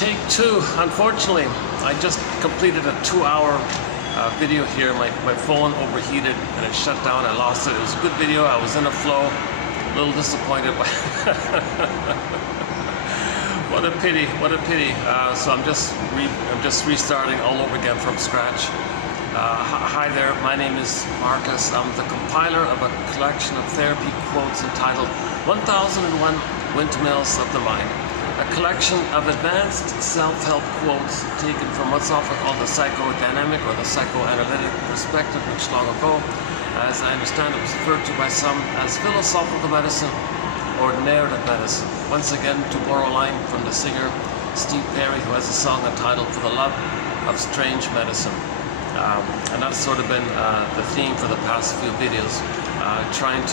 Take two. Unfortunately, I just completed a 2-hour video here. My phone overheated and it shut down. I lost it. It was a good video. I was in a flow. A little disappointed. What a pity. What a pity. So I'm just restarting all over again from scratch. Hi there. My name is Marcus. I'm the compiler of a collection of therapy quotes entitled 1001 Windmills of the Mind. A collection of advanced self-help quotes taken from what's often called the psychodynamic or the psychoanalytic perspective, which long ago, as I understand it, was referred to by some as philosophical medicine or narrative medicine. Once again, to borrow a line from the singer Steve Perry, who has a song entitled For the Love of Strange Medicine. And that's sort of been the theme for the past few videos, trying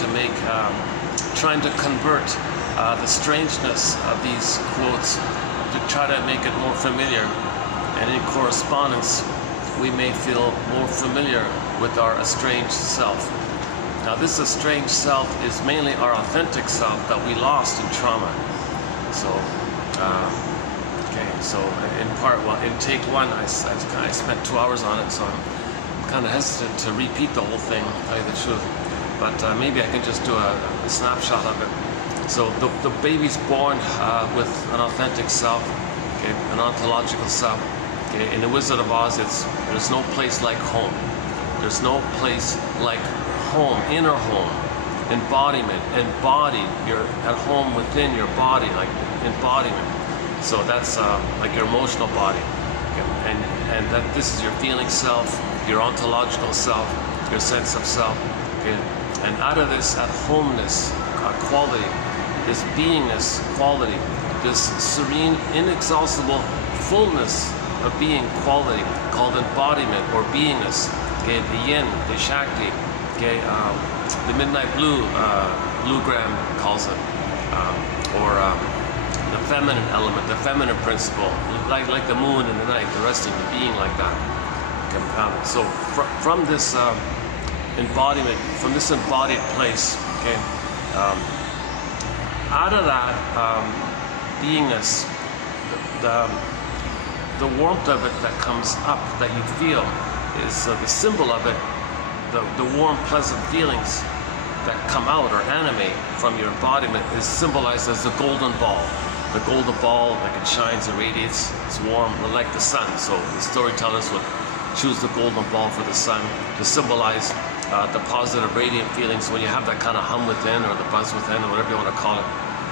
to convert the strangeness of these quotes to try to make it more familiar, and in correspondence we may feel more familiar with our estranged self. Now this estranged self is mainly our authentic self that we lost in trauma. So so in part one, in take one, I spent 2 hours on it, so I'm kind of hesitant to repeat the whole thing, to tell you the truth, but maybe I can just do a snapshot of it. So the baby's born with an authentic self, okay, an ontological self. Okay. In The Wizard of Oz, there's no place like home. There's no place like home, inner home, embodiment, embody. You're at home within your body, like embodiment. So that's like your emotional body, okay. And that this is your feeling self, your ontological self, your sense of self. Okay. And out of this at homeness quality, this beingness quality, this serene, inexhaustible fullness of being quality called embodiment or beingness. Okay, the yin, the shakti, okay, the midnight blue, Blue Graham calls it, or the feminine element, the feminine principle, like the moon in the night, the resting, the being like that. Okay, so from this embodiment, from this embodied place, okay. Out of that beingness, the warmth of it that comes up, that you feel, is the symbol of it, the warm, pleasant feelings that come out or animate from your embodiment is symbolized as the golden ball. The golden ball, like it shines and radiates, it's warm, like the sun. So the storytellers would choose the golden ball for the sun to symbolize the positive radiant feelings when you have that kind of hum within, or the buzz within, or whatever you want to call it.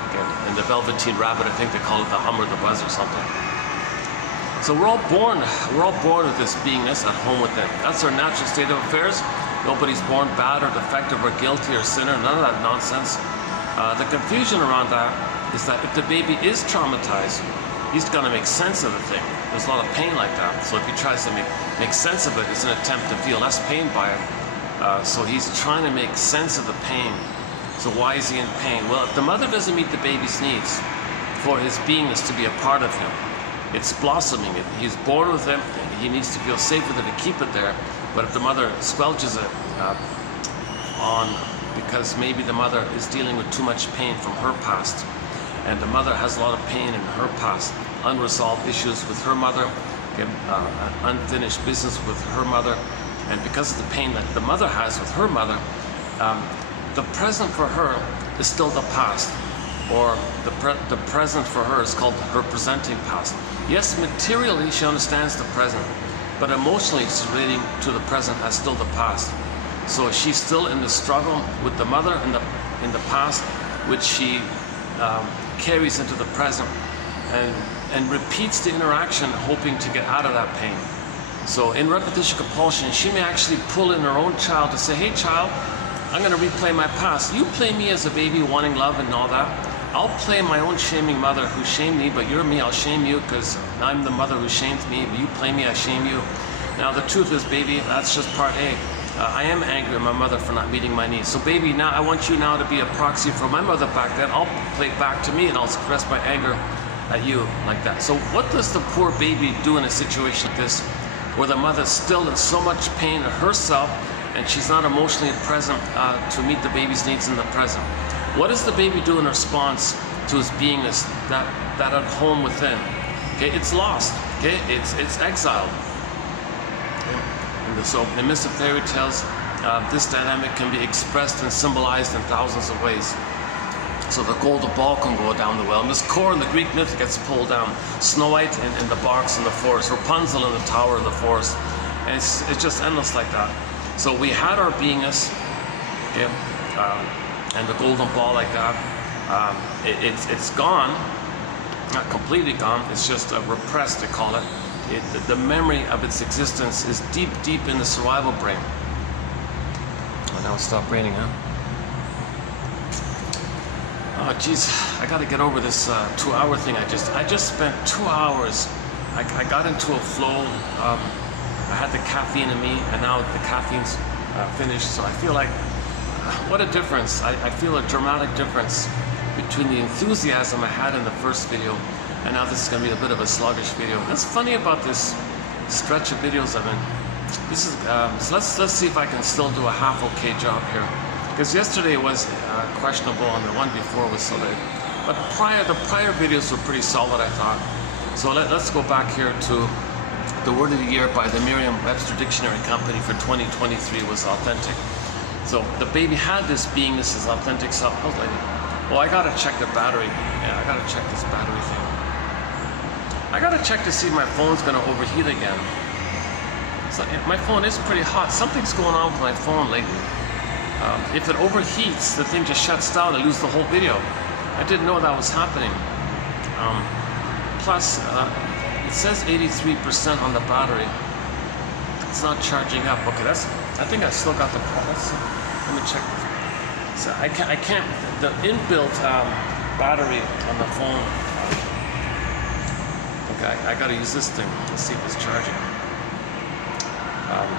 Okay. And the Velveteen Rabbit, I think they call it the hum or the buzz or something. So we're all born with this beingness at home within. That's our natural state of affairs. Nobody's born bad or defective or guilty or sinner, none of that nonsense. The confusion around that is that if the baby is traumatized, he's gonna make sense of the thing. There's a lot of pain like that. So if he tries to make sense of it, it's an attempt to feel less pain by it. So he's trying to make sense of the pain. So why is he in pain? Well, if the mother doesn't meet the baby's needs for his beingness to be a part of him, it's blossoming. He's born with it. He needs to feel safe with it to keep it there. But if the mother squelches it because maybe the mother is dealing with too much pain from her past, and the mother has a lot of pain in her past, unresolved issues with her mother, unfinished business with her mother, and because of the pain that the mother has with her mother, the present for her is still the past, or the present for her is called her presenting past. Yes, materially she understands the present, but emotionally she's relating to the present as still the past. So she's still in the struggle with the mother in the past, which she carries into the present, and repeats the interaction hoping to get out of that pain. So in repetition compulsion, she may actually pull in her own child to say, hey child, I'm going to replay my past. You play me as a baby wanting love and all that. I'll play my own shaming mother who shamed me, but you're me, I'll shame you because I'm the mother who shamed me, but you play me, I shame you. Now the truth is, baby, that's just part A. I am angry at my mother for not meeting my needs. So baby, now I want you now to be a proxy for my mother back then. I'll play it back to me and I'll express my anger at you like that. So what does the poor baby do in a situation like this, where the mother's still in so much pain herself and she's not emotionally present to meet the baby's needs in the present? What does the baby do in response to his beingness, that at home within? Okay, it's lost. Okay, it's exiled. So in the midst of fairy tales, this dynamic can be expressed and symbolized in thousands of ways. So the golden ball can go down the well. And this core in the Greek myth gets pulled down. Snow White in the box in the forest. Rapunzel in the tower in the forest. And it's just endless like that. So we had our beingness, okay, and the golden ball like that. It's gone, not completely gone. It's just repressed, they call it. The memory of its existence is deep, deep in the survival brain. Oh, now it stopped raining, huh? Oh, geez, I got to get over this 2-hour thing. I just spent 2 hours. I got into a flow. I had the caffeine in me, and now the caffeine's finished. So I feel like, what a difference. I feel a dramatic difference between the enthusiasm I had in the first video, and now this is going to be a bit of a sluggish video. That's funny about this stretch of videos I'm in. This is so let's see if I can still do a half okay job here, because yesterday was questionable and the one before was solid, but the prior videos were pretty solid, I thought. So let's go back here to the word of the year by the Merriam-Webster Dictionary Company for 2023 was authentic. So the baby had this beingness as authentic self. Oh, I gotta check the battery. Yeah, I gotta check this battery thing. I gotta check to see if my phone's gonna overheat again. So my phone is pretty hot. Something's going on with my phone lately. If it overheats, the thing just shuts down. I lose the whole video. I didn't know that was happening. Plus, it says 83% on the battery. It's not charging up. Okay, I think I still got the problem. Let me check. So I can't. The inbuilt battery on the phone. Okay, I gotta use this thing. Let's see if it's charging.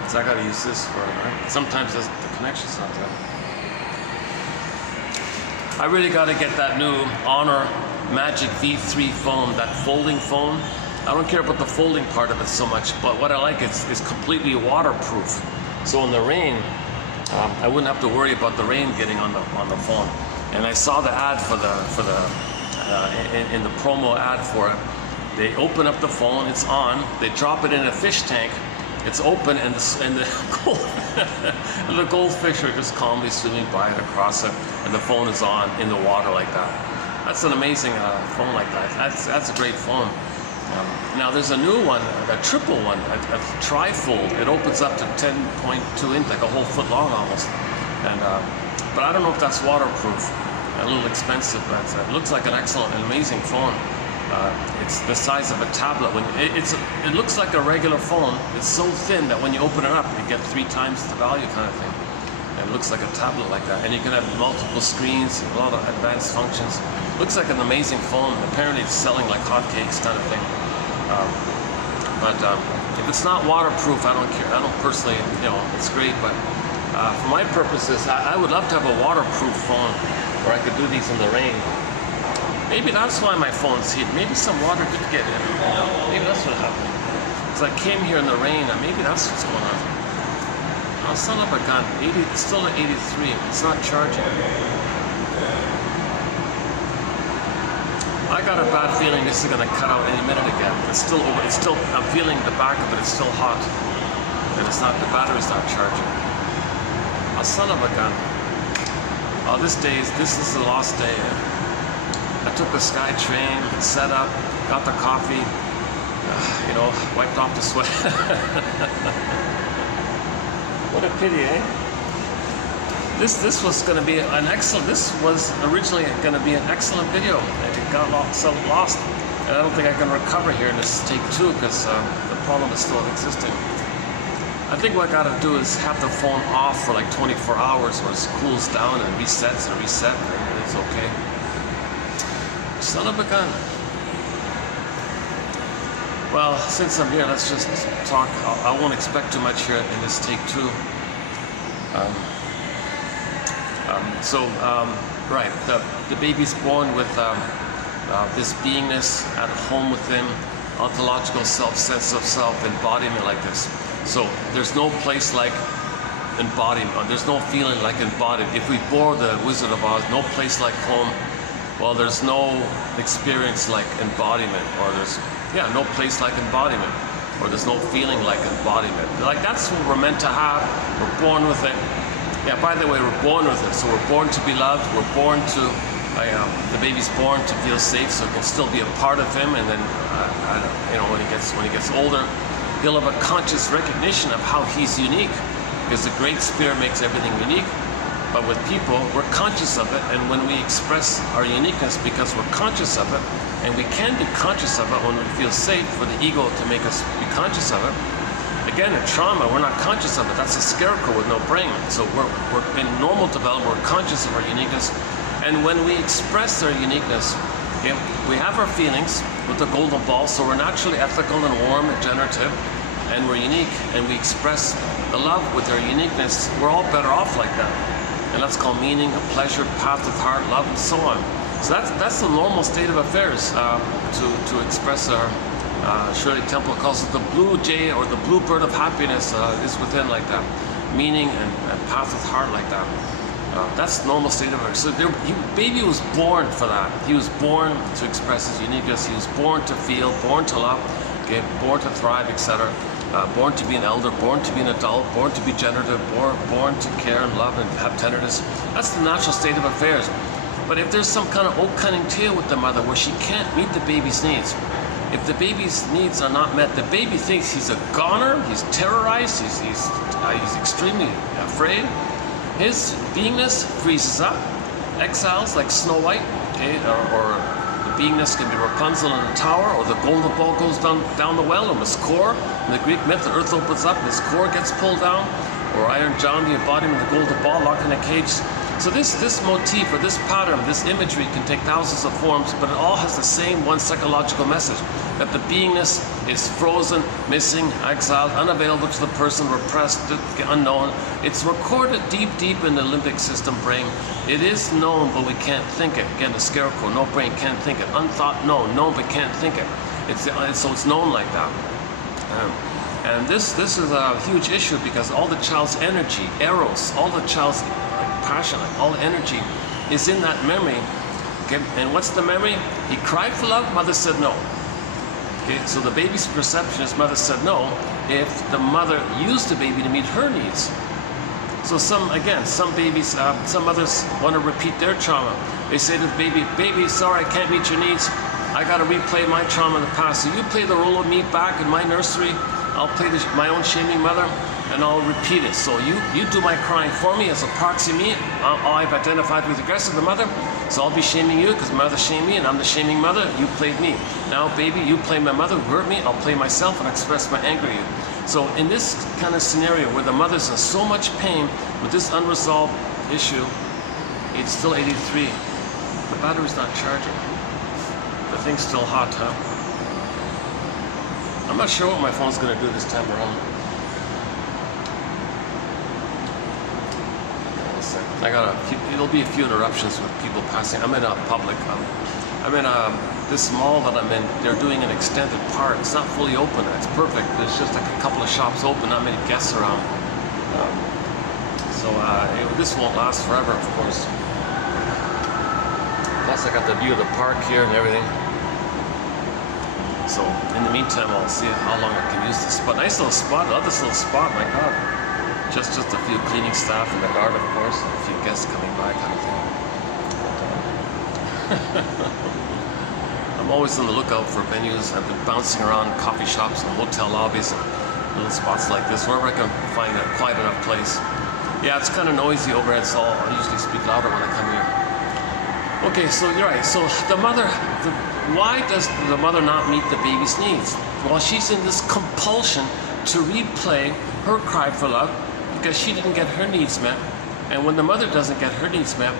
So I gotta use this for. Sometimes the connection's not there. I really gotta get that new Honor Magic V3 phone, that folding phone. I don't care about the folding part of it so much, but what I like is completely waterproof. So in the rain, I wouldn't have to worry about the rain getting on the phone. And I saw the ad in the promo ad for it. They open up the phone, it's on. They drop it in a fish tank. It's open, and the goldfish are just calmly swimming by it across it, and the phone is on in the water like that. That's an amazing phone like that. That's a great phone. Now there's a new one, a triple one, a trifold. It opens up to 10.2 inch, like a whole foot long almost. And but I don't know if that's waterproof. A little expensive, but it looks like an excellent, amazing phone. It's the size of a tablet. It looks like a regular phone. It's so thin that when you open it up, you get 3 times the value, kind of thing. And it looks like a tablet like that. And you can have multiple screens, a lot of advanced functions. Looks like an amazing phone. Apparently, it's selling like hotcakes, kind of thing. But if it's not waterproof, I don't care. I don't personally, it's great. But for my purposes, I would love to have a waterproof phone where I could do these in the rain. Maybe that's why my phone's heated. Maybe some water did get in. Maybe that's what happened. Because I came here in the rain, and maybe that's what's going on. Oh, son of a gun. It's still at 83. It's not charging. I got a bad feeling this is going to cut out any minute again. It's still over. I'm feeling the back of it. It's still hot, and it's not. The battery's not charging. Oh, son of a gun. Oh, this is the lost day. I took the Sky train, set up, got the coffee, wiped off the sweat. What a pity, eh? This was going to be an excellent. This was originally going to be an excellent video. It got lost, and I don't think I can recover here in this take 2 because the problem is still existing. I think what I got to do is have the phone off for like 24 hours, where it cools down and resets and it's okay. Son of a gun. Well, since I'm here, let's just talk. I won't expect too much here in this take 2. Right, the baby's born with this beingness at home within, ontological self, sense of self, embodiment like this. So there's no place like embodiment. There's no feeling like embodied. If we bore the Wizard of Oz, no place like home. well, there's no experience like embodiment, or there's, yeah, no place like embodiment, or there's no feeling like embodiment. Like, that's what we're meant to have. We're born with it. Yeah, by the way, we're born with it. So we're born to be loved. We're born to, the baby's born to feel safe, so it can still be a part of him. And then, you know, when he gets older, he'll have a conscious recognition of how he's unique, because the Great Spirit makes everything unique. But with people, we're conscious of it, and when we express our uniqueness because we're conscious of it, and we can be conscious of it when we feel safe for the ego to make us be conscious of it. Again, in trauma, we're not conscious of it. That's a scarecrow with no brain. So we're in normal development, we're conscious of our uniqueness. And when we express our uniqueness, okay, we have our feelings with the golden ball, so we're naturally ethical and warm and generative, and we're unique, and we express the love with our uniqueness. We're all better off like that. And that's called meaning, pleasure, path of heart, love, and so on. So that's the normal state of affairs, to express our, Shirley Temple calls it the blue jay, or the blue bird of happiness, is within like that. Meaning and path of heart like that. That's the normal state of affairs. So baby was born for that. He was born to express his uniqueness. He was born to feel, born to love, okay, born to thrive, etc. Born to be an elder, born to be an adult, born to be generative, born to care and love and have tenderness. That's the natural state of affairs. But if there's some kind of old cunning tale with the mother where she can't meet the baby's needs, if the baby's needs are not met, the baby thinks he's a goner, he's terrorized, he's extremely afraid. His beingness freezes up, exiles like Snow White, okay, or the beingness can be Rapunzel in a tower, or the golden ball goes down the well, or Miss Core. In the Greek myth, the earth opens up, Miss Core gets pulled down, or Iron John, the embodiment of the golden ball, locked in a cage. So this motif, or this pattern, this imagery can take thousands of forms, but it all has the same one psychological message, that the beingness is frozen, missing, exiled, unavailable to the person, repressed, unknown. It's recorded deep, deep in the limbic system brain. It is known, but we can't think it. Again, the scarecrow, no brain, can't think it. Unthought, known, but can't think it. So it's known like that. And this is a huge issue, because all the child's energy, eros, all the child's passion, all the energy is in that memory. Okay? And what's the memory? He cried for love, mother said no. Okay? So the baby's perception is mother said no if the mother used the baby to meet her needs. So some babies, some mothers want to repeat their trauma. They say to the baby, sorry, I can't meet your needs. I got to replay my trauma in the past. So you play the role of me back in my nursery. I'll play my own shaming mother, and I'll repeat it. So you do my crying for me as a proxy me. I've identified with aggressive, the mother, so I'll be shaming you because mother shamed me and I'm the shaming mother. You played me. Now, baby, you play my mother who hurt me. I'll play myself and express my anger at you. So in this kind of scenario where the mother's in so much pain with this unresolved issue, it's still 83. The battery's not charging. The thing's still hot, huh? I'm not sure what my phone's going to do this time around. There'll be a few interruptions with people passing. I'm in a public. I'm in this mall that I'm in. They're doing an extended park. It's not fully open. It's perfect. There's just like a couple of shops open. Not many guests around. This won't last forever, of course. Plus, I got the view of the park here and everything. So in the meantime, I'll see how long I can use this spot. Nice little spot. I love this little spot. My God. Just a few cleaning staff in the guard, of course, and a few guests coming by, kind of thing. I'm always on the lookout for venues. I've been bouncing around coffee shops and hotel lobbies and little spots like this, wherever I can find a quiet enough place. Yeah, it's kind of noisy overhead, so I usually speak louder when I come here. Okay, so you're right. So the mother, why does the mother not meet the baby's needs? Well, she's in this compulsion to replay her cry for love, because she didn't get her needs met. And when the mother doesn't get her needs met,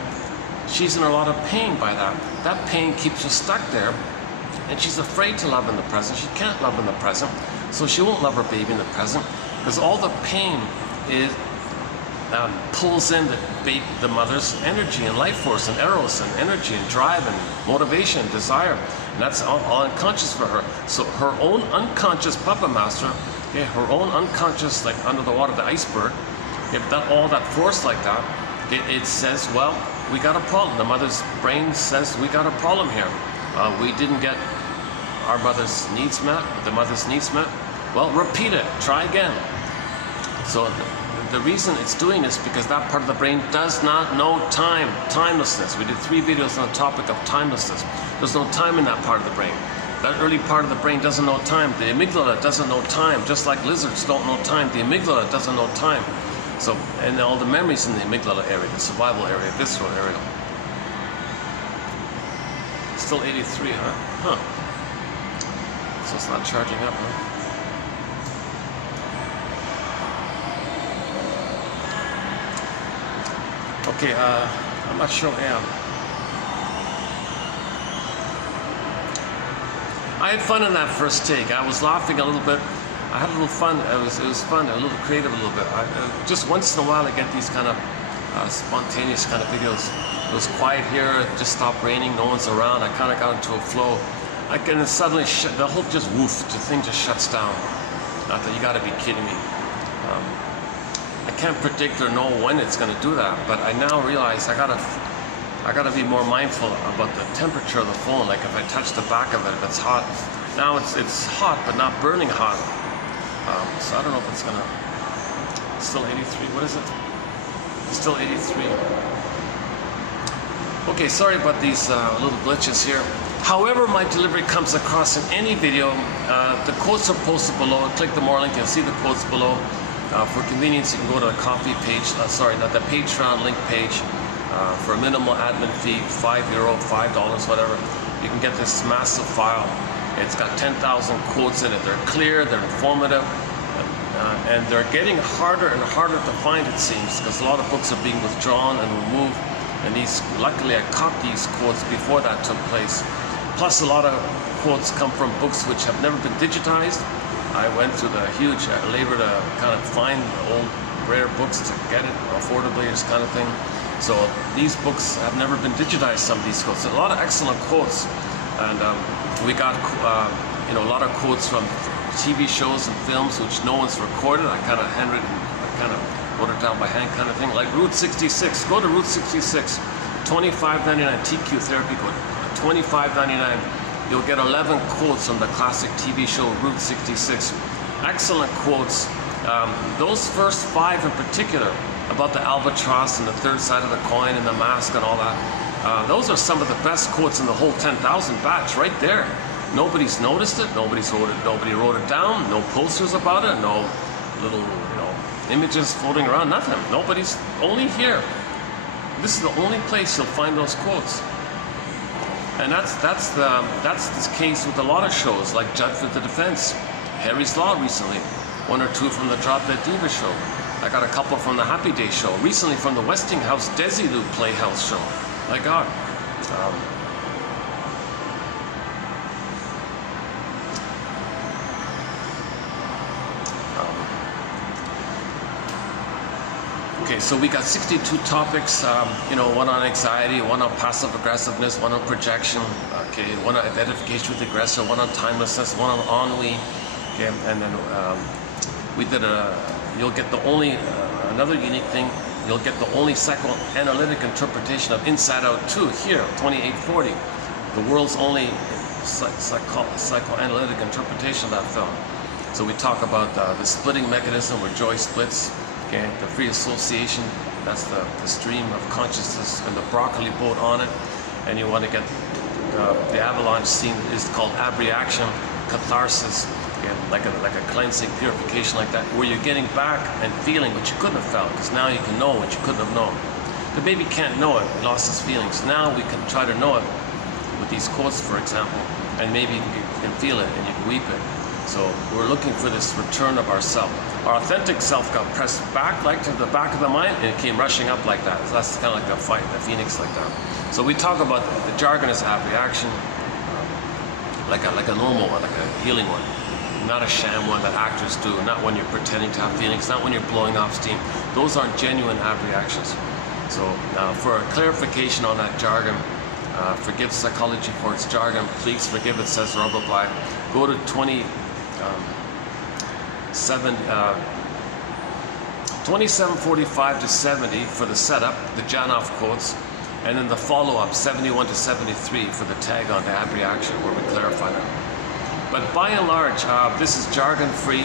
she's in a lot of pain by that. That pain keeps her stuck there, and she's afraid to love in the present. She can't love in the present, so she won't love her baby in the present, because all the pain pulls in the mother's energy and life force and eros and energy and drive and motivation and desire. And that's all unconscious for her. So her own unconscious puppet master, okay, her own unconscious, like under the water, the iceberg, all that force like that, it says, well, we got a problem. The mother's brain says we got a problem here. We didn't get our mother's needs met, the mother's needs met. Well, repeat it, try again. So the reason it's doing this because that part of the brain does not know time, timelessness. We did 3 videos on the topic of timelessness. There's no time in that part of the brain. That early part of the brain doesn't know time. The amygdala doesn't know time, just like lizards don't know time. The amygdala doesn't know time. So, and all the memories in the amygdala area, the survival area, visceral area. Still 83, huh? So it's not charging up, huh? Okay, I'm not sure I am. I had fun in that first take. I was laughing a little bit. I had a little fun. It was fun, a little creative a little bit. Just once in a while I get these kind of spontaneous kind of videos. It was quiet here, it just stopped raining, no one's around. I kind of got into a flow. And then suddenly the whole just woof, the thing just shuts down. I thought, you gotta be kidding me. I can't predict or know when it's gonna do that, but I now realize I gotta be more mindful about the temperature of the phone. Like if I touch the back of it, if it's hot. Now it's hot, but not burning hot. So I don't know if it's gonna, still 83, what is it? It's still 83. Okay, sorry about these little glitches here. However my delivery comes across in any video, the quotes are posted below. Click the more link, you'll see the quotes below. For convenience, you can go to the Ko-fi page, the Patreon link page. For a minimal admin fee, €5, $5, whatever, you can get this massive file. It's got 10,000 quotes in it. They're clear, they're informative, and they're getting harder and harder to find, it seems, because a lot of books are being withdrawn and removed. And these, luckily, I caught these quotes before that took place. Plus, a lot of quotes come from books which have never been digitized. I went through the huge labor to kind of find old, rare books to get it affordably, this kind of thing. So these books have never been digitized, some of these quotes. A lot of excellent quotes. And we got a lot of quotes from TV shows and films which no one's recorded. I kind of wrote it down by hand kind of thing. Like Route 66. Go to Route 66. $25.99 TQ therapy code. $25.99. You'll get 11 quotes from the classic TV show Route 66. Excellent quotes. Those first 5 in particular, about the albatross and the third side of the coin and the mask and all that. Those are some of the best quotes in the whole 10,000 batch right there. Nobody's noticed it. Nobody wrote it down. No posters about it. No little images floating around. Nothing. Nobody's only here. This is the only place you'll find those quotes. And that's the case with a lot of shows like Judge for the Defense, Harry's Law recently, 1 or 2 from the Drop Dead Diva show. I got a couple from the Happy Day show, recently from the Westinghouse Desilu Playhouse show. My God. Okay, so we got 62 topics, one on anxiety, one on passive aggressiveness, one on projection, okay, one on identification with the aggressor, one on timelessness, one on ennui, okay, and then we did you'll get the only, another unique thing, you'll get the only psychoanalytic interpretation of Inside Out 2 here, 2840, the world's only psychoanalytic interpretation of that film. So we talk about the splitting mechanism where joy splits. Okay, the free association, that's the stream of consciousness and the broccoli boat on it. And you want to get the avalanche scene is called abreaction, catharsis, okay, like a cleansing, purification like that, where you're getting back and feeling what you couldn't have felt, because now you can know what you couldn't have known. The baby can't know it, he lost his feelings. Now we can try to know it with these quotes, for example, and maybe you can feel it and you can weep it. So we're looking for this return of ourself. Our authentic self got pressed back, like to the back of the mind, and it came rushing up like that. So that's kind of like a fight, the phoenix like that. So we talk about the jargon is abreaction, like a normal one, like a healing one. Not a sham one that actors do, not when you're pretending to have feelings, not when you're blowing off steam. Those aren't genuine abreactions. So for a clarification on that jargon, forgive psychology for its jargon, please forgive it, says Robert Bly. Go to 2745 to 70 for the setup, the Janov quotes, And then the follow-up, 71 to 73, for the tag on the ab reaction, where we clarify that. But by and large, this is jargon-free.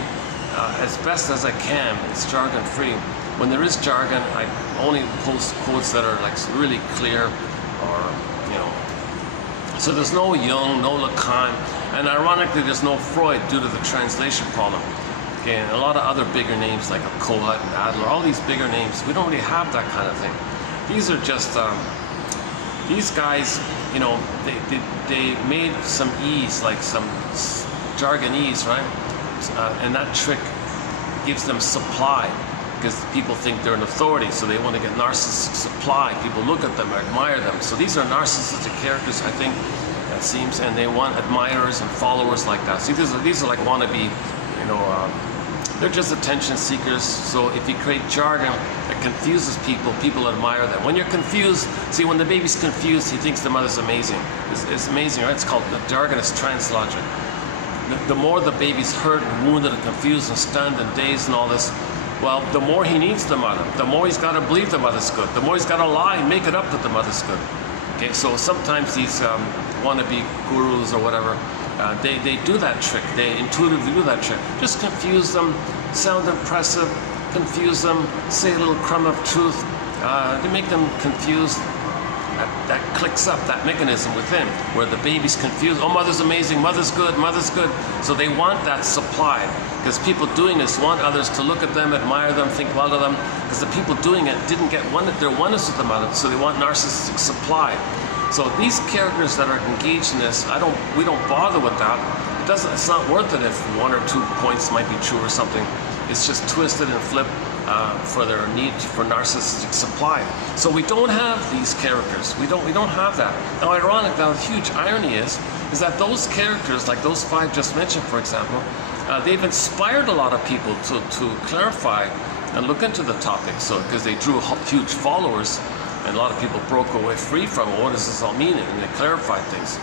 As best as I can, it's jargon-free. When there is jargon, I only post quotes that are like really clear, or, you know. So there's no Jung, no Lacan, and ironically, there's no Freud due to the translation problem. Okay, and a lot of other bigger names like Kohut and Adler, all these bigger names, we don't really have that kind of thing. These are just, these guys, you know, they made some ease, like some jargonese, right? And that trick gives them supply, because people think they're an authority, so they want to get narcissistic supply. People look at them, admire them. So these are narcissistic characters, I think, that seems, and they want admirers and followers like that. See, these are like wannabe, you know, they're just attention seekers. So if you create jargon that confuses people, people admire them. When you're confused, see, when the baby's confused, he thinks the mother's amazing. It's amazing, right? It's called, the jargon is translogic. The more the baby's hurt and wounded and confused and stunned and dazed and all this, well, the more he needs the mother. The more he's got to believe the mother's good. The more he's got to lie and make it up that the mother's good. Okay, so sometimes these wannabe gurus or whatever, they do that trick. They intuitively do that trick. Just confuse them, sound impressive, confuse them, say a little crumb of truth. They make them confused. That clicks up that mechanism within, where the baby's confused. Oh, mother's amazing, mother's good, mother's good. So they want that supply, because people doing this want others to look at them, admire them, think well of them, because the people doing it didn't get their oneness with the mother, so they want narcissistic supply. So these characters that are engaged in this, we don't bother with that. It's not worth it if 1 or 2 points might be true or something. It's just twisted and flipped for their need for narcissistic supply. So we don't have these characters. We don't have that. Now, ironic, now the huge irony is that those characters, like those 5 just mentioned, for example, they've inspired a lot of people to clarify and look into the topic. So because they drew huge followers, and a lot of people broke away free from it. What does this all mean? And they clarified things.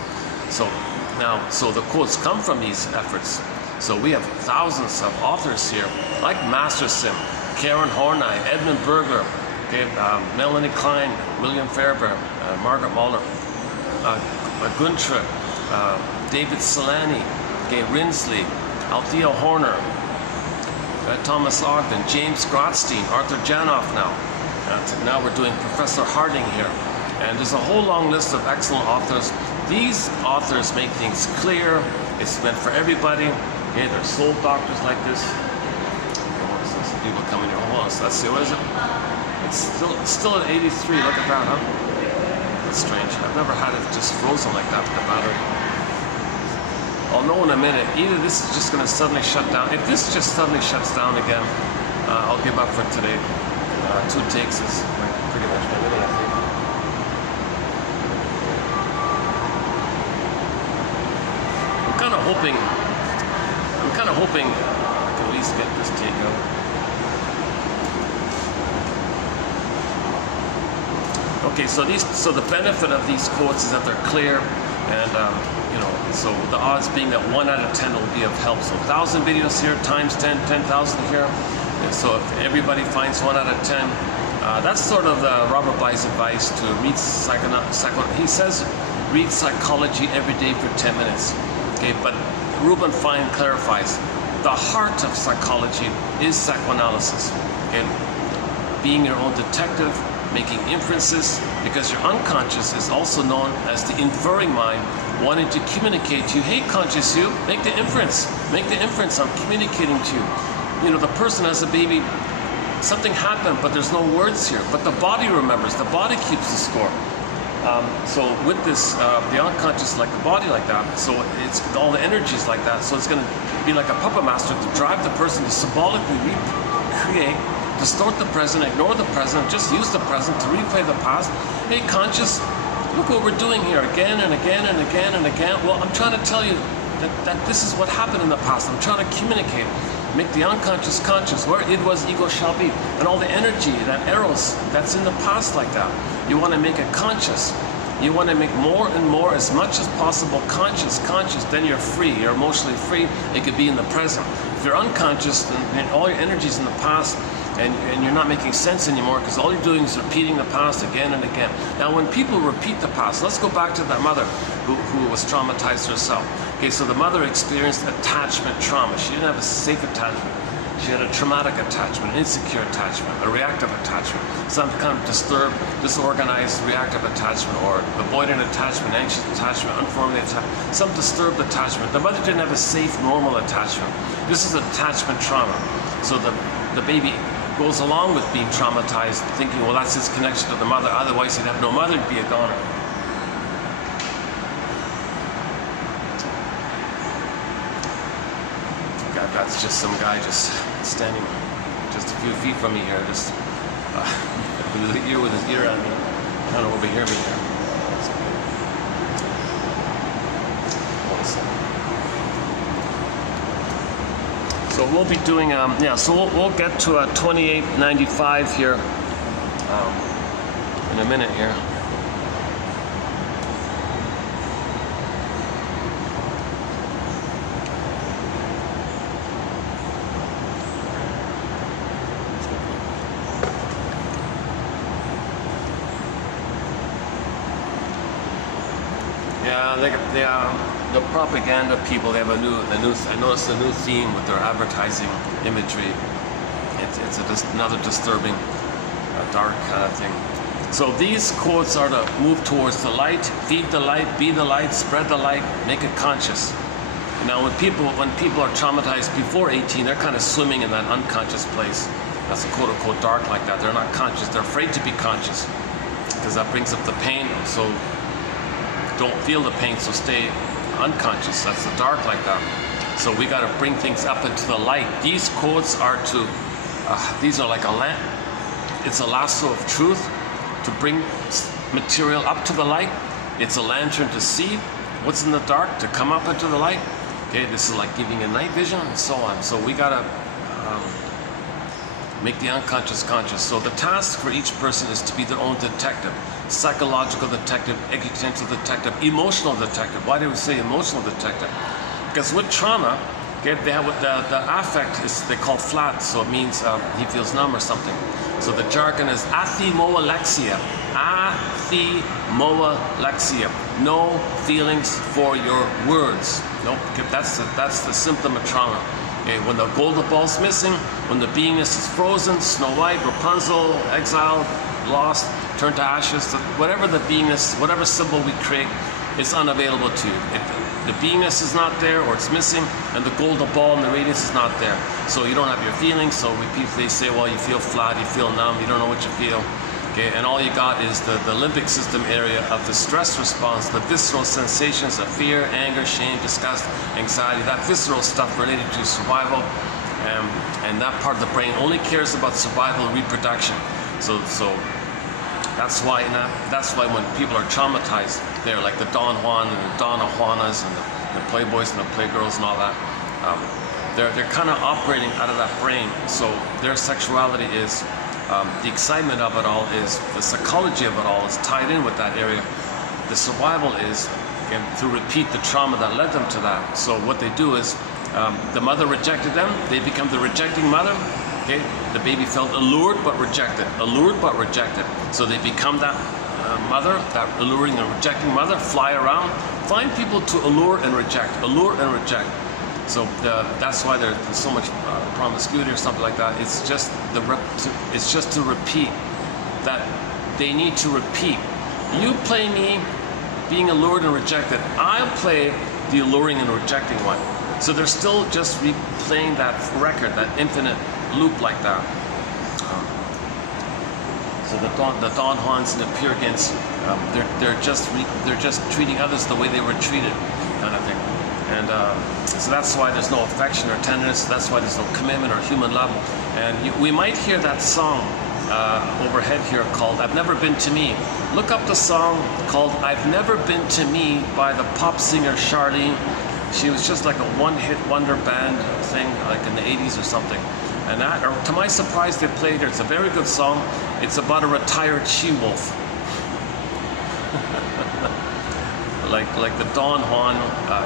So the quotes come from these efforts. So we have thousands of authors here, like Masterson, Karen Horney, Edmund Berger, okay, Melanie Klein, William Fairbairn, Margaret Muller, Guntra, David Solani, okay, Rinsley, Althea Horner, Thomas Ogden, James Grotstein, Arthur Janoff now. Now we're doing Professor Harding here. And there's a whole long list of excellent authors. These authors make things clear. It's meant for everybody. Okay, there's soul doctors like this. People coming here. Hold on, let's see, what is it? It's still at 83. Look at that, huh? That's strange. I've never had it just frozen like that with the battery. I'll know in a minute. Either this is just going to suddenly shut down. If this just suddenly shuts down again, I'll give up for today. 2 takes is pretty much my minute, I think. I'm kind of hoping I can at least get this take out. Okay, so the benefit of these quotes is that they're clear, and you know, so the odds being that 1 out of 10 will be of help. So 1,000 videos here times 10, 10,000 here. And so if everybody finds 1 out of 10, that's sort of Robert Bye's advice to read he says read psychology every day for 10 minutes. Okay, but Ruben Fine clarifies the heart of psychology is psychoanalysis. Okay, being your own detective, making inferences, because your unconscious is also known as the inferring mind, wanting to communicate to you. Hey, conscious you, make the inference. Make the inference. I'm communicating to you. You know, the person has a baby, something happened, but there's no words here. But the body remembers. The body keeps the score. So with this, the unconscious, like the body, like that. So it's all the energies like that. So it's going to be like a puppet master to drive the person to symbolically recreate, distort the present, ignore the present, just use the present to replay the past. Hey, conscious, look what we're doing here again and again and again and again. Well, I'm trying to tell you that this is what happened in the past. I'm trying to communicate. Make the unconscious conscious, where it was, ego shall be. And all the energy, that eros, that's in the past like that. You want to make it conscious. You want to make more and more, as much as possible, conscious. Then you're free. You're emotionally free. It could be in the present. If you're unconscious, then all your energy's in the past, and you're not making sense anymore because all you're doing is repeating the past again and again. Now, when people repeat the past, let's go back to that mother who was traumatized herself. Okay, so the mother experienced attachment trauma. She didn't have a safe attachment. She had a traumatic attachment, insecure attachment, a reactive attachment, some kind of disturbed, disorganized reactive attachment, or avoidant attachment, anxious attachment, unformed attachment, some disturbed attachment. The mother didn't have a safe, normal attachment. This is attachment trauma. So the baby goes along with being traumatized, thinking, well, that's his connection to the mother. Otherwise, he'd have no mother, he'd be a goner. God, that's just some guy just standing just a few feet from me here, just with his ear on me, trying to overhear me here. So we'll be doing, so we'll get to 2895 here in a minute here. The propaganda people, they have a new. I noticed a new theme with their advertising imagery. It's another disturbing, dark kind of thing. So these quotes are to move towards the light, feed the light, be the light, spread the light, make it conscious. Now, when people are traumatized before 18, they're kind of swimming in that unconscious place. That's a quote unquote dark like that. They're not conscious. They're afraid to be conscious because that brings up the pain. So don't feel the pain, so stay unconscious. That's the dark like that. So we got to bring things up into the light. These quotes are to, these are like a lamp. It's a lasso of truth to bring material up to the light. It's a lantern to see what's in the dark, to come up into the light. Okay, this is like giving a night vision and so on. So we got to make the unconscious conscious. So the task for each person is to be their own detective. Psychological detective, existential detective, emotional detective. Why do we say emotional detective? Because with trauma, okay, they have the affect is they call flat, so it means he feels numb or something. So the jargon is athimoalexia. Athimoalexia. No feelings for your words. Nope. That's the symptom of trauma. Okay, when the golden ball's missing, when the beingness is frozen, Snow White, Rapunzel, exiled, lost, turned to ashes, whatever the beingness, whatever symbol we create is unavailable to you. The beingness is not there, or it's missing, and the golden ball and the radiance is not there. So you don't have your feelings, so they say, well, you feel flat, you feel numb, you don't know what you feel. Okay, and all you got is the limbic system area of the stress response, the visceral sensations of fear, anger, shame, disgust, anxiety, that visceral stuff related to survival, and that part of the brain only cares about survival and reproduction. So that's why when people are traumatized, they're like the Don Juan and the Donna Juanas and the Playboys and the Playgirls and all that. They're kind of operating out of that brain. So their sexuality is the excitement of it all, is the psychology of it all is tied in with that area. The survival is, again, to repeat the trauma that led them to that. So what they do is, the mother rejected them, they become the rejecting mother. Okay, the baby felt allured but rejected, allured but rejected. So they become that mother, that alluring and rejecting mother, fly around, find people to allure and reject, allure and reject. So that's why there's so much promiscuity or something like that. It's just to repeat that they need to repeat. You play me being allured and rejected. I'll play the alluring and rejecting one. So they're still just replaying that record, that infinite loop like that. So the Don Juans and the Peer Gyns, they're just treating others the way they were treated, kind of thing. And so that's why there's no affection or tenderness. That's why there's no commitment or human love. And we might hear that song overhead here called "I've Never Been to Me." Look up the song called "I've Never Been to Me" by the pop singer Charlene. She was just like a one-hit wonder band thing, like in the 80s or something. And that, or to my surprise, they played her. It's a very good song. It's about a retired she-wolf. like the Don Juan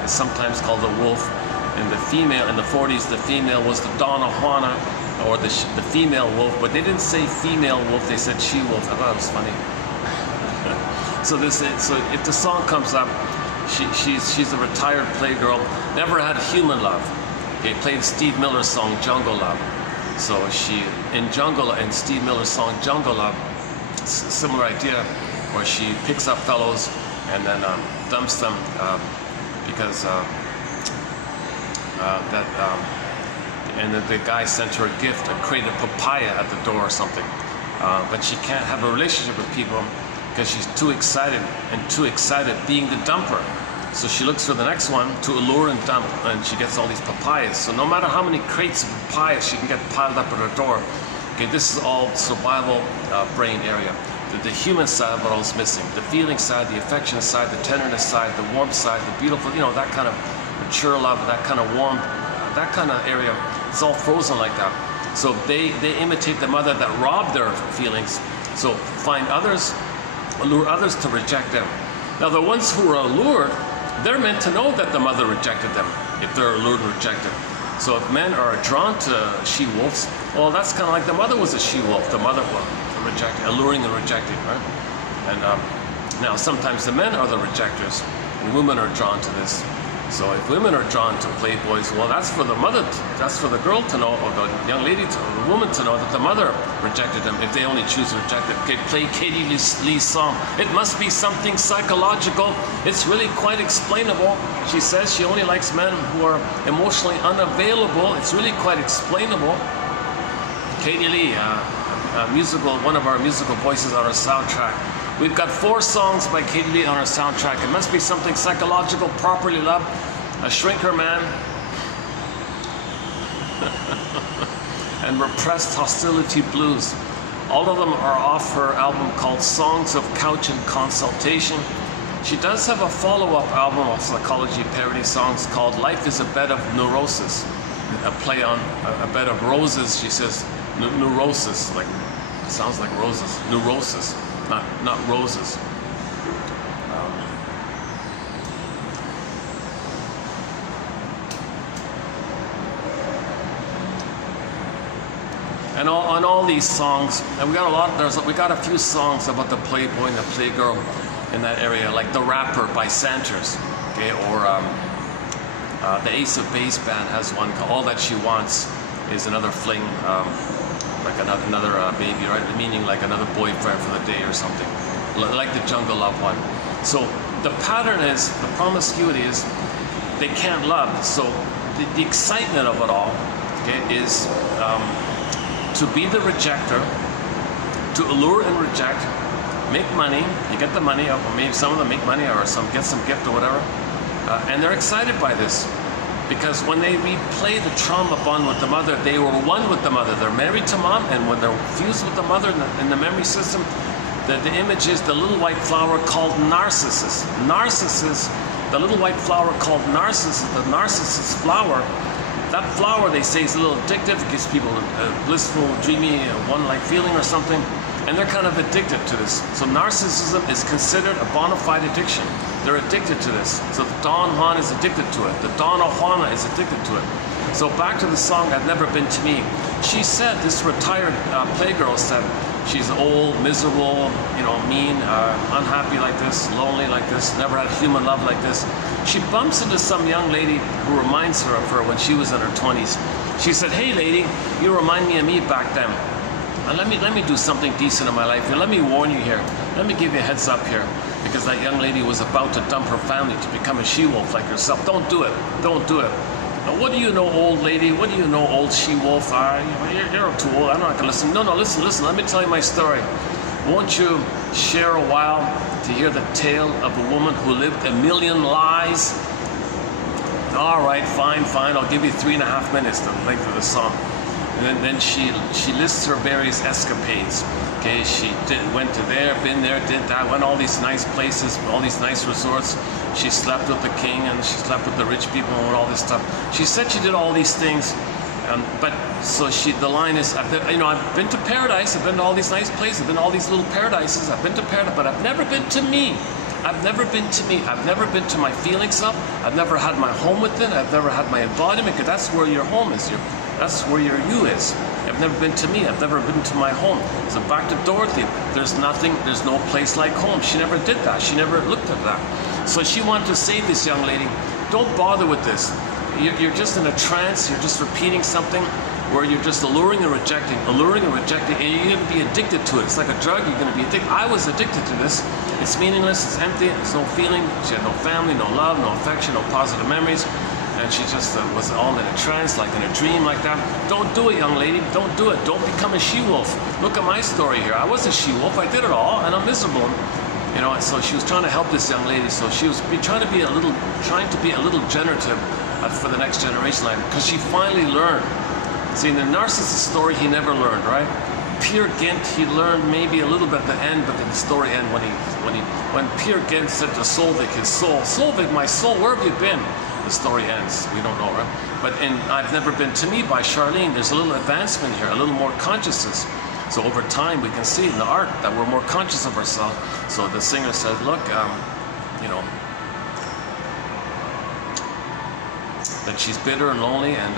is sometimes called a wolf, and the female in the 40s, the female was the Donna Juana, or the female wolf, but they didn't say female wolf, they said she wolf. I thought it was funny. So if the song comes up, she's a retired playgirl, never had human love. Okay, played Steve Miller's song Jungle Love. So in Steve Miller's song Jungle Love, similar idea, where she picks up fellows and then dumps them because and then the guy sent her a gift, a crate of papaya at the door or something. But she can't have a relationship with people because she's too excited being the dumper. So she looks for the next one to allure and dump, and she gets all these papayas. So no matter how many crates of papayas she can get piled up at her door, okay, this is all survival brain area. The human side of it all is missing. The feeling side, the affection side, the tenderness side, the warmth side, the beautiful, that kind of mature love, that kind of warm, that kind of area, it's all frozen like that. So they imitate the mother that robbed their feelings. So find others, allure others to reject them. Now the ones who are allured, they're meant to know that the mother rejected them, if they're allured and rejected. So if men are drawn to she-wolves, well, that's kind of like the mother was a she-wolf. The mother was alluring and rejecting, right? And now sometimes the men are the rejectors, and women are drawn to this. So if women are drawn to playboys, well, that's for the mother, that's for the girl to know, or the young lady, the woman to know that the mother rejected them if they only choose to reject it. Okay, play Katie Lee's song. It must be something psychological. It's really quite explainable. She says she only likes men who are emotionally unavailable. It's really quite explainable. Katie Lee, one of our musical voices on our soundtrack. We've got 4 songs by Katie Lee on our soundtrack. It must be something psychological, properly loved, a shrinker man, and repressed hostility blues. All of them are off her album called Songs of Couch and Consultation. She does have a follow-up album of psychology parody songs called Life is a Bed of Neurosis. A play on a bed of roses. She says neurosis, like sounds like roses. Neurosis. Not roses. And on all these songs, and we got a few songs about the playboy and the playgirl in that area, like The Rapper by Sanders, okay, or the Ace of Base band has one called All That She Wants is another fling. Like another baby, right? Meaning like another boyfriend for the day or something. Like the Jungle Love one. So the pattern is, the promiscuity is, they can't love. So the excitement of it all, okay, is to be the rejecter, to allure and reject, make money, you get the money, or maybe some of them make money or get some gift or whatever, and they're excited by this. Because when they replay the trauma bond with the mother, they were one with the mother. They're married to mom, and when they're fused with the mother in the memory system, the image is the little white flower called Narcissus. Narcissus, the little white flower called Narcissus, the Narcissus flower, that flower, they say, is a little addictive. It gives people a blissful, dreamy, one-like feeling or something, and they're kind of addicted to this. So narcissism is considered a bona fide addiction. They're addicted to this. So Don Juan is addicted to it. The Donna Juana is addicted to it. So back to the song, I've Never Been to Me. She said, this retired playgirl said, she's old, miserable, mean, unhappy like this, lonely like this, never had human love like this. She bumps into some young lady who reminds her of her when she was in her 20s. She said, hey lady, you remind me of me back then. And let me do something decent in my life here. Let me warn you here. Let me give you a heads up here. Because that young lady was about to dump her family to become a she-wolf like herself. Don't do it. Don't do it. Now, what do you know, old lady? What do you know, old she-wolf? You're too old. I'm not going to listen. No, listen. Let me tell you my story. Won't you share a while to hear the tale of a woman who lived 1,000,000 lies? All right, fine. I'll give you 3.5 minutes, the length of the song. And then she lists her various escapades. Okay, she went to there, been there, did that, went all these nice places, all these nice resorts. She slept with the king and she slept with the rich people and all this stuff. She said she did all these things, the line is, I've been to paradise, I've been to all these nice places, I've been to all these little paradises, I've been to paradise, but I've never been to me. I've never been to me. I've never been to my feelings self. I've never had my home within. I've never had my embodiment, because that's where your home is. That's where your you is. I've never been to me. I've never been to my home. So back to Dorothy. There's nothing, there's no place like home. She never did that. She never looked at that. So she wanted to say to this young lady, don't bother with this. You're just in a trance. You're just repeating something where you're just alluring and rejecting, and you're going to be addicted to it. It's like a drug. You're going to be addicted. I was addicted to this. It's meaningless. It's empty. There's no feeling. She had no family, no love, no affection, no positive memories. And she just was all in a trance, like in a dream like that. Don't do it, young lady. Don't do it. Don't become a she-wolf. Look at my story here. I was a she-wolf. I did it all, and I'm miserable. You know, so she was trying to help this young lady. So she was trying to be a little generative for the next generation, because she finally learned. See, in the narcissist story, he never learned, right? Peer Gynt, he learned maybe a little bit at the end, but the story ended when Peer Gynt said to Solvik, his soul, Solvik, my soul, where have you been? The story ends. We don't know, right? But in I've Never Been to Me by Charlene, there's a little advancement here, a little more consciousness. So over time, we can see in the art that we're more conscious of ourselves. So the singer says, look, you know, that she's bitter and lonely, and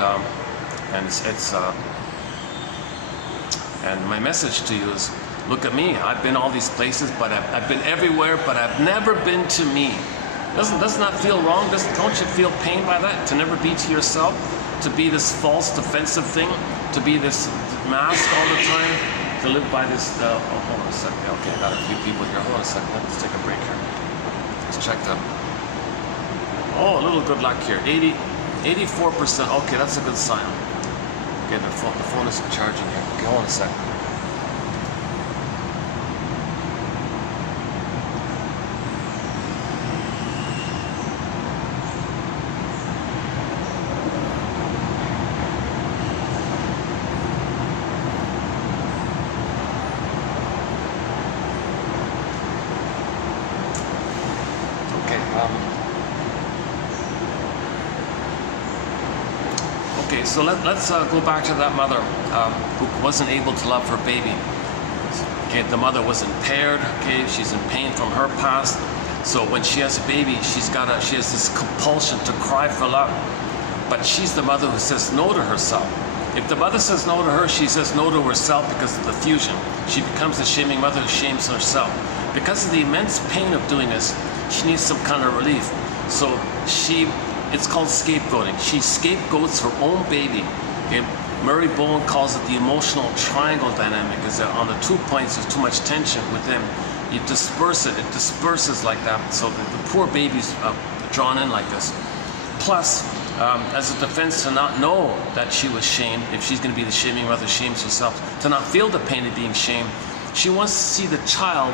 my message to you is, look at me. I've been all these places, but I've been everywhere, but I've never been to me. Doesn't that feel wrong? Don't you feel pain by that? To never be to yourself, to be this false defensive thing, to be this mask all the time, to live by this. Oh, hold on a second. Okay, I got a few people here. Hold on a second. Let's take a break here. Let's check that. Oh, a little good luck here. 84%. Okay, that's a good sign. Okay, the phone isn't charging here. Okay, hold on a second. Okay, so let's go back to that mother who wasn't able to love her baby. Okay, the mother was impaired. Okay, she's in pain from her past. So when she has a baby, she has this compulsion to cry for love. But she's the mother who says no to herself. If the mother says no to her, she says no to herself because of the fusion. She becomes the shaming mother who shames herself. Because of the immense pain of doing this, she needs some kind of relief. So it's called scapegoating. She scapegoats her own baby. Okay? Murray Bowen calls it the emotional triangle dynamic, is that on the 2 points there's too much tension within. You disperse it disperses like that, so the poor baby's drawn in like this. Plus, as a defense to not know that she was shamed, if she's going to be the shaming mother, shames herself, to not feel the pain of being shamed, she wants to see the child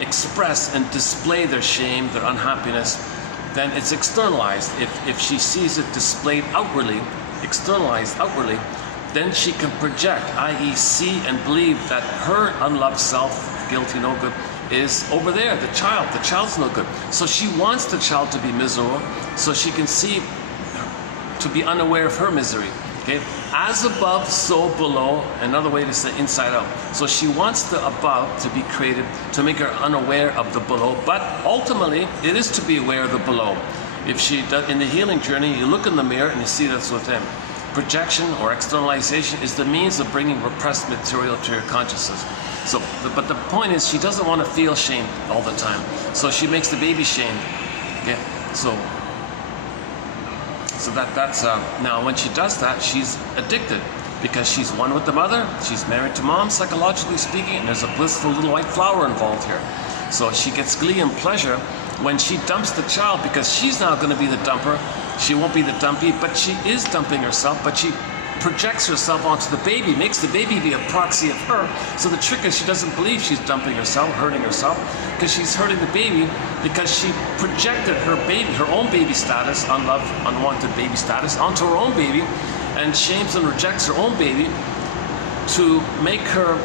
express and display their shame, their unhappiness. Then it's externalized. If she sees it displayed outwardly, externalized outwardly, then she can project, i.e. see and believe that her unloved self, guilty, no good, is over there, the child's no good. So she wants the child to be miserable, so she can see, to be unaware of her misery. Okay? As above, so below, another way to say inside out. So she wants the above to be created to make her unaware of the below, but ultimately it is to be aware of the below. If she does, in the healing journey, you look in the mirror and you see that's within. Projection or externalization is the means of bringing repressed material to your consciousness. So, but the point is, she doesn't want to feel shame all the time. So she makes the baby shamed. Okay? So that's now when she does that, she's addicted because she's one with the mother. She's married to mom, psychologically speaking, and there's a blissful little white flower involved here. So she gets glee and pleasure when she dumps the child, because she's now going to be the dumper. She won't be the dumpy, but she is dumping herself, but she projects herself onto the baby, makes the baby be a proxy of her. So the trick is she doesn't believe she's dumping herself, hurting herself, because she's hurting the baby because she projected her baby, her own baby status, unloved, unwanted baby status, onto her own baby, and shames and rejects her own baby to make her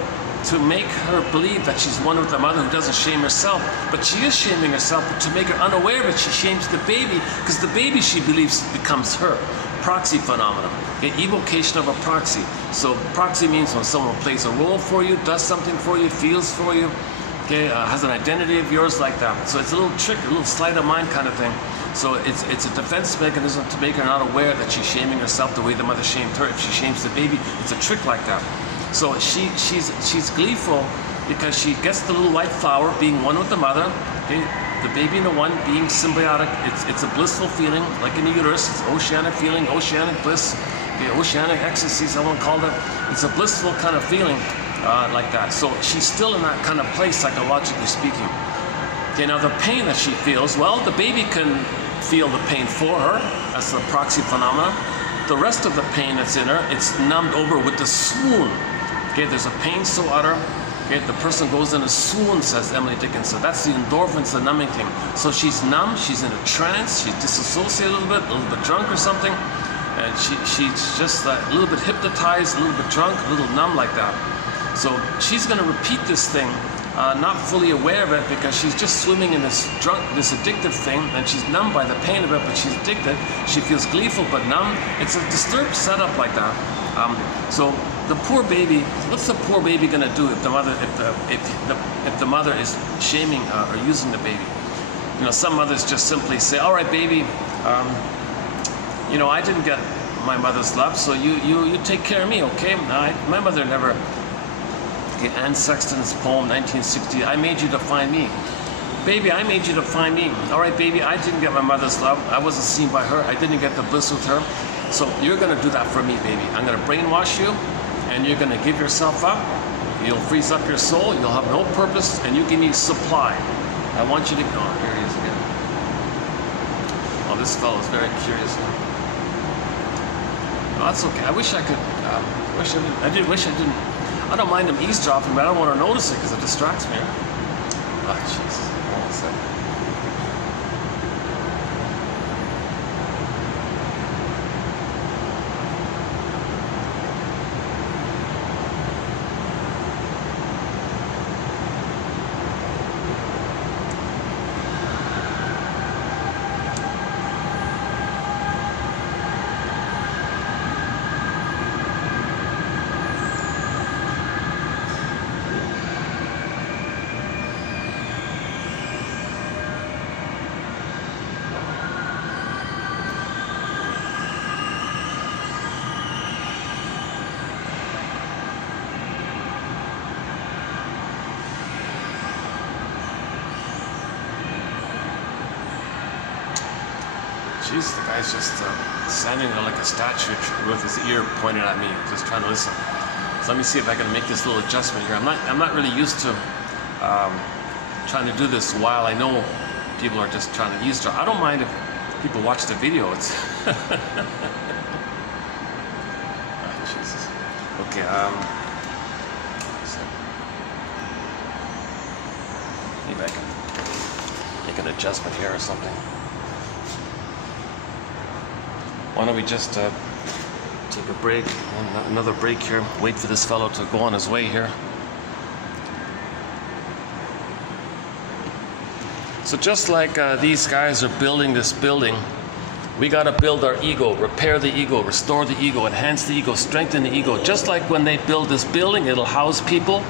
believe that she's one with the mother who doesn't shame herself. But she is shaming herself, but to make her unaware that she shames the baby, because the baby, she believes, becomes her. Proxy phenomenon. Okay, evocation of a proxy. So proxy means when someone plays a role for you, does something for you, feels for you, okay, has an identity of yours like that. So it's a little trick, a little sleight of mind kind of thing. So it's a defense mechanism to make her not aware that she's shaming herself the way the mother shamed her. If she shames the baby, it's a trick like that. So she's gleeful because she gets the little white flower being one with the mother. Okay, the baby and the one being symbiotic. It's a blissful feeling, like in the uterus. It's oceanic feeling, oceanic bliss, okay, oceanic ecstasy, someone called it. It's a blissful kind of feeling like that. So she's still in that kind of place, psychologically speaking. Okay, now the pain that she feels, well, the baby can feel the pain for her. That's the proxy phenomena. The rest of the pain that's in her, it's numbed over with the swoon. Okay, there's a pain so utter. Okay, the person goes in a swoon, says Emily Dickinson. That's the endorphins, the numbing thing. So she's numb, she's in a trance, she's disassociated a little bit drunk or something, and she's just a little bit hypnotized, a little bit drunk, a little numb like that. So she's going to repeat this thing, not fully aware of it, because she's just swimming in this addictive thing, and she's numb by the pain of it, but she's addicted. She feels gleeful but numb. It's a disturbed setup like that. So the poor baby, what's the poor baby going to do if the mother is shaming or using the baby? You know, some mothers just simply say, "All right, baby, you know, I didn't get my mother's love, so you take care of me, okay? My mother never." Anne Sexton's poem, 1960, "I made you to find me." Baby, I made you to find me. All right, baby, I didn't get my mother's love. I wasn't seen by her. I didn't get the bliss with her. So you're going to do that for me, baby. I'm going to brainwash you, and you're going to give yourself up. You'll freeze up your soul. You'll have no purpose, and you give me supply. I want you to... Oh, here he is again. Oh, this fellow is very curious. No, that's okay. I wish I could... wish I didn't... I don't mind him eavesdropping, but I don't want to notice it because it distracts me. Oh, Jesus. Hold on a second. Jeez, the guy's just standing there like a statue with his ear pointed at me, just trying to listen. So let me see if I can make this little adjustment here. I'm not really used to trying to do this while I know people are just trying to eavesdrop. I don't mind if people watch the video. It's oh, Jesus. Okay. Maybe I can make an adjustment here or something. Why don't we just take a break, another break here, wait for this fellow to go on his way here. So just like these guys are building this building, we got to build our ego, repair the ego, restore the ego, enhance the ego, strengthen the ego. Just like when they build this building, it'll house people.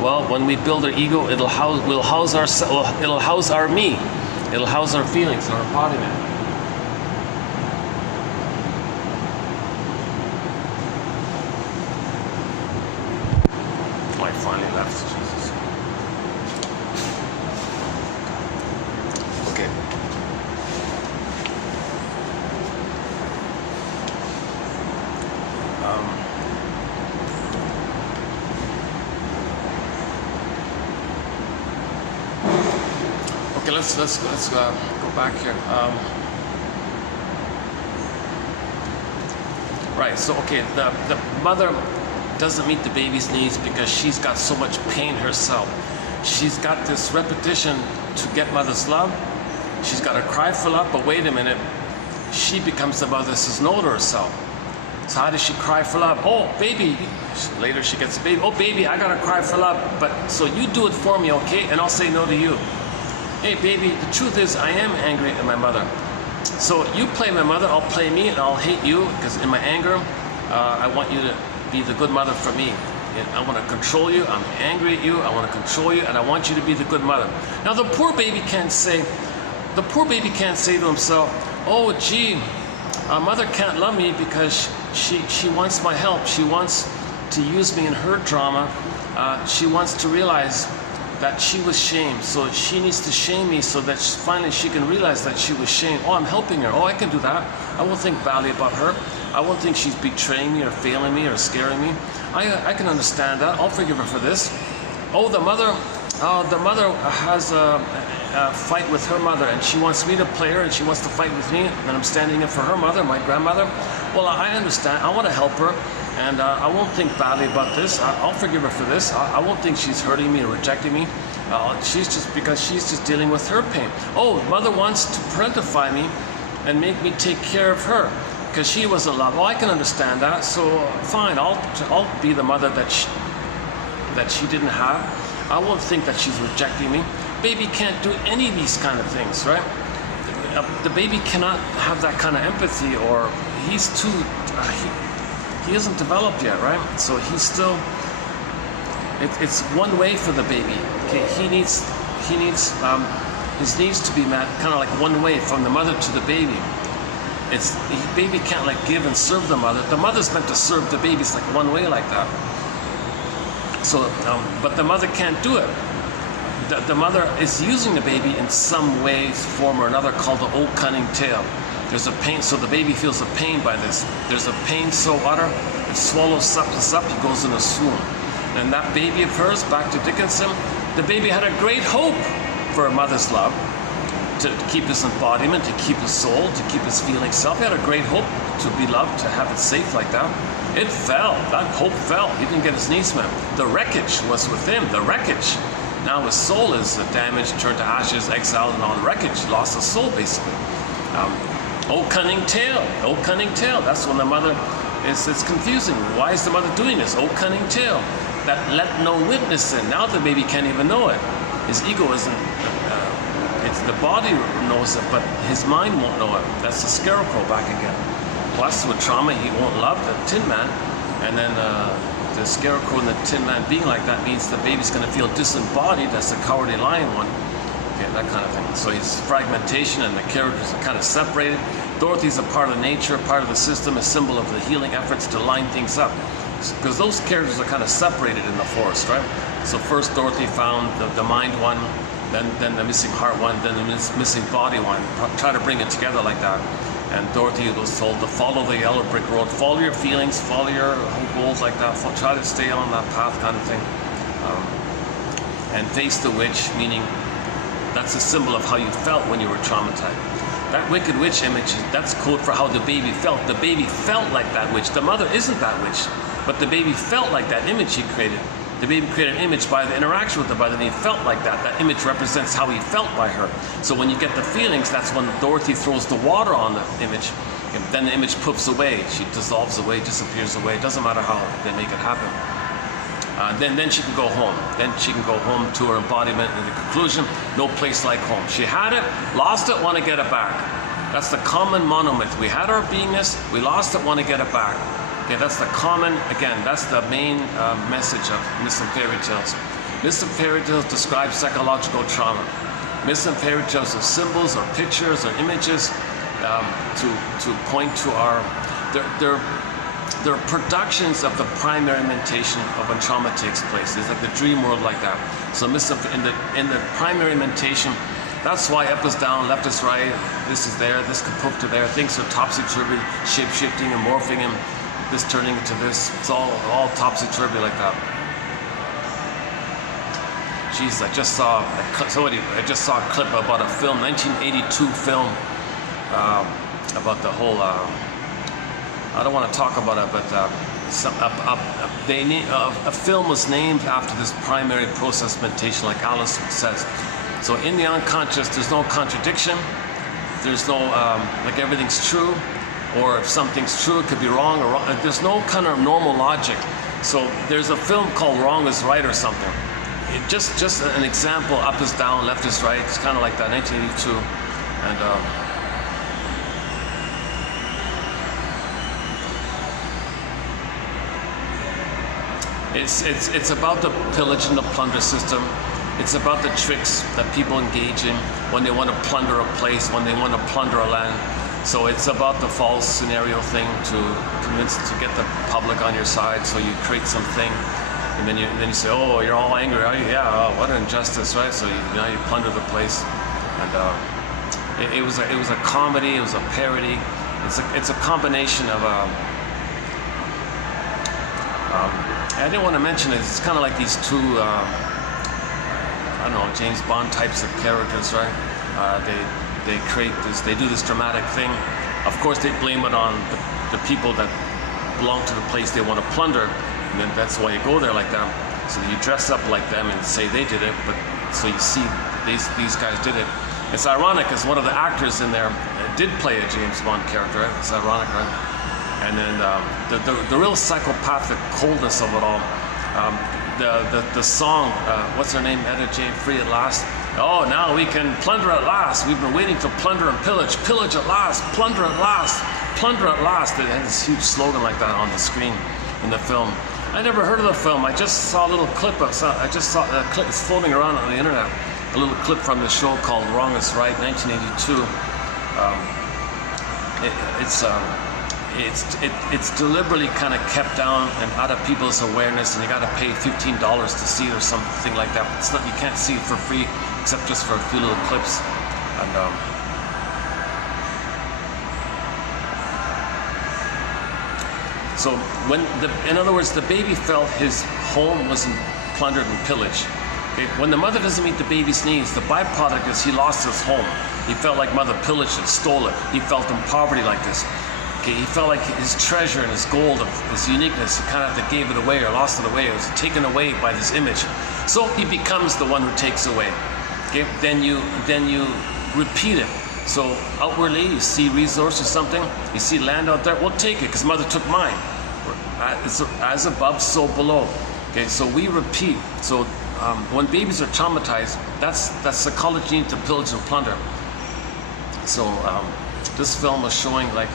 Well, when we build our ego, it'll house our me. It'll house our feelings, our embodiment. I finally left. Jesus. Okay. Okay, let's go back here. Right. So okay, the mother doesn't meet the baby's needs because she's got so much pain herself. She's got this repetition to get mother's love. She's got to cry for love, but wait a minute, she becomes the mother, says no to herself. So how does she cry for love? Oh, baby. Later she gets a baby. Oh, baby, I gotta cry for love. But so you do it for me, okay? And I'll say no to you. Hey, baby, the truth is I am angry at my mother. So you play my mother, I'll play me, and I'll hate you because in my anger, I want you to be the good mother for me. And I want to control you. I'm angry at you. I want to control you, and I want you to be the good mother. Now the poor baby can't say, the poor baby can't say to himself, oh gee, mother can't love me because she wants my help. She wants to use me in her drama. She wants to realize that she was shamed, so she needs to shame me so that finally she can realize that she was shamed. Oh, I'm helping her. Oh, I can do that. I won't think badly about her. I won't think she's betraying me or failing me or scaring me. I can understand that. I'll forgive her for this. Oh, the mother has a fight with her mother, and she wants me to play her, and she wants to fight with me, and I'm standing in for her mother, my grandmother. Well, I understand. I want to help her, and I won't think badly about this. I'll forgive her for this. I won't think she's hurting me or rejecting me. She's just dealing with her pain. Oh, mother wants to parentify me and make me take care of her because she was a love. Oh, I can understand that. So fine, I'll be the mother that she didn't have. I won't think that she's rejecting me. Baby can't do any of these kind of things, right? The baby cannot have that kind of empathy, or he's too, he isn't developed yet, right? So he's still, it's one way for the baby. Okay, he needs his needs to be met kind of like one way from the mother to the baby. Baby can't like give and serve the mother. The mother's meant to serve the baby. It's like one way like that. So, but the mother can't do it. The mother is using the baby in some way, form or another, called the old cunning tale. There's a pain, so the baby feels the pain by this. There's a pain so utter, it swallows this up, he goes in a swoon. And that baby of hers, back to Dickinson, the baby had a great hope for a mother's love, to keep his embodiment, to keep his soul, to keep his feeling self. He had a great hope to be loved, to have it safe like that. It fell. That hope fell. He didn't get his needs met. The wreckage was with him. The wreckage. Now his soul is damaged, turned to ashes, exiled, and all the wreckage. Lost his soul, basically. Oh, cunning tale. Oh, cunning tale. That's when the mother it's confusing. Why is the mother doing this? Oh, cunning tale. That let no witness in. Now the baby can't even know it. His ego isn't. It's the body knows it, but his mind won't know it. That's the scarecrow back again. Plus, with trauma, he won't love the Tin Man, and then the scarecrow and the Tin Man being like that means the baby's going to feel disembodied. That's the cowardly lion one. Okay, that kind of thing. So it's fragmentation, and the characters are kind of separated. Dorothy's a part of nature, part of the system, a symbol of the healing efforts to line things up. Because those characters are kind of separated in the forest, right? So first Dorothy found the mind one, then the missing heart one, then the missing body one. Try to bring it together like that. And Dorothy was told to follow the yellow brick road, follow your feelings, follow your goals like that, try to stay on that path kind of thing. And face the witch, meaning that's a symbol of how you felt when you were traumatized. That wicked witch image, that's code for how the baby felt. The baby felt like that witch. The mother isn't that witch, but the baby felt like that image he created. The baby created an image by the interaction with the mother, and he felt like that. That image represents how he felt by her. So when you get the feelings, that's when Dorothy throws the water on the image, and then the image poofs away. She dissolves away, disappears away. It doesn't matter how they make it happen. Then she can go home. Then she can go home to her embodiment. In the conclusion, no place like home. She had it, lost it, want to get it back. That's the common monomyth. We had our beingness, we lost it, want to get it back. Okay, that's the common, again, that's the main message of myths and fairy tales. Myths and fairy tales describe psychological trauma. Myths and fairy tales are symbols or pictures or images to point to our, they're productions of the primary mentation of when trauma takes place. It's like the dream world like that. So myths in the primary mentation, that's why up is down, left is right, this is there, this could poof to there, things are topsy-turvy, shape-shifting and morphing and this turning into this. It's all topsy-turvy like that. Jeez, I just saw a clip about a film, 1982 film, about the whole. I don't want to talk about it, but a film was named after this primary process mentation, like Alice says. So in the unconscious, there's no contradiction. There's no like everything's true. Or if something's true, it could be wrong or wrong. There's no kind of normal logic. So there's a film called Wrong is Right or something. Just an example, up is down, left is right. It's kind of like that, 1982. And it's about the pillage and the plunder system. It's about the tricks that people engage in when they want to plunder a place, when they want to plunder a land. So it's about the false scenario thing to get the public on your side. So you create something, and then you say, oh, you're all angry, are you? Yeah, oh, what an injustice, right? So you plunder the place, and it was a comedy, it was a parody. It's a combination of I didn't want to mention it. It's kind of like these two, I don't know, James Bond types of characters, right? They create this, they do this dramatic thing. Of course, they blame it on the people that belong to the place they want to plunder, and then that's why you go there like that. So you dress up like them and say they did it, but so you see these guys did it. It's ironic because one of the actors in there did play a James Bond character, right? It's ironic, right? And then the real psychopathic coldness of it all. The song, what's her name? Etta Jane Free at last. Oh, now we can plunder at last. We've been waiting to plunder and pillage. Pillage at last. Plunder at last. Plunder at last. It had this huge slogan like that on the screen in the film. I never heard of the film. I just saw a little clip. I just saw a clip. It's floating around on the internet. A little clip from the show called Wrong is Right, 1982. It's deliberately kind of kept down and out of people's awareness, and you got to pay $15 to see it or something like that. It's not, you can't see it for free except just for a few little clips. And so in other words, the baby felt his home wasn't plundered and pillaged. Okay? When the mother doesn't meet the baby's needs, the byproduct is he lost his home. He felt like mother pillaged it, stole it. He felt in poverty like this. Okay, he felt like his treasure and his gold, his uniqueness, he kind of gave it away or lost it away. It was taken away by this image. So he becomes the one who takes away. Okay, then you repeat it. So outwardly, you see resource or something, you see land out there, well, take it because mother took mine. It's as above, so below. Okay, so we repeat. So when babies are traumatized, that's psychology to pillage and plunder. So this film was showing like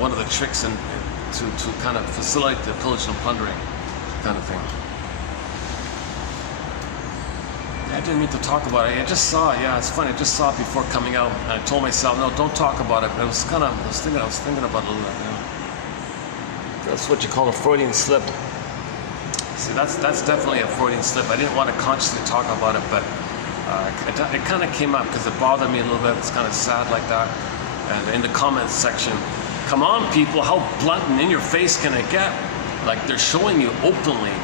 one of the tricks to kind of facilitate the pillage and plundering kind of thing. I didn't mean to talk about it. I just saw it. Yeah, it's funny. I just saw it before coming out, and I told myself, no, don't talk about it. But I was thinking about it a little bit. You know? That's what you call a Freudian slip. See, that's definitely a Freudian slip. I didn't want to consciously talk about it, but it kind of came up because it bothered me a little bit. It's kind of sad like that. And in the comments section, come on, people, how blunt and in your face can it get? Like they're showing you openly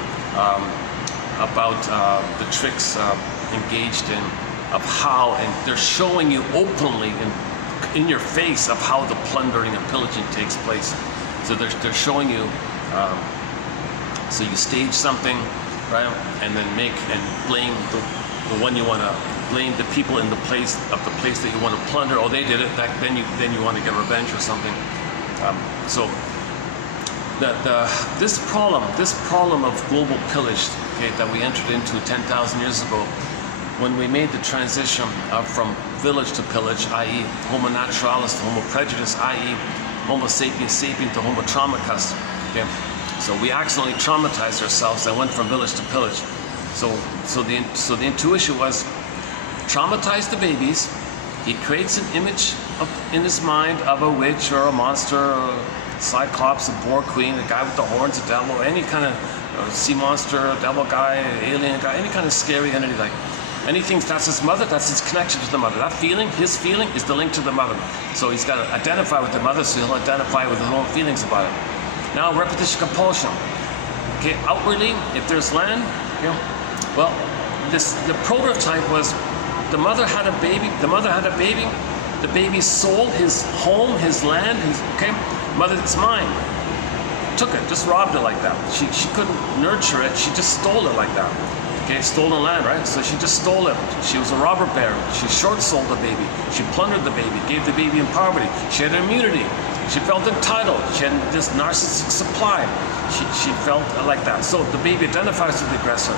about the tricks engaged in, of how, and they're showing you openly in your face of how the plundering and pillaging takes place. So they're showing you, so you stage something, right, and then make and blame the one you want to blame, the people in the place that you want to plunder. Oh, they did it. Then you want to get revenge or something. So this problem of global pillage, okay, that we entered into 10,000 years ago, when we made the transition from village to pillage, i.e. Homo naturalis to Homo prejudice, i.e. Homo sapiens sapien to Homo traumacus. Okay? So we accidentally traumatized ourselves and went from village to pillage. So the intuition was traumatize the babies. He creates an image in his mind of a witch or a monster, or a cyclops, a boar queen, a guy with the horns, a devil, any kind of sea monster, a devil guy, alien guy, any kind of scary entity, like anything that's his mother, that's his connection to the mother. That feeling, his feeling, is the link to the mother. So he's got to identify with the mother, so he'll identify with his own feelings about it. Now, repetition compulsion. Okay, outwardly, if there's land, you know, well, the prototype was the mother had a baby. The baby sold his home, his land. Mother, it's mine. Took it, just robbed it like that. She couldn't nurture it. She just stole it like that. Okay, stolen land, right? So she just stole it. She was a robber baron. She short sold the baby. She plundered the baby, gave the baby in poverty. She had immunity. She felt entitled. She had this narcissistic supply. She felt like that. So the baby identifies with the aggressor,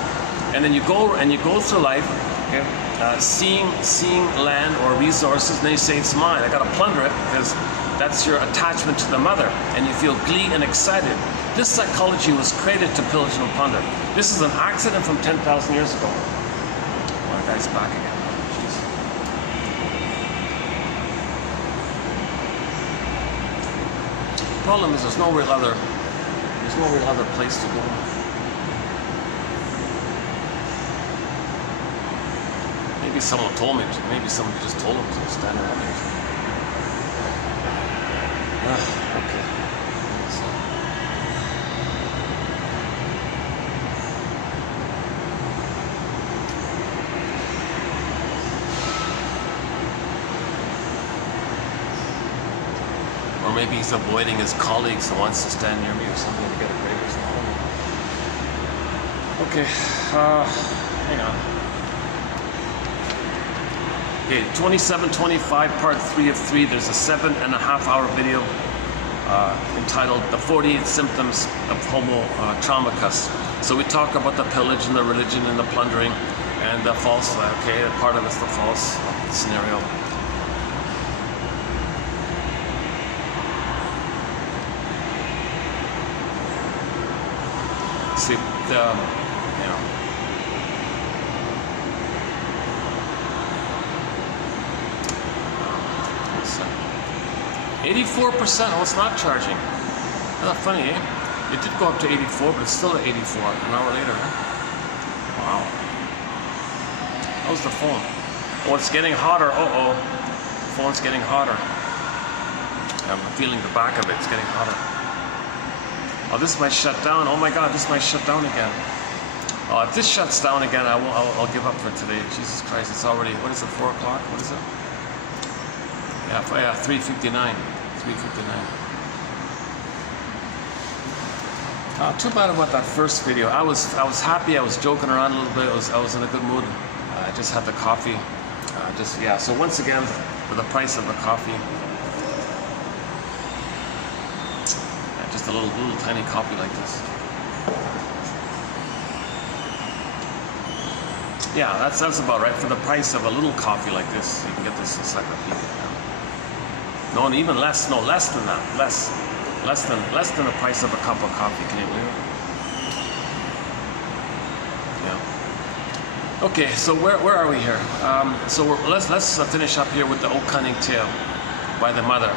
and then you go through life, okay, seeing land or resources, and then you say it's mine. I got to plunder it because that's your attachment to the mother, and you feel glee and excited. This psychology was created to pillage and plunder. This is an accident from 10,000 years ago. guy's back again. Jeez. Problem is, there's no real other place to go. Maybe someone told me to. Maybe somebody just told him to stand around there. Okay. So. 'Or maybe he's avoiding his colleagues and wants to stand near me or something to get a break or something. Okay, hang on. Okay, 2725 part 3 of 3. There's a 7.5-hour video entitled The 48 Symptoms of Homo Traumacus. So we talk about the pillage and the religion and the plundering and the false, okay, part of it's the false scenario. See, 84%. Oh, it's not charging. That's funny, eh? It did go up to 84, but it's still at 84 an hour later. Huh? Wow. How's the phone? Oh, it's getting hotter. Uh-oh. The phone's getting hotter. I'm feeling the back of it. It's getting hotter. Oh, this might shut down. Oh my God, this might shut down again. Oh, if this shuts down again, I'll give up for today. Jesus Christ, it's already, what is it, 4 o'clock? What is it? Yeah, 3:59. 3:59. Too bad about that first video. I was happy. I was joking around a little bit. I was in a good mood. I just had the coffee. So once again, for the price of the coffee, just a little tiny coffee like this. Yeah, that's about right. For the price of a little coffee like this, you can get this encyclopedia. No, and even less. No, less than that. Less than the price of a cup of coffee. Can you believe it? Yeah. Okay, so where are we here? Let's finish up here with the old cunning tale by the mother.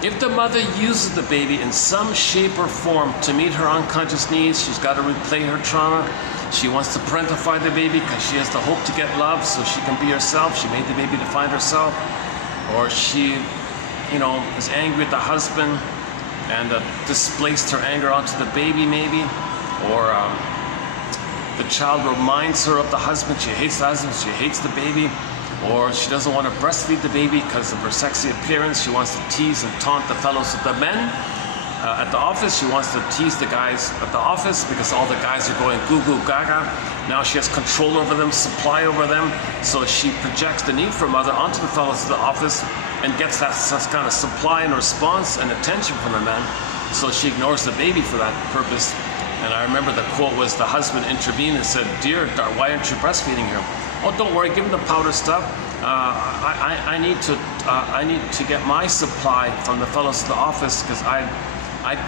If the mother uses the baby in some shape or form to meet her unconscious needs, she's got to replay her trauma. She wants to parentify the baby because she has the hope to get love so she can be herself. She made the baby to find herself. Or she, is angry at the husband and displaced her anger onto the baby maybe. Or the child reminds her of the husband. She hates the husband, she hates the baby. Or she doesn't want to breastfeed the baby because of her sexy appearance. She wants to tease and taunt the fellows with the men. At the office, she wants to tease the guys at the office because all the guys are going goo goo gaga. Now she has control over them, supply over them. So she projects the need for mother onto the fellows at the office and gets that kind of supply and response and attention from the men. So she ignores the baby for that purpose. And I remember the quote was the husband intervened and said, "Dear, why aren't you breastfeeding her?" "Oh, don't worry, give him the powder stuff. I need to get my supply from the fellows at the office because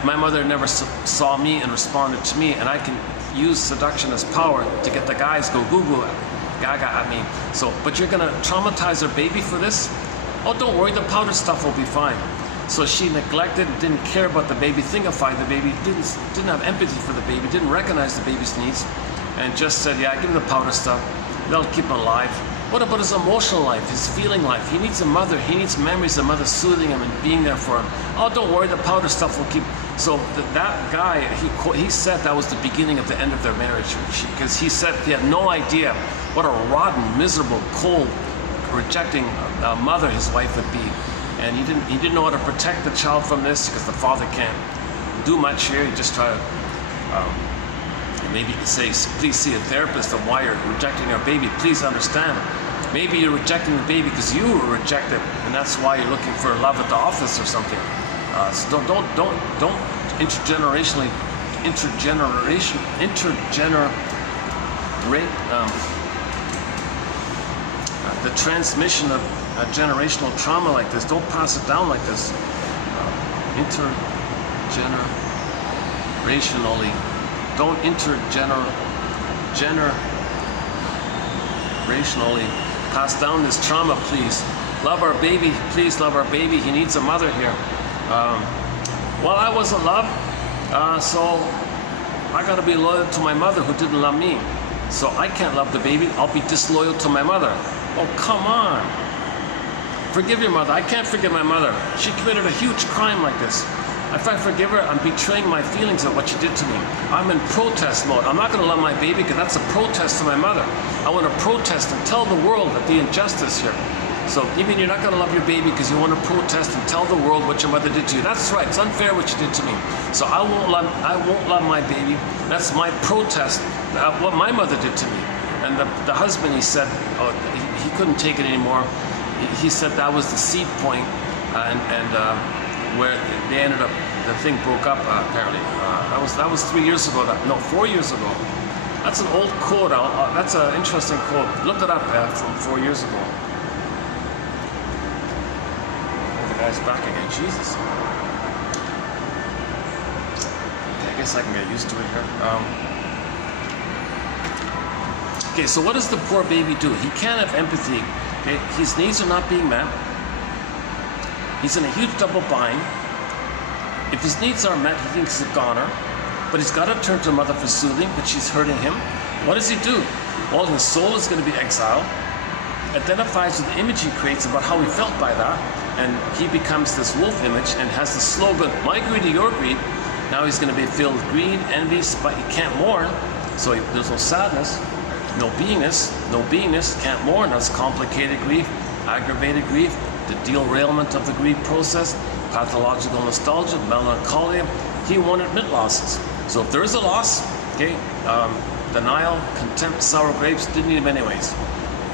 my mother never saw me and responded to me, and I can use seduction as power to get the guys go goo goo gaga at me. So, but you're gonna traumatize her baby for this? Oh, don't worry, the powder stuff will be fine." So she neglected, didn't care about the baby, thingified the baby, didn't have empathy for the baby, didn't recognize the baby's needs, and just said, "Yeah, give him the powder stuff. That'll keep him alive." What about his emotional life, his feeling life? He needs a mother. He needs memories of mother soothing him and being there for him. "Oh, don't worry, the powder stuff will keep." So that guy, he said that was the beginning of the end of their marriage, because he said he had no idea what a rotten, miserable, cold, rejecting mother his wife would be, and he didn't know how to protect the child from this because the father can't do much here. He just tried to. Maybe you could say, "Please see a therapist of why you're rejecting our baby. Please understand. Maybe you're rejecting the baby because you were rejected, and that's why you're looking for love at the office or something." So don't the transmission of generational trauma like this. Don't pass it down like this. Intergenerationally. Don't generationally passed down this trauma. Please love our baby. Please love our baby. He needs a mother here. Well, I wasn't loved, so I got to be loyal to my mother who didn't love me. So I can't love the baby. I'll be disloyal to my mother. Oh, come on. Forgive your mother. I can't forgive my mother. She committed a huge crime like this. If I forgive her, I'm betraying my feelings of what she did to me. I'm in protest mode. I'm not going to love my baby because that's a protest to my mother. I want to protest and tell the world that the injustice here. So you mean you're not going to love your baby because you want to protest and tell the world what your mother did to you? That's right. It's unfair what you did to me. So I won't love my baby. That's my protest what my mother did to me. And the husband, he said, oh, he couldn't take it anymore. He said that was the seed point, where they ended up, the thing broke up apparently. That was 3 years ago. No, 4 years ago. That's an old quote. That's an interesting quote. Look it up from 4 years ago. The guy's back again. Jesus. I guess I can get used to it here. Okay, so what does the poor baby do? He can't have empathy. Okay, his needs are not being met. He's in a huge double bind. If his needs aren't met, he thinks he's a goner. But he's got to turn to mother for soothing, but she's hurting him. What does he do? Well, his soul is going to be exiled. Identifies with the image he creates about how he felt by that. And he becomes this wolf image and has the slogan, my greed to your greed. Now he's going to be filled with greed, envy, but he can't mourn. So there's no sadness. No beingness, can't mourn. That's complicated grief, aggravated grief, the derailment of the grief process, pathological nostalgia, melancholia. He won't admit losses. So if there is a loss, okay, denial, contempt, sour grapes, didn't need him anyways.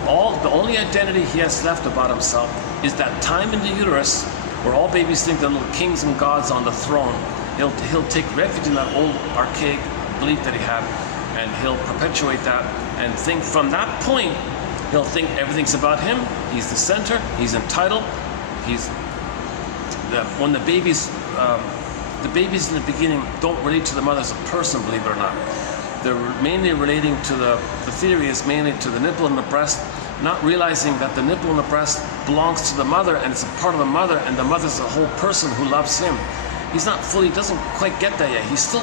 The only identity he has left about himself is that time in the uterus where all babies think they're little kings and gods on the throne. He'll take refuge in that old archaic belief that he had, and he'll perpetuate that and think from that point, he'll think everything's about him. He's the center. He's entitled. When the babies in the beginning don't relate to the mother as a person, believe it or not. They're mainly relating to the theory is mainly to the nipple and the breast, not realizing that the nipple and the breast belongs to the mother and it's a part of the mother, and the mother's a whole person who loves him. He's not fully, doesn't quite get that yet. He's still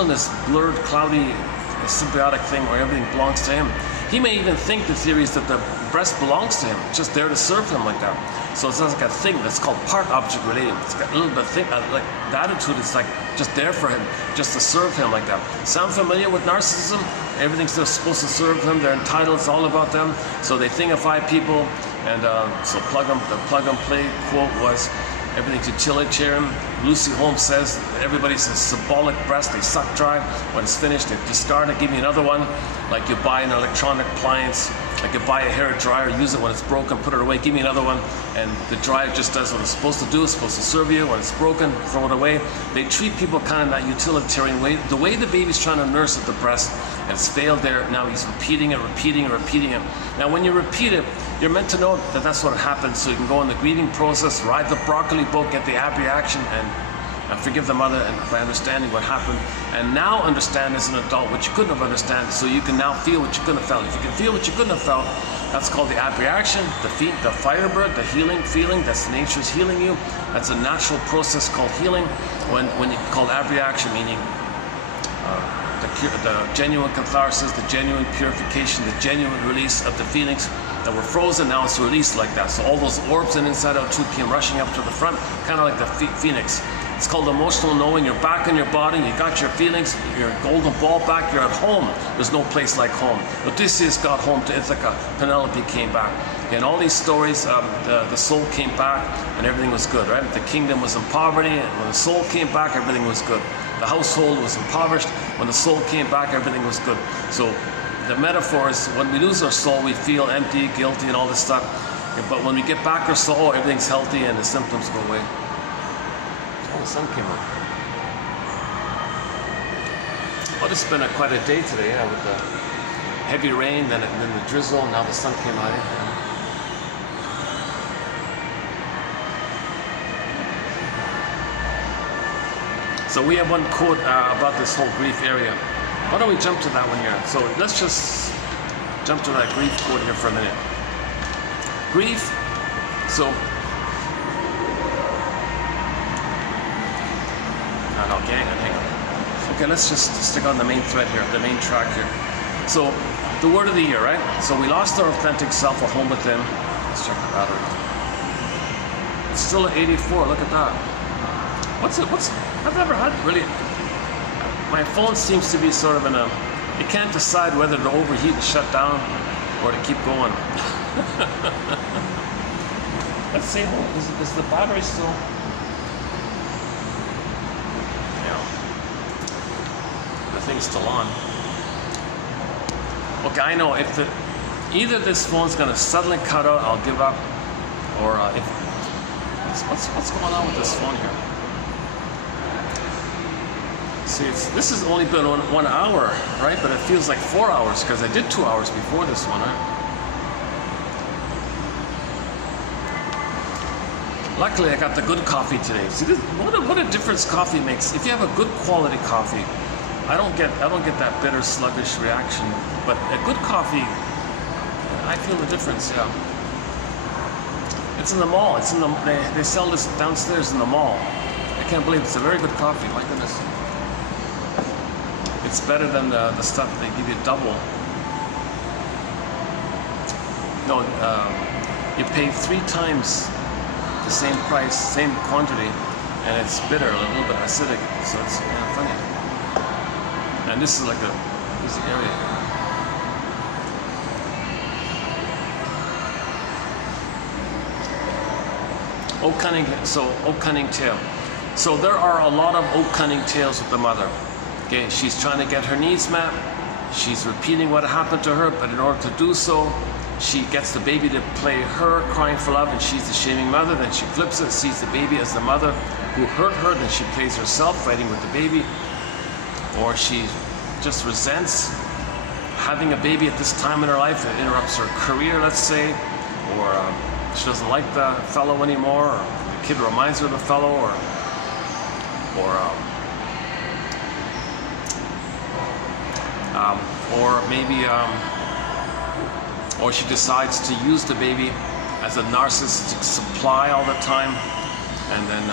in this blurred, cloudy, symbiotic thing where everything belongs to him. He may even think the theory is that the breast belongs to him, it's just there to serve him like that. So it's like a thing that's called part-object relating. It's got a little bit of thing, like the attitude is like just there for him, just to serve him like that. Sound familiar with narcissism? Everything's they're supposed to serve them, they're entitled, it's all about them. So they thingify people, and so the plug and play quote was, everything's utilitarian. Lucy Holmes says everybody's a symbolic breast, they suck dry. When it's finished, they discard it, give me another one. Like you buy an electronic appliance, like you buy a hair dryer, use it when it's broken, put it away, give me another one. And the dryer just does what it's supposed to do, it's supposed to serve you. When it's broken, throw it away. They treat people kind of that utilitarian way. The way the baby's trying to nurse at the breast, and it's failed there, now he's repeating it. Now when you repeat it, you're meant to know that that's what happens, so you can go in the grieving process, ride the broccoli boat, get the ab reaction, and forgive the mother and by understanding what happened, and now understand as an adult what you couldn't have understood, so you can now feel what you couldn't have felt. If you can feel what you couldn't have felt, that's called the ab reaction, the firebird, the healing feeling. That's nature's healing you. That's a natural process called healing. When you call ab reaction, meaning the genuine catharsis, the genuine purification, the genuine release of the feelings that were frozen, now it's released like that. So all those orbs and inside out truth came rushing up to the front, kind of like the phoenix. It's called emotional knowing. You're back in your body, you got your feelings, you're a golden ball back, you're at home. There's no place like home. Odysseus got home to Ithaca, Penelope came back. In all these stories, the soul came back and everything was good, right? The kingdom was in poverty, and when the soul came back, everything was good. The household was impoverished. When the soul came back, everything was good. So the metaphor is when we lose our soul, we feel empty, guilty, and all this stuff. But when we get back our soul, everything's healthy and the symptoms go away. Oh, the sun came up. Well, it's been quite a day today, with the heavy rain, then the drizzle, and now the sun came out. So we have one quote about this whole grief area. Why don't we jump to that one here? So let's just jump to that grief quote here for a minute. Grief, so, no, gang, hang on. Okay, let's just stick on the main thread here, the main track here. So, the word of the year, right? So we lost our authentic self at home with them. Let's check the battery. It's still at 84, look at that. I've never had really, my phone seems to be sort of in a, it can't decide whether to overheat and shut down or to keep going. Let's see, is the battery still? Yeah. The thing's still on. Okay, I know if either this phone's gonna suddenly cut out, I'll give up, or what's going on with this phone here? See, this has only been 1 hour, right? But it feels like 4 hours because I did 2 hours before this one, right? Luckily, I got the good coffee today. See, what a difference coffee makes. If you have a good quality coffee, I don't get that bitter, sluggish reaction. But a good coffee, I feel the difference. Yeah. It's in the mall. They sell this downstairs in the mall. I can't believe it's a very good coffee. My goodness. It's better than the stuff they give you double. No, you pay 3 times the same price, same quantity, and it's bitter, a little bit acidic. So it's funny. And this is like this is the area. Oak cunning tale. So there are a lot of oak cunning tales with the mother. Okay, she's trying to get her needs met. She's repeating what happened to her, but in order to do so, she gets the baby to play her, crying for love, and she's the shaming mother. Then she flips it, sees the baby as the mother who hurt her. Then she plays herself, fighting with the baby. Or she just resents having a baby at this time in her life. It interrupts her career, let's say. Or she doesn't like the fellow anymore. Or the kid reminds her of the fellow. Or maybe or she decides to use the baby as a narcissistic supply all the time, and then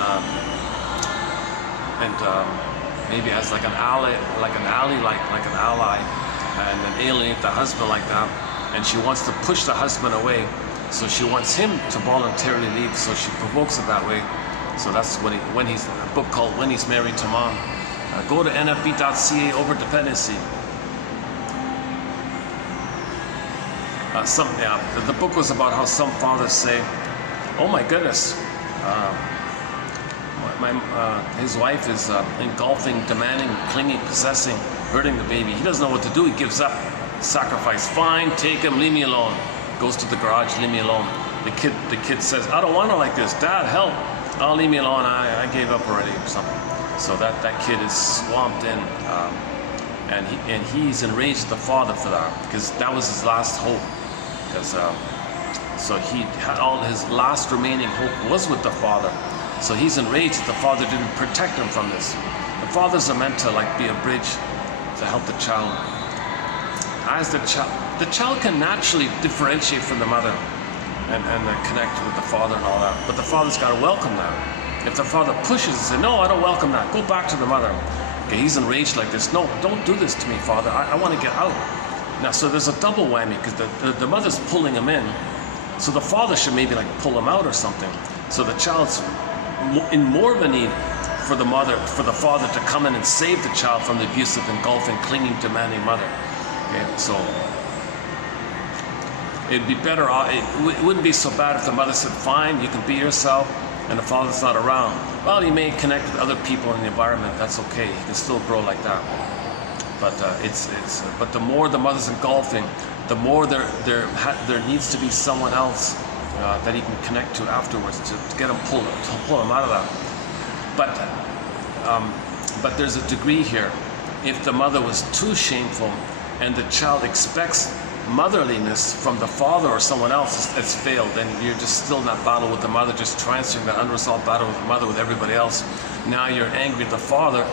maybe as like an ally, like an ally, and then alienate the husband like that. And she wants to push the husband away, so she wants him to voluntarily leave. So she provokes it that way. So that's when he's a book called When He's Married to Mom. Go to nfb.ca over dependency. The book was about how some fathers say, "Oh my goodness, his wife is engulfing, demanding, clinging, possessing, hurting the baby. He doesn't know what to do. He gives up, sacrifice. Fine, take him, leave me alone. Goes to the garage, leave me alone. The kid says, I don't want to like this. Dad, help. Oh, leave me alone. I gave up already," or something. So that kid is swamped in, and he's enraged at the father for that, because that was his last hope. Because so he had all his last remaining hope was with the father. So he's enraged that the father didn't protect him from this. The fathers are meant to be a bridge to help the child. As the child can naturally differentiate from the mother and connect with the father and all that. But the father's got to welcome that. If the father pushes and says, "No, I don't welcome that. Go back to the mother." Okay, he's enraged like this. "No, don't do this to me, father. I want to get out." Now, so there's a double whammy, because the mother's pulling him in. So the father should maybe pull him out or something. So the child's in more of a need for the father to come in and save the child from the abusive, engulfing, clinging, demanding mother. Okay, so it'd be better. It wouldn't be so bad if the mother said, "Fine, you can be yourself," and the father's not around. Well, he may connect with other people in the environment. That's okay. He can still grow like that. But but the more the mother's engulfing, the more there needs to be someone else that he can connect to afterwards to get him pull him out of that. But there's a degree here. If the mother was too shameful and the child expects motherliness from the father or someone else that's failed, then you're just still in that battle with the mother, just transferring that unresolved battle with the mother with everybody else. Now you're angry at the father,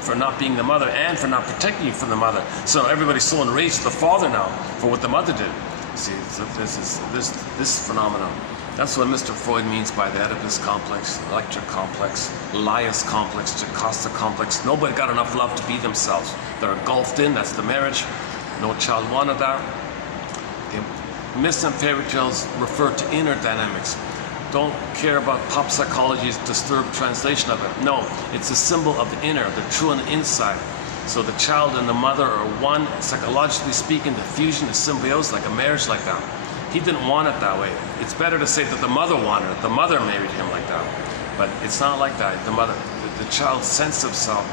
for for not being the mother and for not protecting you from the mother. So everybody's so enraged at the father now for what the mother did. See, so this phenomenon. That's what Mr. Freud means by the Oedipus complex, Electra complex, Laius complex, Jocasta complex. Nobody got enough love to be themselves. They're engulfed in, that's the marriage. No child wanted that. Okay. Myths and fairy tales refer to inner dynamics. Don't care about pop psychology's disturbed translation of it. No, it's a symbol of the inner, the true and the inside. So the child and the mother are one, psychologically speaking, the fusion, the symbiosis, like a marriage like that. He didn't want it that way. It's better to say that the mother wanted it. The mother married him like that. But it's not like that. The mother, the child's sense of self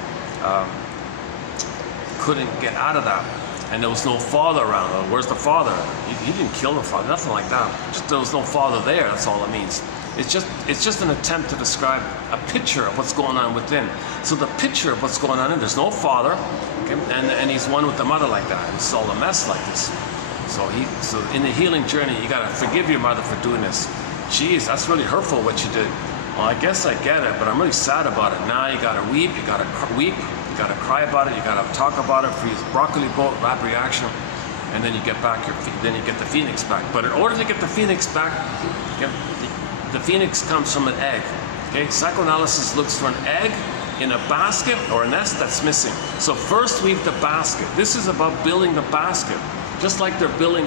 couldn't get out of that. And there was no father around. Where's the father? He didn't kill the father, nothing like that. Just there was no father there, that's all it means. It's just an attempt to describe a picture of what's going on within. So the picture of what's going on in, there's no father, okay, and he's one with the mother like that. It's all a mess like this. So in the healing journey, you gotta forgive your mother for doing this. Geez, that's really hurtful what you did. Well, I guess I get it, but I'm really sad about it. Now you gotta weep, you gotta cry about it, you gotta talk about it, freeze broccoli boat, rap reaction, and then you get back then you get the phoenix back. But in order to get the phoenix back, the phoenix comes from an egg. Okay, psychoanalysis looks for an egg in a basket or a nest that's missing. So first weave the basket. This is about building the basket. Just like they're building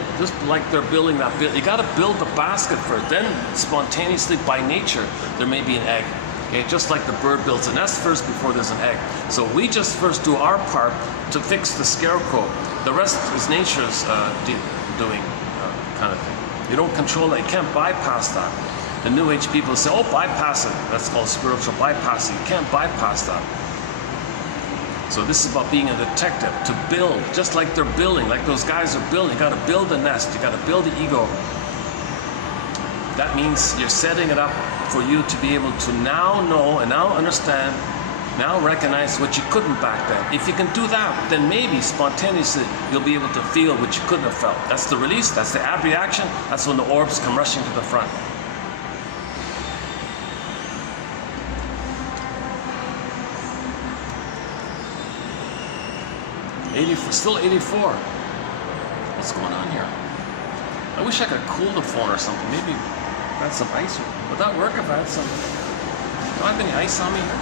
that. You got to build the basket first. Then spontaneously, by nature, there may be an egg. Okay, just like the bird builds a nest first before there's an egg. So we just first do our part to fix the scarecrow. The rest is nature's doing kind of thing. You don't control it. You can't bypass that. The New Age people say, oh, bypass it. That's called spiritual bypassing. You can't bypass that. So this is about being a detective, to build, just like they're building, like those guys are building. You got to build the nest. You got to build the ego. That means you're setting it up for you to be able to now know and now understand, now recognize what you couldn't back then. If you can do that, then maybe spontaneously you'll be able to feel what you couldn't have felt. That's the release, that's the ab reaction, that's when the orbs come rushing to the front. Still 84. What's going on here? I wish I could cool the phone or something. Maybe add some ice. Would that work if I had some? Do I have any ice on me here?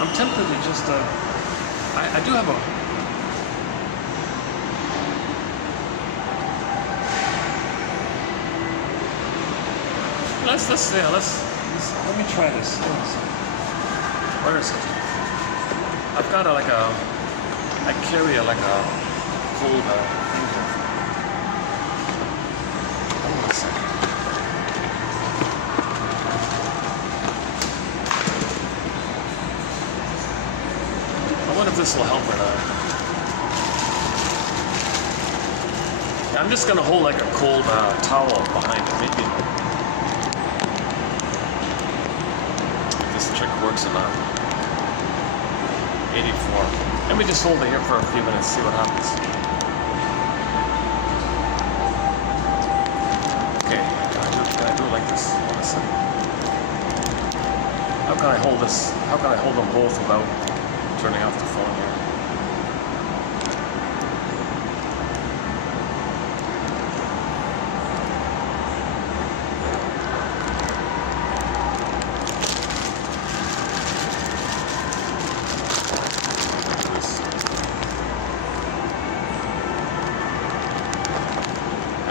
I'm tempted to just. I do have a. Let me try this. Where is it? I've got I carry like a cold thing here. Hold on a second. I wonder if this will help or not. Yeah, I'm just gonna hold like a cold towel behind it. Maybe if this trick works or not. 84. Let me just hold it here for a few minutes, see what happens. Okay, can I do it like this? Hold on a second. How can I hold this? How can I hold them both without turning off the phone here?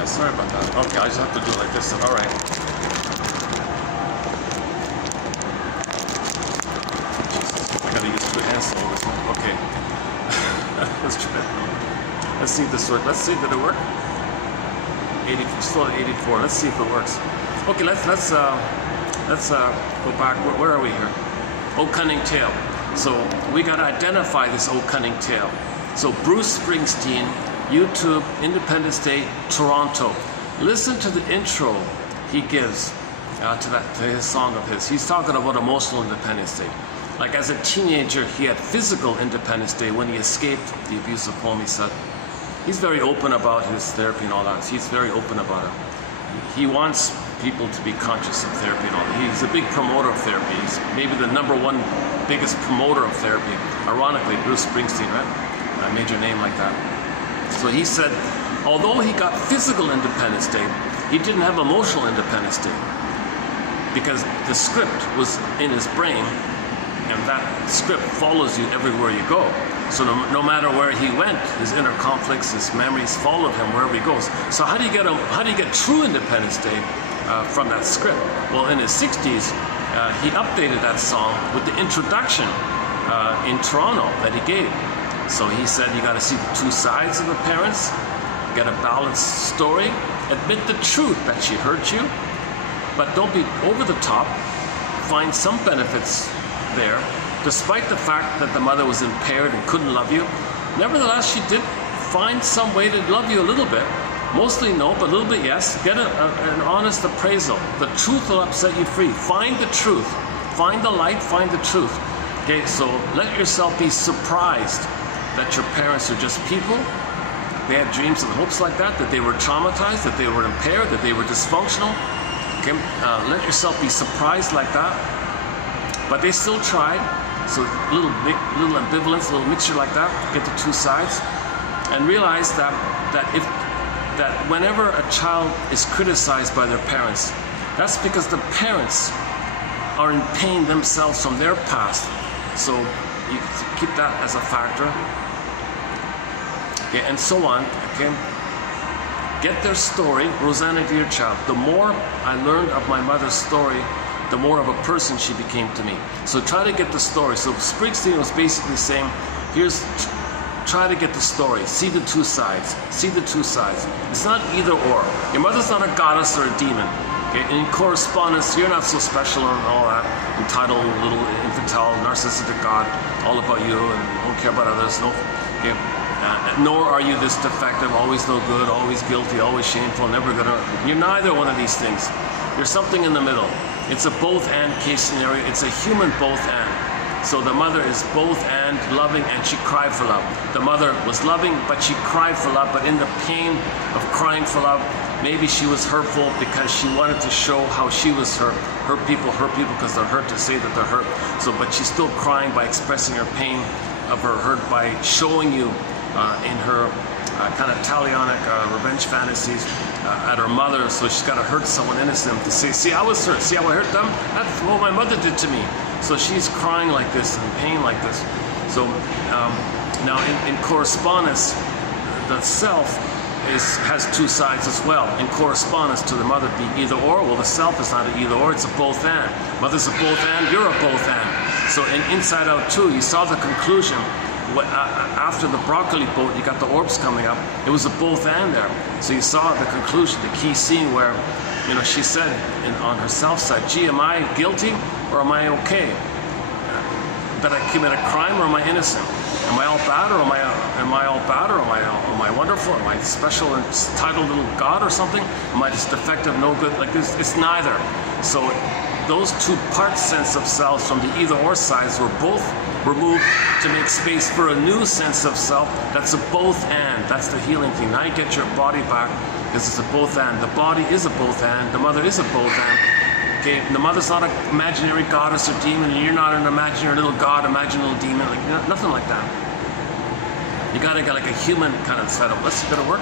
Sorry about that. Okay, I just have to do it like this. All right. Jesus, I gotta use 2 hands to hold this one. Okay. Let's try it. Let's see if this works. Let's see, did it work? 80, still at 84. Let's see if it works. Okay, let's go back. Where are we here? Old Cunning Tale. So we gotta identify this old cunning tale. So Bruce Springsteen, YouTube, Independence Day, Toronto. Listen to the intro he gives to his song of his. He's talking about emotional Independence Day. Like as a teenager, he had physical Independence Day when he escaped the abusive home, he said. He's very open about his therapy and all that. He's very open about it. He wants people to be conscious of therapy and all. He's a big promoter of therapy. He's maybe the #1 biggest promoter of therapy. Ironically, Bruce Springsteen, right? A major name like that. So he said, although he got physical Independence Day, he didn't have emotional Independence Day because the script was in his brain, and that script follows you everywhere you go. So no matter where he went, his inner conflicts, his memories followed him wherever he goes. So how do you get true Independence Day from that script? Well, in his 60s, he updated that song with the introduction in Toronto that he gave. So he said you got to see the two sides of the parents, get a balanced story, admit the truth that she hurt you, but don't be over the top. Find some benefits there, despite the fact that the mother was impaired and couldn't love you. Nevertheless, she did find some way to love you a little bit. Mostly no, but a little bit yes. Get an honest appraisal. The truth will upset you free. Find the truth. Find the light, find the truth. Okay, so let yourself be surprised that your parents are just people. They had dreams and hopes like that they were traumatized, that they were impaired, that they were dysfunctional. Okay, let yourself be surprised like that. But they still tried. So little ambivalence, a little mixture like that. Get the two sides, and realize that whenever a child is criticized by their parents, that's because the parents are in pain themselves from their past. So you keep that as a factor. Okay, and so on. Okay, get their story. Rosanna, dear child, the more I learned of my mother's story, the more of a person she became to me. So try to get the story. So Springsteen was basically saying, try to get the story. See the two sides. See the two sides. It's not either or. Your mother's not a goddess or a demon. Okay? In correspondence, you're not so special and all that. Entitled, little infantile, narcissistic God, all about you and don't care about others. No. Okay? Nor are you this defective, always no good, always guilty, always shameful, never gonna. You're neither one of these things. You're something in the middle. It's a both and case scenario. It's a human both and. So the mother is both and loving, and she cried for love. The mother was loving, but she cried for love. But in the pain of crying for love, maybe she was hurtful because she wanted to show how she was hurt. Hurt people because they're hurt to say that they're hurt. So, but she's still crying by expressing her pain of her hurt by showing you in her kind of talionic revenge fantasies at her mother. So she's got to hurt someone innocent to say, see, I was hurt. See how I hurt them? That's what my mother did to me. So she's crying like this and pain like this. So now in correspondence, the self has two sides as well. In correspondence to the mother be either or. Well, the self is not an either or, it's a both and. Mother's a both and, you're a both and. So in Inside Out 2, you saw the conclusion. After the broccoli boat, you got the orbs coming up. It was a both and there. So you saw the conclusion, the key scene where, she said on her self side, gee, am I guilty or am I okay? That I commit a crime or am I innocent? Am I all bad or am I all bad or am I wonderful? Am I special and titled little God or something? Am I just defective, no good? Like this, it's neither. So those two part sense of selves from the either or sides were both removed to make space for a new sense of self that's a both and. That's the healing thing. Now you get your body back because it's a both and. The body is a both and. The mother is a both and. Okay, the mother's not an imaginary goddess or demon, and you're not an imaginary little god, imaginary little demon, like nothing like that. You gotta get like a human kind of setup. Let's get it work.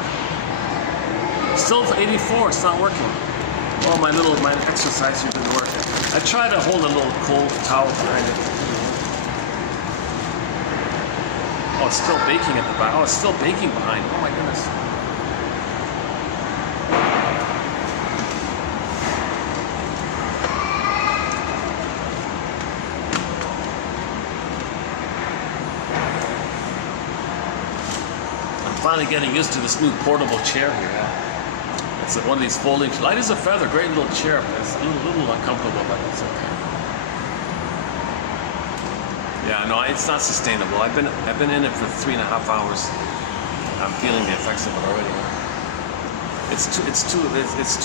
Still 84, it's not working. Well, my exercise here didn't work. I tried to hold a little cold towel behind it. Oh, it's still baking at the back. Oh, it's still baking behind. Oh my goodness. I'm finally getting used to this new portable chair here. It's one of these folding, light as a feather, great little chair. It's a little uncomfortable, but it's okay. Yeah, no, it's not sustainable. I've been in it for 3.5 hours. I'm feeling the effects of it already. It's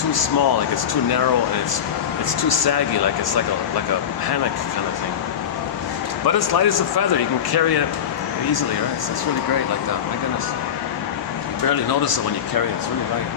too small, like it's too narrow, and it's too saggy, like it's like a hammock kind of thing. But it's light as a feather. You can carry it easily, right? It's really great like that. My goodness, you barely notice it when you carry it. It's really light.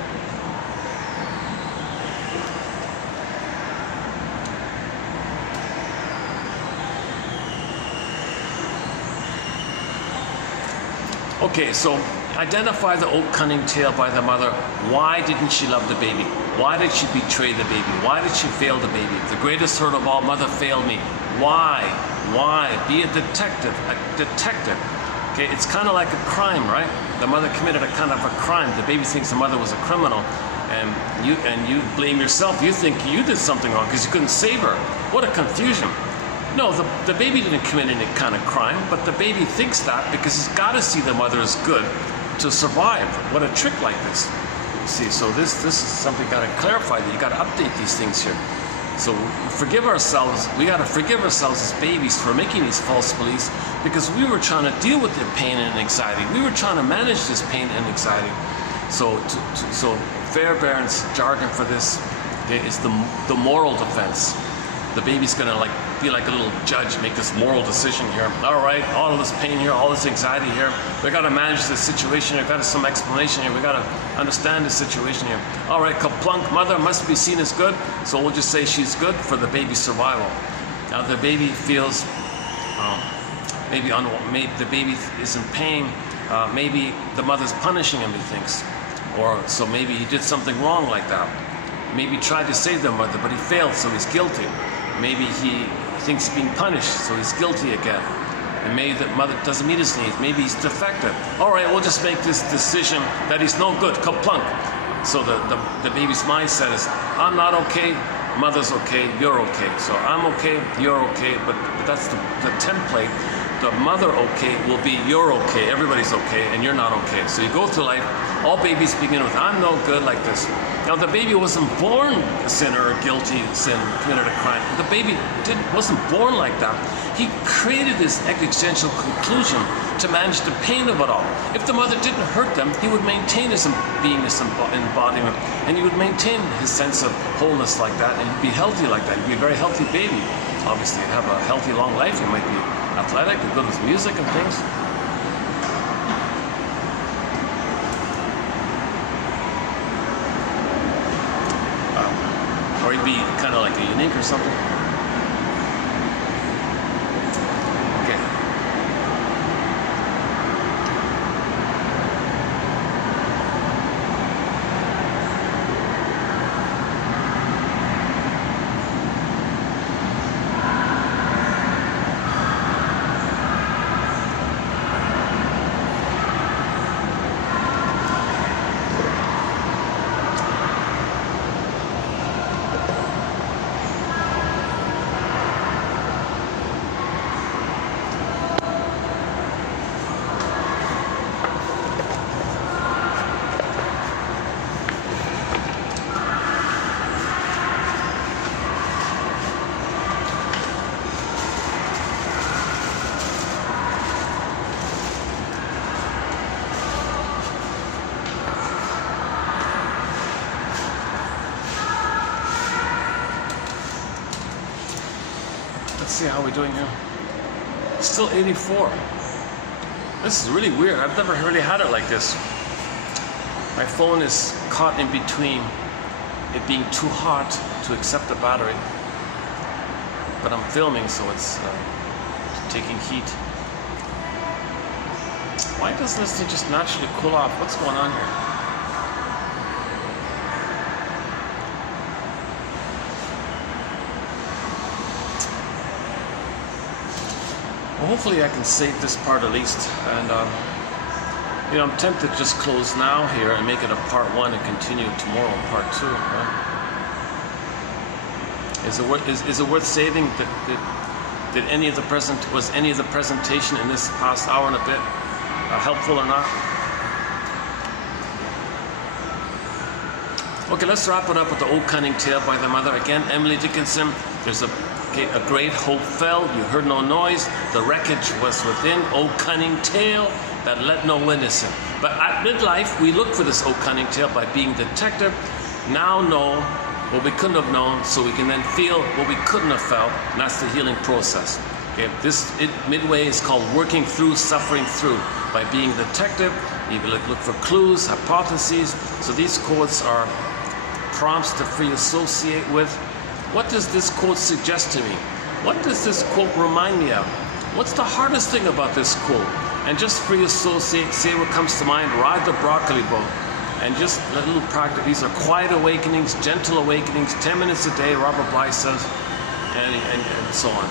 Okay, so identify the old cunning tale by the mother. Why didn't she love the baby? Why did she betray the baby? Why did she fail the baby? The greatest hurt of all, mother failed me. Why? Why? Be a detective. A detective. Okay, it's kind of like a crime, right? The mother committed a kind of a crime. The baby thinks the mother was a criminal, and you blame yourself. You think you did something wrong because you couldn't save her. What a confusion. No, the baby didn't commit any kind of crime, but the baby thinks that because he's got to see the mother as good to survive. What a trick like this. See, so this is something got to clarify, that you got to update these things here. So forgive ourselves. We got to forgive ourselves as babies for making these false beliefs, because we were trying to deal with the pain and anxiety. We were trying to manage this pain and anxiety. So Fairbairn's jargon for this, okay, is the moral defense. The baby's gonna be like a little judge, make this moral decision here. All right, all of this pain here, all this anxiety here. We gotta manage this situation. We got some explanation here. We gotta understand the situation here. All right, kaplunk, mother must be seen as good, so we'll just say she's good for the baby's survival. Now the baby feels maybe the baby is in pain. Maybe the mother's punishing him, he thinks, or so maybe he did something wrong like that. Maybe he tried to save the mother, but he failed, so he's guilty. Maybe he thinks he's being punished, so he's guilty again. And maybe the mother doesn't meet his needs. Maybe he's defective. All right, we'll just make this decision that he's no good. Kaplunk. So the baby's mindset is, I'm not okay, mother's okay, you're okay. So I'm okay, you're okay, but that's the template. The mother okay will be you're okay, everybody's okay, and you're not okay. So you go through life, all babies begin with, I'm no good, like this. Now the baby wasn't born a sinner or guilty, sin, committed a crime. The baby wasn't born like that. He created this existential conclusion to manage the pain of it all. If the mother didn't hurt them, he would maintain his beingness and embodiment, and he would maintain his sense of wholeness like that, and he'd be healthy like that. He'd be a very healthy baby. Obviously, have a healthy, long life. He might be athletic and good with music and things. Or he'd be kind of like a unique or something. Okay. Let's see how we're doing here. Still 84. This is really weird. I've never really had it like this. My phone is caught in between it being too hot to accept the battery, but I'm filming, so it's taking heat. Why doesn't this thing just naturally cool off? What's going on here? Well, hopefully I can save this part at least, and I'm tempted to just close now here and make it a part 1 and continue tomorrow in part 2. Right? Is it worth saving? Did any of the presentation in this past hour and a bit helpful or not? Okay, let's wrap it up with the old cunning tale by the mother again. Emily Dickinson. There's a great hope fell, you heard no noise, the wreckage was within, O cunning tale that let no witness in. But at midlife, we look for this O cunning tale by being detective, now know what we couldn't have known, so we can then feel what we couldn't have felt, and that's the healing process. Okay, midway is called working through, suffering through. By being a detective, you look for clues, hypotheses. So these quotes are prompts to free associate with. What does this quote suggest to me? What does this quote remind me of? What's the hardest thing about this quote? And just free associate, say what comes to mind, ride the broccoli boat. And just a little practice. These are quiet awakenings, gentle awakenings, 10 minutes a day, Robert Bly says, and so on.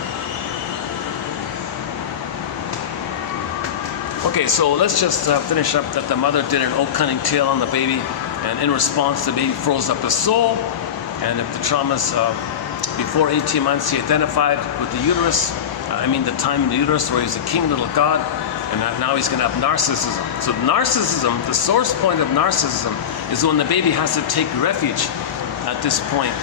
Okay, so let's just finish up that the mother did an oak cunning tale on the baby, and in response the baby froze up his soul. And if the traumas before 18 months, he identified with the uterus, the time in the uterus where he was a king little god, and now he's going to have narcissism. So narcissism, the source point of narcissism, is when the baby has to take refuge at this point,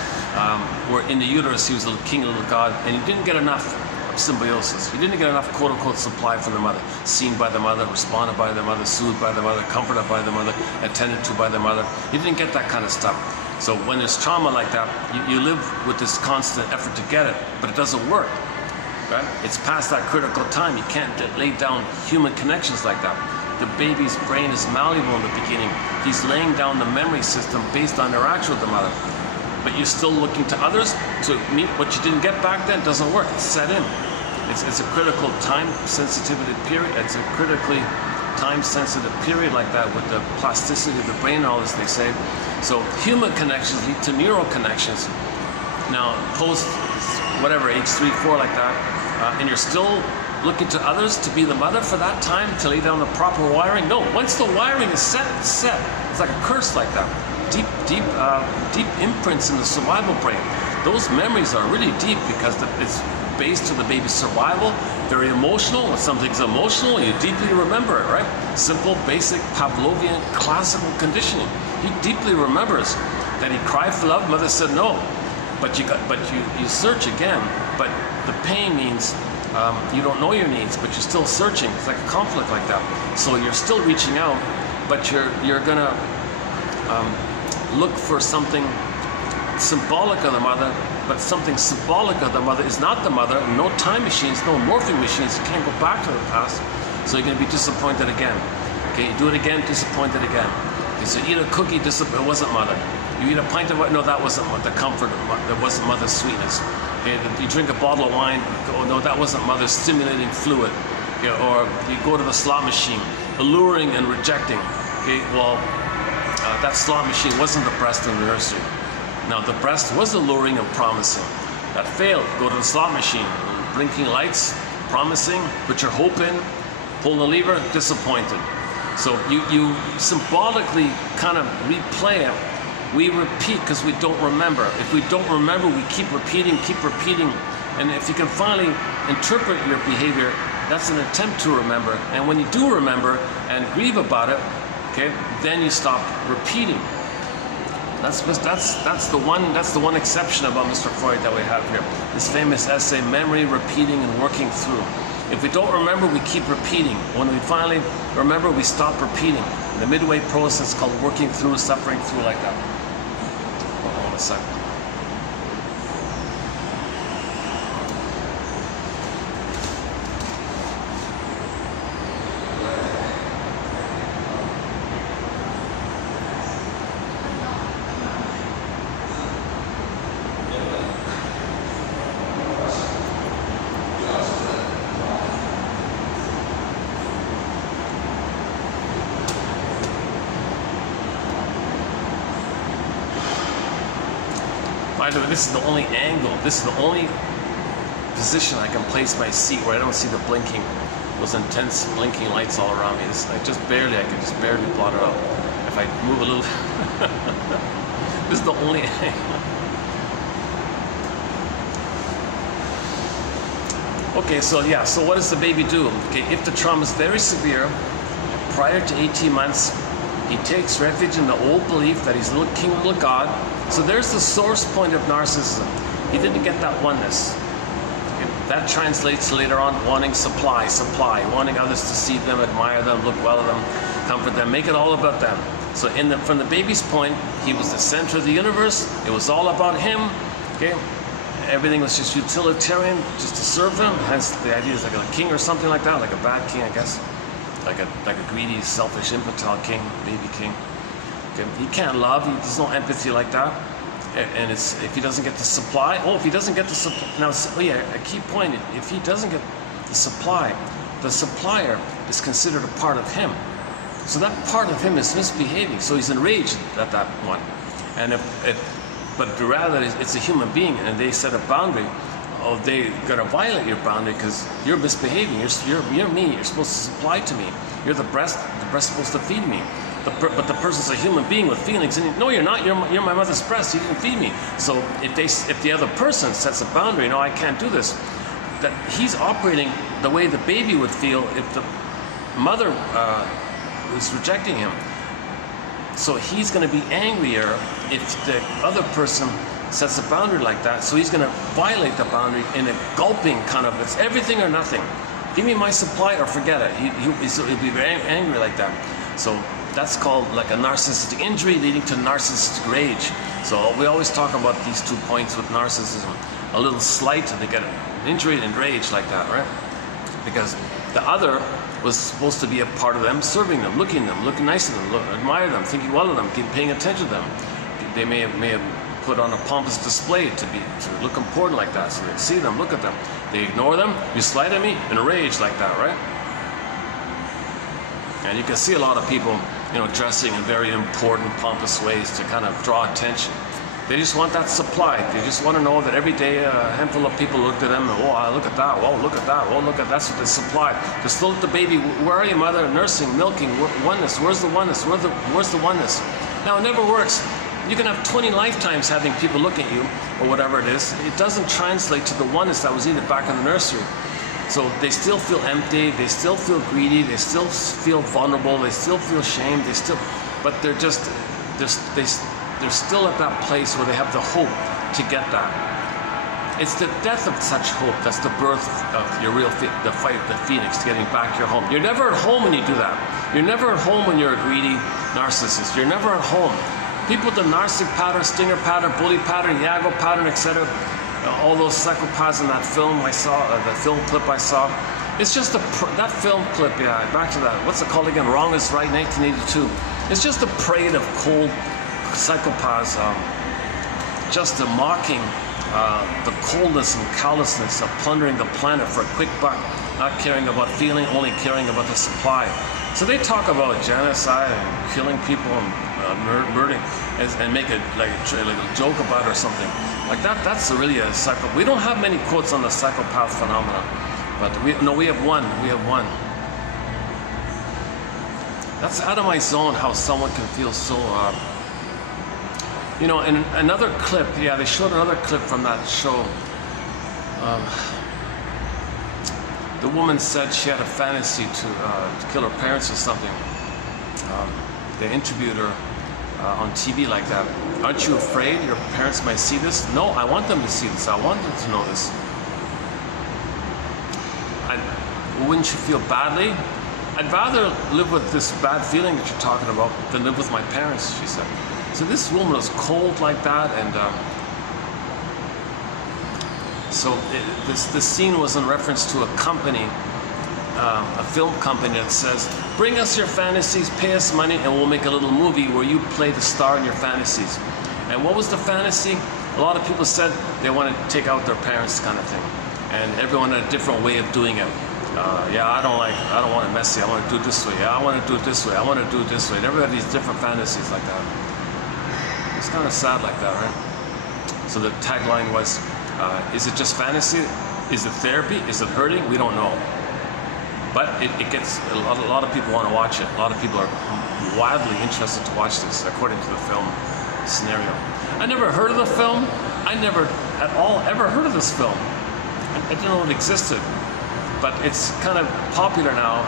where in the uterus he was a king little god, and he didn't get enough symbiosis. He didn't get enough quote-unquote supply from the mother, seen by the mother, responded by the mother, soothed by the mother, comforted by the mother, attended to by the mother. He didn't get that kind of stuff. So when there's trauma like that, you live with this constant effort to get it, but it doesn't work. Right? It's past that critical time. You can't lay down human connections like that. The baby's brain is malleable in the beginning. He's laying down the memory system based on interaction with the mother. But you're still looking to others to meet what you didn't get back then. It doesn't work. It's set in. It's a critical time sensitivity period. It's a critically time sensitive period like that with the plasticity of the brain and all this they say. So human connections lead to neural connections. Now post whatever age 3, 4 like that, and you're still looking to others to be the mother for that time to lay down the proper wiring. No, once the wiring is set, it's set. It's like a curse like that. Deep imprints in the survival brain. Those memories are really deep because it's based to the baby's survival. Very emotional. When something's emotional, you deeply remember it, right? Simple, basic Pavlovian classical conditioning. He deeply remembers that he cried for love. Mother said no, but you search again. But the pain means you don't know your needs, but you're still searching. It's like a conflict like that. So you're still reaching out, but you're gonna look for something symbolic of the mother, but something symbolic of the mother is not the mother. No time machines, no morphing machines. You can't go back to the past. So you're going to be disappointed again. Okay, you do it again, disappointed again. Okay, so eat a cookie, it wasn't mother. You eat a pint of no, that wasn't the comfort of mother. That wasn't mother's sweetness. Okay, you drink a bottle of wine. Oh no, that wasn't mother's stimulating fluid. Okay, or you go to the slot machine, alluring and rejecting. Okay, well. That slot machine wasn't the breast in the nursery. Now the breast was alluring and promising. That failed. Go to the slot machine. Blinking lights, promising, put your hope in, pull the lever, disappointed. So you symbolically kind of replay it. We repeat because we don't remember. If we don't remember, we keep repeating. And if you can finally interpret your behavior, that's an attempt to remember. And when you do remember and grieve about it, okay, then you stop repeating. That's the one exception about Mr. Freud that we have here. This famous essay, Memory, Repeating, and Working Through. If we don't remember, we keep repeating. When we finally remember, we stop repeating. The midway process called working through, suffering through like that. Hold on a second. By the way, this is the only angle, this is the only position I can place my seat where I don't see the blinking, those intense blinking lights all around me. I can just barely blot it out. If I move a little, this is the only angle. Okay, so what does the baby do? Okay, if the trauma is very severe, prior to 18 months, he takes refuge in the old belief that he's a little king, little god. So there's the source point of narcissism. He didn't get that oneness. That translates later on wanting supply, wanting others to see them, admire them, look well at them, comfort them, make it all about them. So from the baby's point, he was the center of the universe. It was all about him. Okay, everything was just utilitarian, just to serve them. Hence the idea is like a king or something like that, like a bad king, I guess. Like a greedy, selfish, infantile king, baby king. Okay. He can't love. There's no empathy like that. And if he doesn't get the supply. Oh, if he doesn't get the supply. Now, a key point. If he doesn't get the supply. The supplier is considered a part of him. So that part of him is misbehaving. So he's enraged at that one. And but rather it's a human being, and they set a boundary. Oh, they're gonna violate your boundary because you're misbehaving. You're me. You're supposed to supply to me. You're the breast. The breast's supposed to feed me. But the person's a human being with feelings. And no, you're not. You're my mother's breast. You didn't feed me. So if the other person sets a boundary, no, I can't do this. That he's operating the way the baby would feel if the mother is rejecting him. So he's going to be angrier if the other person sets a boundary like that. So he's going to violate the boundary in a gulping kind of, it's everything or nothing. Give me my supply or forget it. He'll be very angry like that. So that's called like a narcissistic injury leading to narcissistic rage. So we always talk about these 2 points with narcissism. A little slight and they get an injury and rage like that, right? Because the other was supposed to be a part of them, serving them, looking nice to them, admire them, thinking well of them, paying attention to them. They may have put on a pompous display to look important like that, so they see them, look at them. They ignore them, you slight at me, in a rage like that, right? And you can see a lot of people, dressing in very important, pompous ways to kind of draw attention. They just want that supply. They just want to know that every day a handful of people looked at them and, oh, look at that, whoa, look at that, whoa, look at that's what they supply. Just look at the baby, where are you, mother? Nursing, milking, oneness, where's the oneness? Where's the oneness? Now, it never works. You can have 20 lifetimes having people look at you, or whatever it is. It doesn't translate to the oneness that was needed back in the nursery. So they still feel empty, they still feel greedy, they still feel vulnerable, they still feel shame, but they're still at that place where they have the hope to get that. It's the death of such hope that's the birth of your the fight of the phoenix, getting back your home. You're never at home when you do that. You're never at home when you're a greedy narcissist. You're never at home. People with the narcissistic pattern, stinger pattern, bully pattern, Yago pattern, etc., all those psychopaths in that film I saw, the film clip I saw, it's just that film clip, yeah, back to that, what's it called again, Wrong is Right, 1982. It's just a parade of cold psychopaths, just mocking the coldness and callousness of plundering the planet for a quick buck, not caring about feeling, only caring about the supply. So they talk about genocide and killing people and murdering and make it like a joke about it or something. Like that, that's really a psycho. We don't have many quotes on the psychopath phenomenon, but we have one. We have one. That's out of my zone, how someone can feel so... in another clip, yeah, they showed another clip from that show. The woman said she had a fantasy to kill her parents or something. They interviewed her on TV like that. Aren't you afraid your parents might see this? No, I want them to see this. I want them to know this. Wouldn't you feel badly? I'd rather live with this bad feeling that you're talking about than live with my parents, she said. So this woman was cold like that, and this scene was in reference to a company, a film company that says, bring us your fantasies, pay us money, and we'll make a little movie where you play the star in your fantasies. And what was the fantasy? A lot of people said they want to take out their parents, kind of thing. And everyone had a different way of doing it. Yeah, I don't want it messy. I want to do it this way. Yeah, I want to do it this way. I want to do it this way. And everybody had these different fantasies like that. It's kind of sad like that, right? So the tagline was, is it just fantasy? Is it therapy? Is it hurting? We don't know. But it gets, a lot of people want to watch it. A lot of people are wildly interested to watch this, according to the film scenario. I never heard of the film. I never at all ever heard of this film. I didn't know it existed. But it's kind of popular now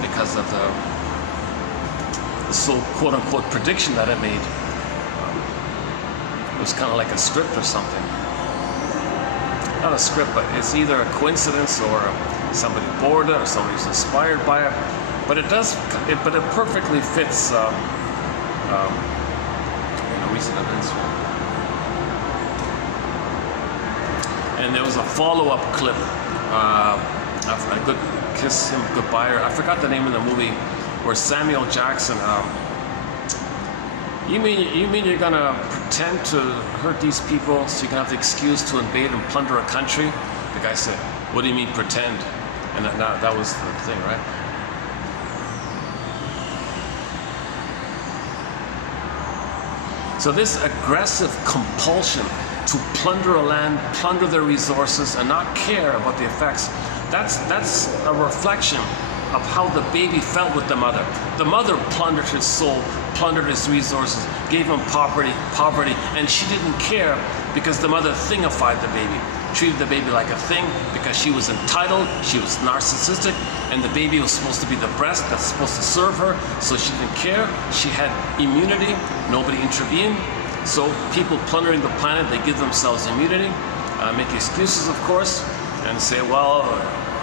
because of the so quote-unquote prediction that it made. It was kind of like a script or something. Not a script, but it's either a coincidence or somebody bored it or somebody's inspired by it. But it perfectly fits recent events. And there was a follow-up clip. I could kiss him goodbye. I forgot the name of the movie where Samuel Jackson. You mean you're gonna pretend to hurt these people so you can have the excuse to invade and plunder a country? The guy said, What do you mean pretend? And that was the thing, right? So this aggressive compulsion to plunder a land, plunder their resources, and not care about the effects, that's a reflection of how the baby felt with the mother. The mother plundered his soul, plundered his resources, gave him poverty, and she didn't care because the mother thingified the baby, treated the baby like a thing because she was entitled, she was narcissistic, and the baby was supposed to be the breast that's supposed to serve her, so she didn't care. She had immunity, nobody intervened. So people plundering the planet, they give themselves immunity, make excuses, of course, and say, well,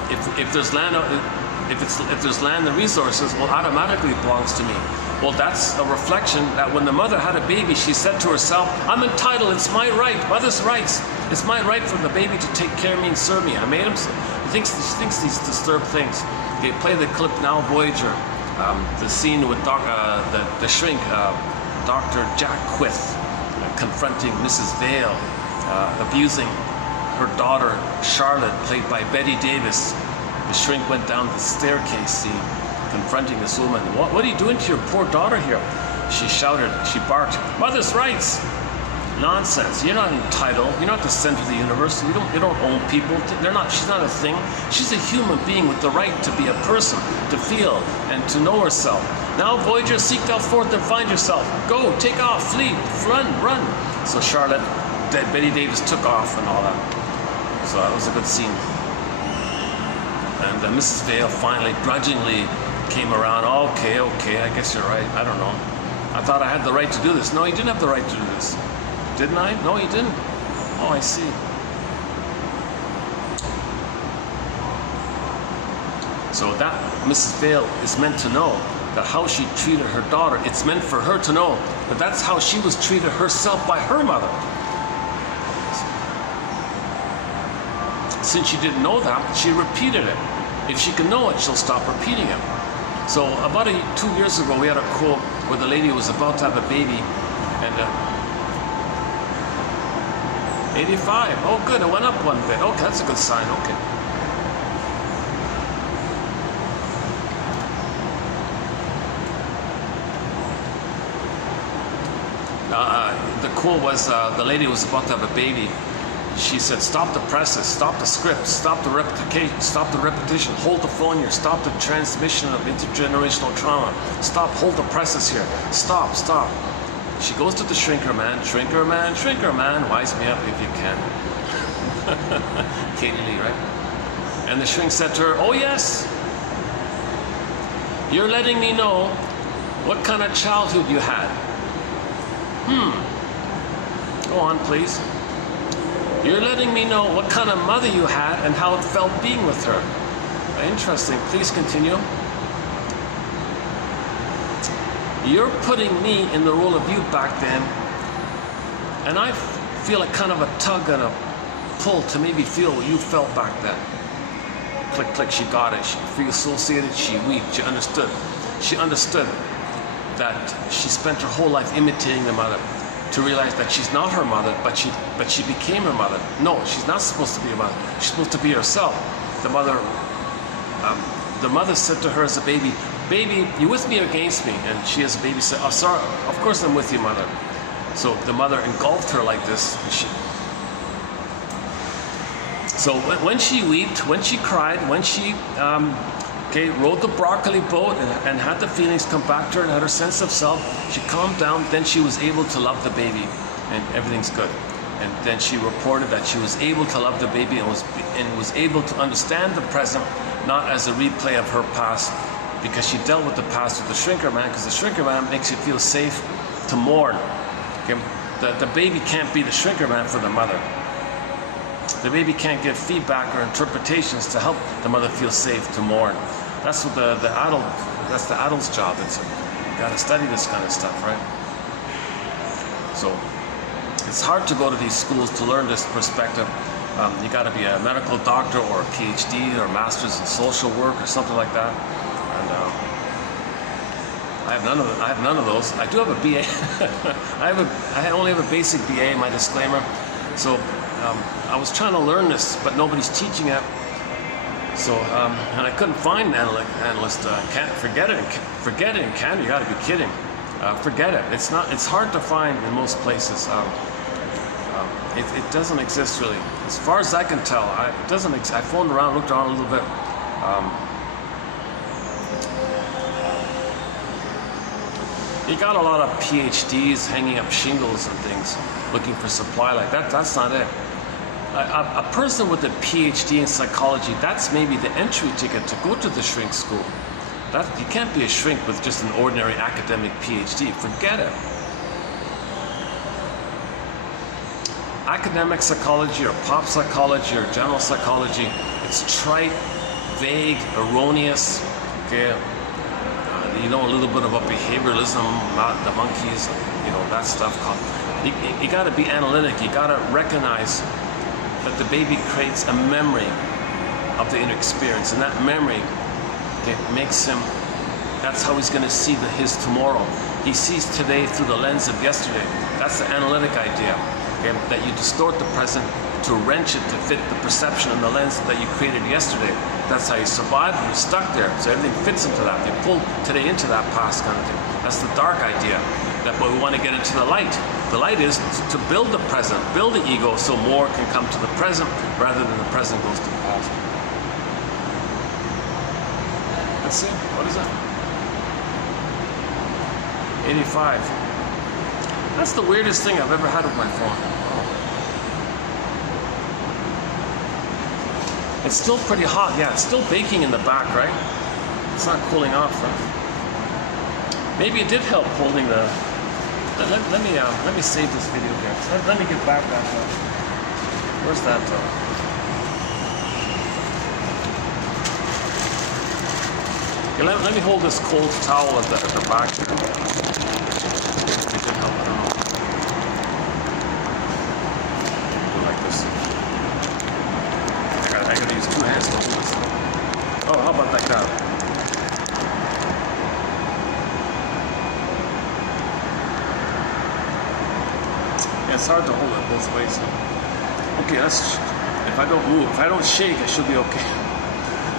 if there's land, if there's land and resources, well, automatically it belongs to me. Well, that's a reflection that when the mother had a baby, she said to herself, I'm entitled, it's my right, mother's rights. It's my right for the baby to take care of me and serve me. I made him. She thinks these disturbed things. Okay, play the clip now, Voyager. The scene with the shrink, Dr. Jack Quith, confronting Mrs. Vale, abusing her daughter, Charlotte, played by Betty Davis. The shrink went down the staircase scene, confronting this woman. What are you doing to your poor daughter here? She shouted, she barked, mother's rights. Nonsense. You're not entitled. You're not the center of the universe. You don't own people. She's not a thing. She's a human being with the right to be a person, to feel and to know herself. Now, Voyager, seek thou forth and find yourself. Go, take off, flee, run. So Charlotte, Betty Davis took off and all that. So that was a good scene. And Mrs. Vale finally, grudgingly, came around. Okay, I guess you're right. I don't know. I thought I had the right to do this. No, you didn't have the right to do this. Didn't I? No, you didn't. Oh, I see. So that Mrs. Vale is meant to know that how she treated her daughter, it's meant for her to know that that's how she was treated herself by her mother. Since she didn't know that, she repeated it. If she can know it, she'll stop repeating it. So about 2 years ago, we had a quote where the lady was about to have a baby, and 85. Oh, good. It went up one bit. Okay, that's a good sign. Okay. The quote was the lady was about to have a baby. She said, stop the presses, stop the scripts, stop the repetition, hold the phone here, stop the transmission of intergenerational trauma, hold the presses here, stop. She goes to the shrinker man, wise me up if you can. Katie Lee, right? And the shrink said to her, oh yes, you're letting me know what kind of childhood you had. Go on, please. You're letting me know what kind of mother you had and how it felt being with her. Interesting. Please continue. You're putting me in the role of you back then, and I feel a kind of a tug and a pull to maybe feel what you felt back then. Click, click, she got it. She associated, she wept, she understood. She understood that she spent her whole life imitating the mother, to realize that she's not her mother, but she became her mother. No, she's not supposed to be a mother. She's supposed to be herself. The mother said to her as a baby, baby, you with me or against me? And she as a baby said, oh, sorry, of course I'm with you, mother. So the mother engulfed her like this. So when she wept, when she cried, when she rode the broccoli boat and had the feelings come back to her and had her sense of self, she calmed down, then she was able to love the baby and everything's good. And then she reported that she was able to love the baby and was able to understand the present, not as a replay of her past, because she dealt with the past with the shrinker man, because the shrinker man makes you feel safe to mourn. Okay? The baby can't be the shrinker man for the mother. The baby can't give feedback or interpretations to help the mother feel safe to mourn. That's what that's the adult's job. You gotta study this kind of stuff, right? So it's hard to go to these schools to learn this perspective. You gotta be a medical doctor or a PhD or master's in social work or something like that. And I have none of those. I do have a BA. I only have a basic BA, my disclaimer. So I was trying to learn this, but nobody's teaching it. So, and I couldn't find an analyst. Can't forget it. Forget it in Canada. You got to be kidding. Forget it. It's not. It's hard to find in most places. It doesn't exist really, as far as I can tell. It doesn't. I phoned around, looked around a little bit. You got a lot of PhDs hanging up shingles and things, looking for supply like that. That's not it. A person with a PhD in psychology, that's maybe the entry ticket to go to the shrink school. You can't be a shrink with just an ordinary academic PhD. Forget it. Academic psychology or pop psychology or general psychology, it's trite, vague, erroneous. Okay, you know a little bit about behavioralism, not the monkeys, you know that stuff. You got to be analytic. You got to recognize that the baby creates a memory of the inner experience, and that memory, okay, makes him. That's how he's going to see his tomorrow. He sees today through the lens of yesterday. That's the analytic idea. Okay, that you distort the present to wrench it to fit the perception and the lens that you created yesterday. That's how you survive and you're stuck there. So everything fits into that. They pull today into that past kind of thing. That's the dark idea. That but we want to get into the light. The light is to build the present, build the ego so more can come to the present rather than the present goes to the past. Let's see, what is that? 85. That's the weirdest thing I've ever had with my phone. It's still pretty hot, yeah, it's still baking in the back, right? It's not cooling off, right? Maybe it did help holding the... Let me save this video here. Let me get back that. Where's that? Okay, let me hold this cold towel at the back here. It did help. I don't know. Do like this. I gotta use two hands to hold this. Oh, how about like that? It's hard to hold it both ways. Okay, if I don't move, if I don't shake, I should be okay.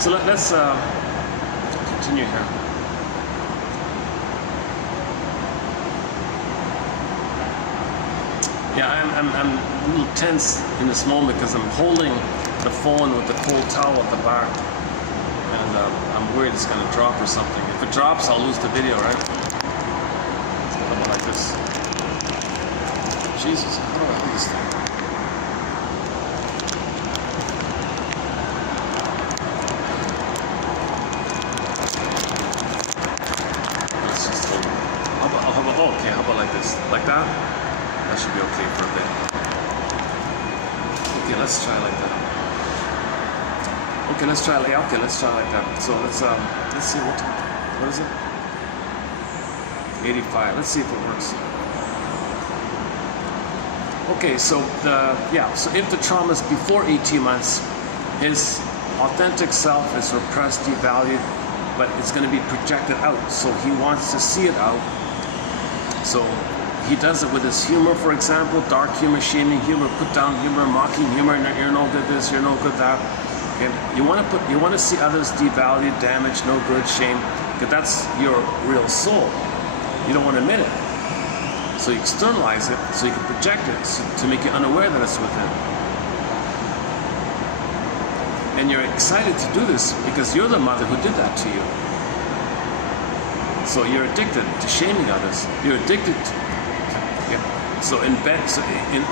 So let's continue here. Yeah, I'm a little tense in this moment because I'm holding the phone with the cold towel at the back, and I'm worried it's going to drop or something. If it drops, I'll lose the video, right? How about like this? Jesus, how do I hold this thing? Let's just hold it. How about like this? Like that? That should be okay for a bit. Okay, let's try like that. Okay, let's try like that. So let's see what is it? 85. Let's see if it works. Okay, so so if the trauma is before 18 months, his authentic self is repressed, devalued, but it's going to be projected out. So he wants to see it out. So he does it with his humor, for example, dark humor, shaming humor, put down humor, mocking humor, you're no good this, you're no good that. And you want to see others devalued, damaged, no good, shame, because that's your real soul. You don't want to admit it. So you externalize it, so you can project it, to make you unaware that it's within. And you're excited to do this because you're the mother who did that to you. So you're addicted to shaming others. You're addicted to... Yeah. So in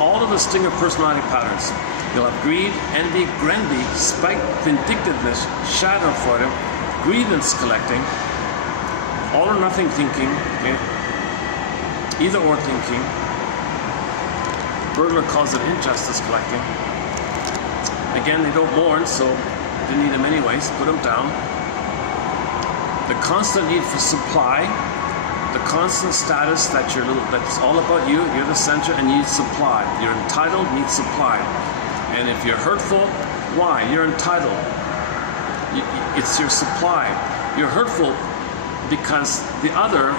all of the stinger personality patterns, you'll have greed, envy, grenby, spite, vindictiveness, shadow avoidance, grievance collecting, all or nothing thinking, okay? Either or thinking, burglar calls it injustice collecting. Again, they don't mourn, so they need them anyways, put them down. The constant need for supply, the constant status that's all about you, you're the center and you need supply. You're entitled, need supply. And if you're hurtful, why? You're entitled. It's your supply. You're hurtful because the other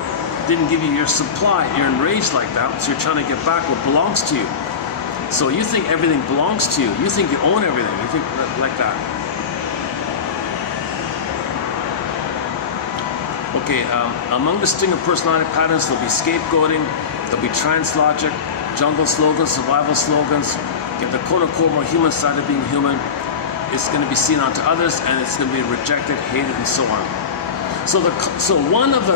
didn't give you your supply. You're enraged like that, so you're trying to get back what belongs to you. So you think everything belongs to you. You think you own everything. You think like that. Okay, among the stinger personality patterns, there'll be scapegoating, there'll be trans logic, jungle slogans, survival slogans. Get the quote-unquote more human side of being human. It's going to be seen onto others, and it's going to be rejected, hated, and so on. So one of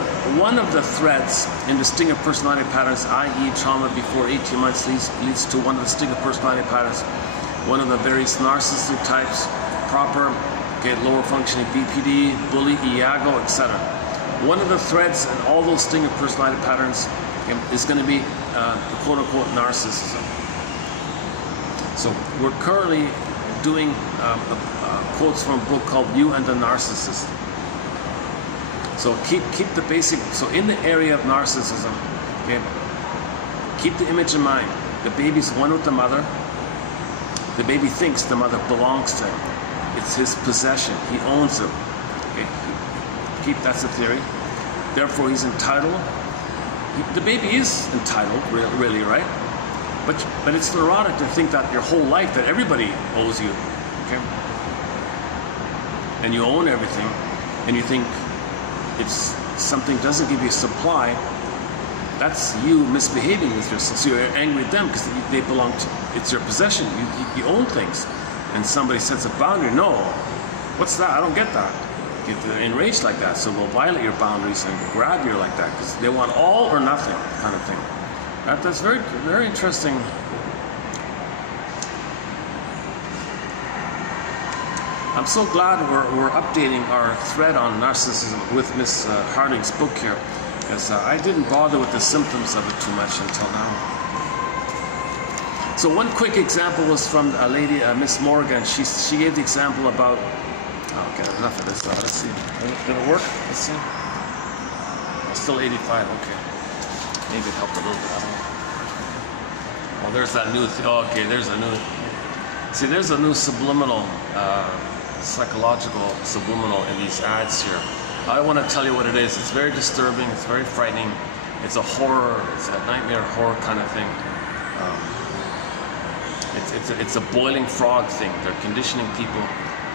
the threads in the stinger personality patterns, i.e., trauma before 18 months, leads to one of the stinger personality patterns. One of the various narcissistic types, proper, okay, lower functioning BPD, bully, Iago, etc. One of the threads in all those stinger personality patterns is going to be the quote-unquote narcissism. So we're currently doing quotes from a book called You and the Narcissist. So keep the basic, so in the area of narcissism, okay, keep the image in mind. The baby's one with the mother. The baby thinks the mother belongs to him. It's his possession. He owns her. Okay, that's the theory. Therefore, he's entitled. The baby is entitled, really, right? But it's neurotic to think that your whole life that everybody owes you, okay? And you own everything, and you think if something doesn't give you supply, that's you misbehaving with yourself. So you're angry at them because they belong to, it's your possession. You own things, and somebody sets a boundary. No, what's that? I don't get that. Get enraged like that, so they'll violate your boundaries and grab you like that because they want all or nothing kind of thing. That's very, very interesting. I'm so glad we're updating our thread on narcissism with Miss Harding's book here, because I didn't bother with the symptoms of it too much until now. So one quick example was from a lady, Miss Morgan. She gave the example about. Okay, enough of this. Let's see. Did it work? Let's see. It's still 85. Okay. Maybe it helped a little bit. I don't know. Oh, there's that new. Okay, there's a new. See, there's a new subliminal, psychological subliminal in these ads here. I want to tell you what it is. It's very disturbing. It's very frightening. It's a horror. It's a nightmare horror kind of thing. It's a boiling frog thing. They're conditioning people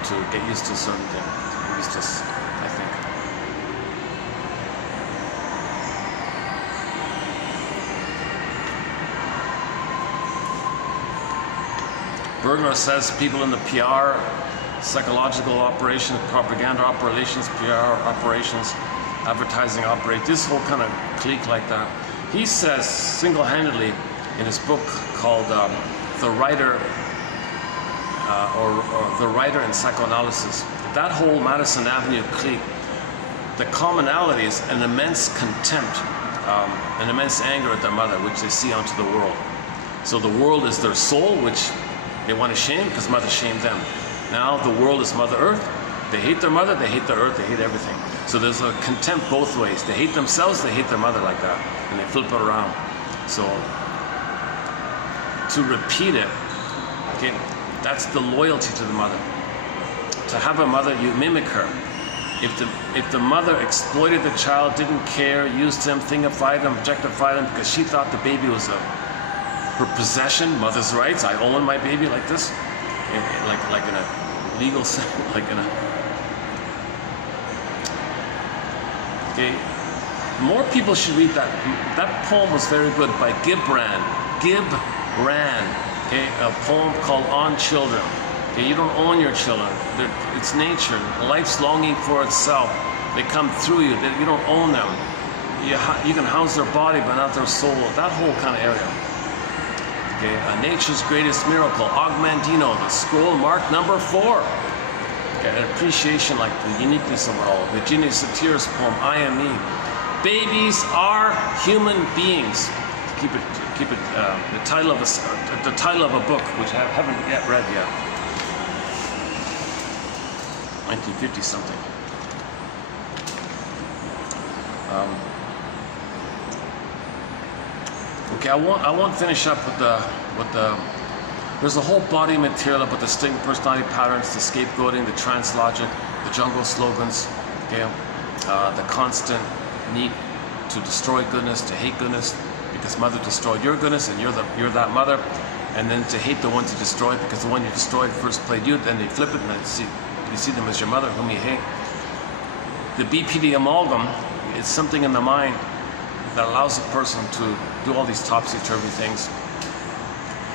to get used to a certain thing. Get used to, I think. Bergner says people in the PR, psychological operations, propaganda operations, PR operations, advertising operations, this whole kind of clique like that. He says single-handedly in his book called The Writer or The Writer in Psychoanalysis, that whole Madison Avenue clique, the commonality is an immense contempt, an immense anger at their mother, which they see onto the world. So the world is their soul, which they want to shame because mother shamed them. Now the world is Mother Earth. They hate their mother, they hate the earth, they hate everything. So there's a contempt both ways. They hate themselves, they hate their mother like that. And they flip it around. So to repeat it, okay, that's the loyalty to the mother. To have a mother, you mimic her. If the mother exploited the child, didn't care, used him, thingified him, objectified him because she thought the baby was her possession, mother's rights, I own my baby like this, like in a legal sense, like in a. Okay, more people should read that. That poem was very good by Gibran. Okay, a poem called On Children. Okay, you don't own your children. It's nature. Life's longing for itself. They come through you. You don't own them. You can house their body, but not their soul. That whole kind of area. Okay, nature's greatest miracle. Augmentino, the scroll marked number 4. Okay, an appreciation like the uniqueness of it all. Virginia Satir's poem, I Am Me. Babies are human beings. Keep it. The title of a book, which I haven't yet read yet. 1950 something. Okay, I won't finish up with the. There's a whole body of material about the distinct personality patterns, the scapegoating, the trans logic, the jungle slogans, okay, the constant need to destroy goodness, to hate goodness, because mother destroyed your goodness and you're that mother, and then to hate the ones you destroyed because the one you destroyed first played you, then they flip it and you see them as your mother whom you hate. The BPD amalgam, it's something in the mind that allows a person to do all these topsy-turvy things.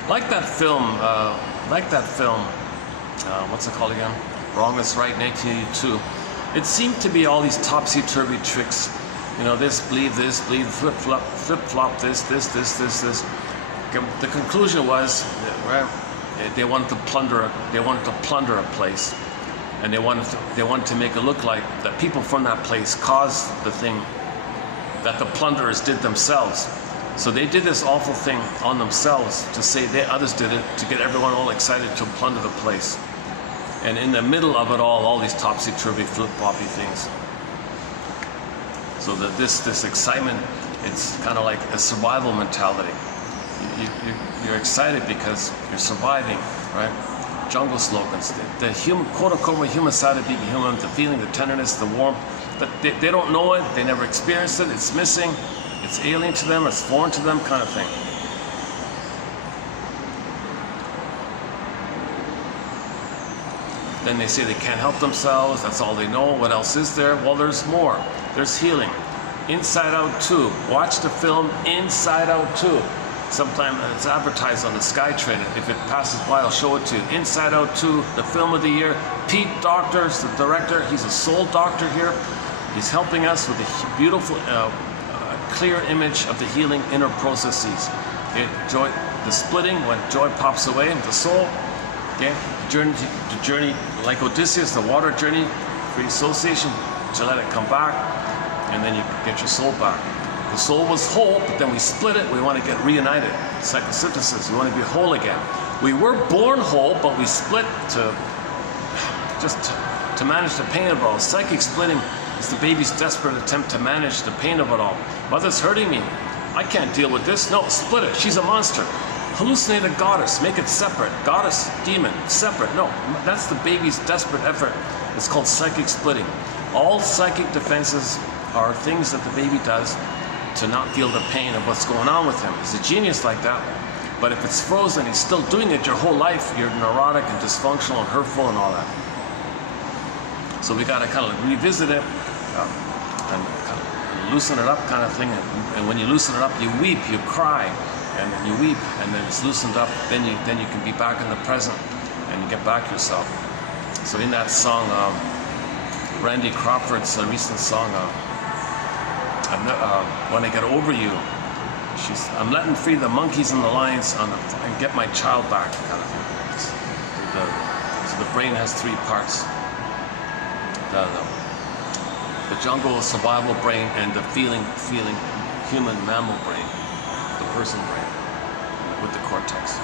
Like that film, what's it called again? Wrong is Right, 1982. It seemed to be all these topsy-turvy tricks. You know, this, believe, flip-flop, this. The conclusion was that, they wanted to plunder a place, and they wanted to make it look like that people from that place caused the thing that the plunderers did themselves. So they did this awful thing on themselves to say others did it, to get everyone all excited to plunder the place. And in the middle of it all these topsy-turvy, flip-floppy things. So that this excitement, it's kind of like a survival mentality. You're excited because you're surviving, right? Jungle slogans, the human, quote-unquote, human side of being human, the feeling, the tenderness, the warmth, but they don't know it, they never experienced it, it's missing, it's alien to them, it's foreign to them, kind of thing. Then they say they can't help themselves, that's all they know. What else is there? Well, there's more. There's healing. Inside Out 2. Watch the film Inside Out 2. Sometimes it's advertised on the SkyTrain. If it passes by, I'll show it to you. Inside Out 2, the film of the year. Pete Doctor's the director. He's a soul doctor here. He's helping us with a beautiful, clear image of the healing inner processes. The splitting, when joy pops away, the soul. Okay, the journey, like Odysseus, the water journey, free association, to let it come back, and then you get your soul back. The soul was whole, but then we split it. We want to get reunited. Psychosynthesis. We want to be whole again. We were born whole, but we split to manage the pain of it all. Psychic splitting is the baby's desperate attempt to manage the pain of it all. Mother's hurting me. I can't deal with this. No, split it. She's a monster. Hallucinate a goddess, make it separate. Goddess, demon, separate. No, that's the baby's desperate effort. It's called psychic splitting. All psychic defenses are things that the baby does to not feel the pain of what's going on with him. He's a genius like that. But if it's frozen, he's still doing it your whole life, you're neurotic and dysfunctional and hurtful and all that. So we got to kind of revisit it and kind of loosen it up kind of thing. And when you loosen it up, you weep, you cry. And you weep, and then it's loosened up. Then you can be back in the present, and you get back yourself. So in that song, Randy Crawford's recent song, "When I Get Over You," I'm letting free the monkeys and the lions and get my child back, kind of thing. So the brain has three parts: the jungle survival brain, and the feeling human mammal brain, the person brain with the cortex.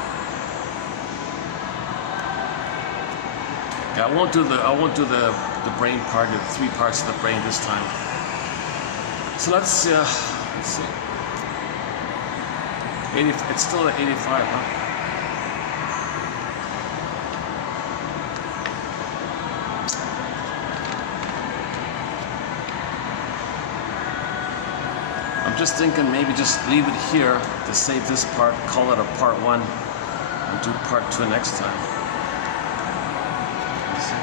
Okay, I won't do the brain part, the three parts of the brain this time. So let's see. It's still at 85, huh? I'm just thinking maybe just leave it here to save this part, call it a part 1, and do part 2 next time. Let's see.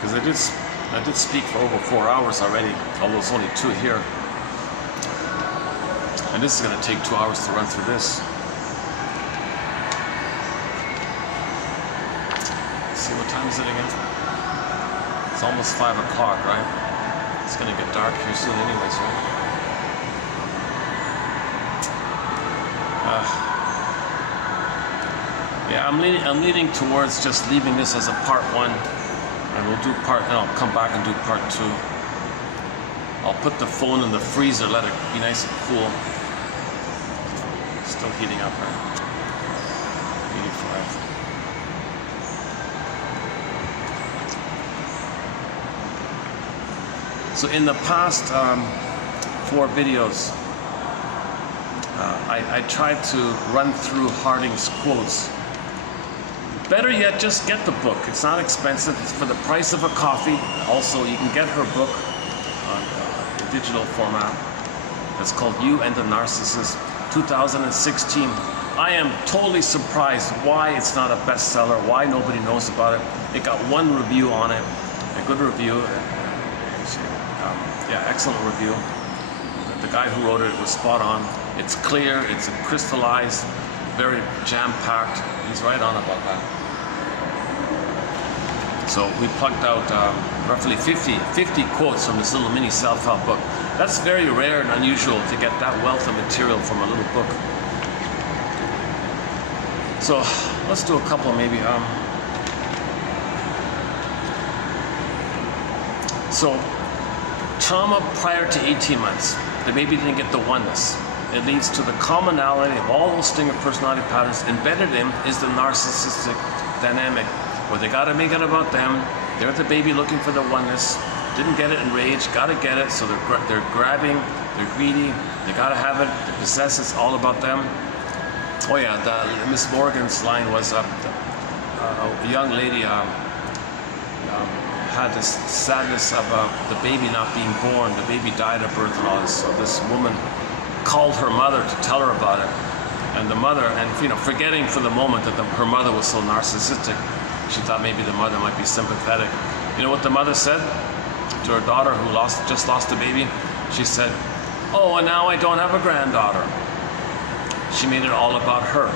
Because I did speak for over 4 hours already, although it's only 2 here. And this is going to take 2 hours to run through this. What time is it again? It's almost 5 o'clock, right? It's gonna get dark here soon anyways, right? Yeah, I'm leaning towards just leaving this as a part 1, and we'll do and I'll come back and do part 2. I'll put the phone in the freezer, let it be nice and cool. Still heating up, right? 85. So in the past 4 videos, I tried to run through Harding's quotes. Better yet, just get the book. It's not expensive. It's for the price of a coffee. Also, you can get her book on digital format. It's called You and the Narcissist, 2016 I am totally surprised why it's not a bestseller, why nobody knows about it. It got one review on it, a good review. Yeah, excellent review. The guy who wrote it was spot on. It's clear, it's crystallized, very jam-packed. He's right on about that. So we plucked out roughly 50 quotes from this little mini self-help book. That's very rare and unusual to get that wealth of material from a little book. So let's do a couple maybe. So trauma prior to 18 months. The baby didn't get the oneness. It leads to the commonality of all those stinger personality patterns. Embedded in is the narcissistic dynamic, where they got to make it about them. They're the baby looking for the oneness. Didn't get it, enraged. Got to get it, so they're grabbing. They're greedy. They got to have it. They possess. It's all about them. Oh yeah, Miss Morgan's line was a young lady had this sadness of the baby not being born. The baby died at birth and all this. So this woman called her mother to tell her about it, and the mother, and forgetting for the moment that her mother was so narcissistic, she thought maybe the mother might be sympathetic. You know what the mother said to her daughter who just lost the baby? She said, "Oh, and now I don't have a granddaughter." She made it all about her.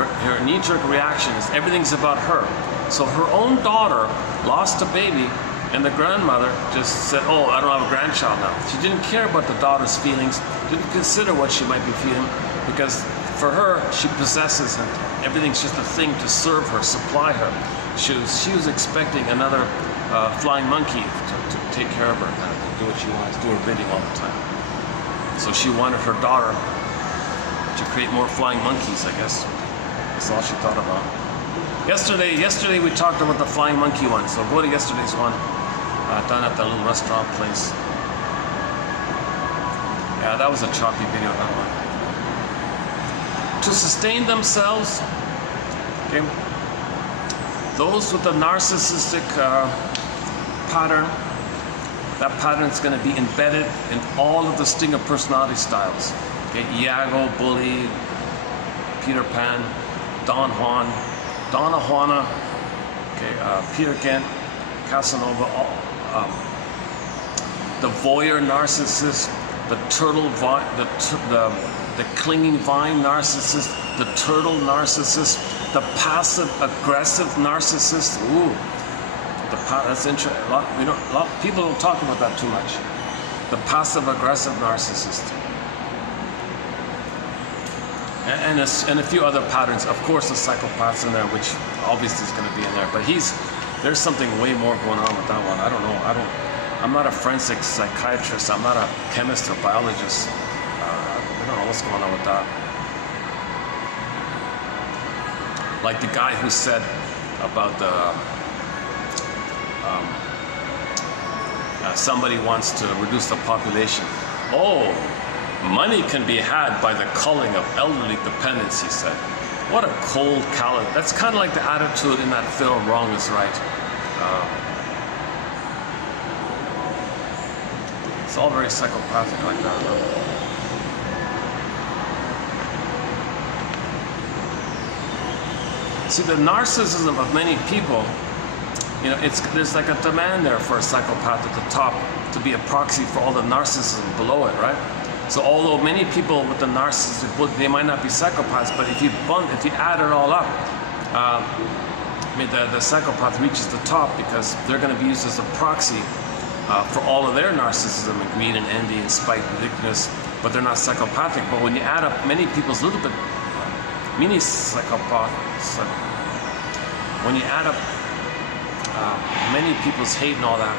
Her knee-jerk reaction is everything's about her. So her own daughter lost a baby, and the grandmother just said, "Oh, I don't have a grandchild now." She didn't care about the daughter's feelings, didn't consider what she might be feeling, because for her, she possesses and everything's just a thing to serve her, supply her. She was expecting another flying monkey to take care of her, kind of do what she wants, do her bidding all the time. So she wanted her daughter to create more flying monkeys, I guess. That's all she thought about. Yesterday we talked about the flying monkey one, so go to yesterday's one, done at the little restaurant place. Yeah, that was a choppy video, that one. To sustain themselves, okay, those with the narcissistic pattern, that pattern is going to be embedded in all of the stinger personality styles. Okay, Iago, Bully, Peter Pan, Don Juan, Donna Juana, okay, Peter Kent, Casanova, the voyeur narcissist, the turtle, the clinging vine narcissist, the turtle narcissist, the passive aggressive narcissist. Ooh, that's interesting. A lot of people don't talk about that too much. The passive aggressive narcissist. And a few other patterns. Of course, the psychopath's in there, which obviously is going to be in there. But there's something way more going on with that one. I don't know. I'm not a forensic psychiatrist. I'm not a chemist or biologist. I don't know what's going on with that. Like the guy who said about somebody wants to reduce the population. Oh, money can be had by the culling of elderly dependents, he said. What a cold, callous. That's kind of like the attitude in that film, Wrong is Right. It's all very psychopathic like that, though. See, the narcissism of many people, there's like a demand there for a psychopath at the top to be a proxy for all the narcissism below it, right? So although many people with the narcissism, they might not be psychopaths, but if you add it all up, the psychopath reaches the top because they're going to be used as a proxy for all of their narcissism and greed and envy and spite and vindictiveness, but they're not psychopathic. But when you add up many people's little bit mini psychopaths, when you add up many people's hate and all that,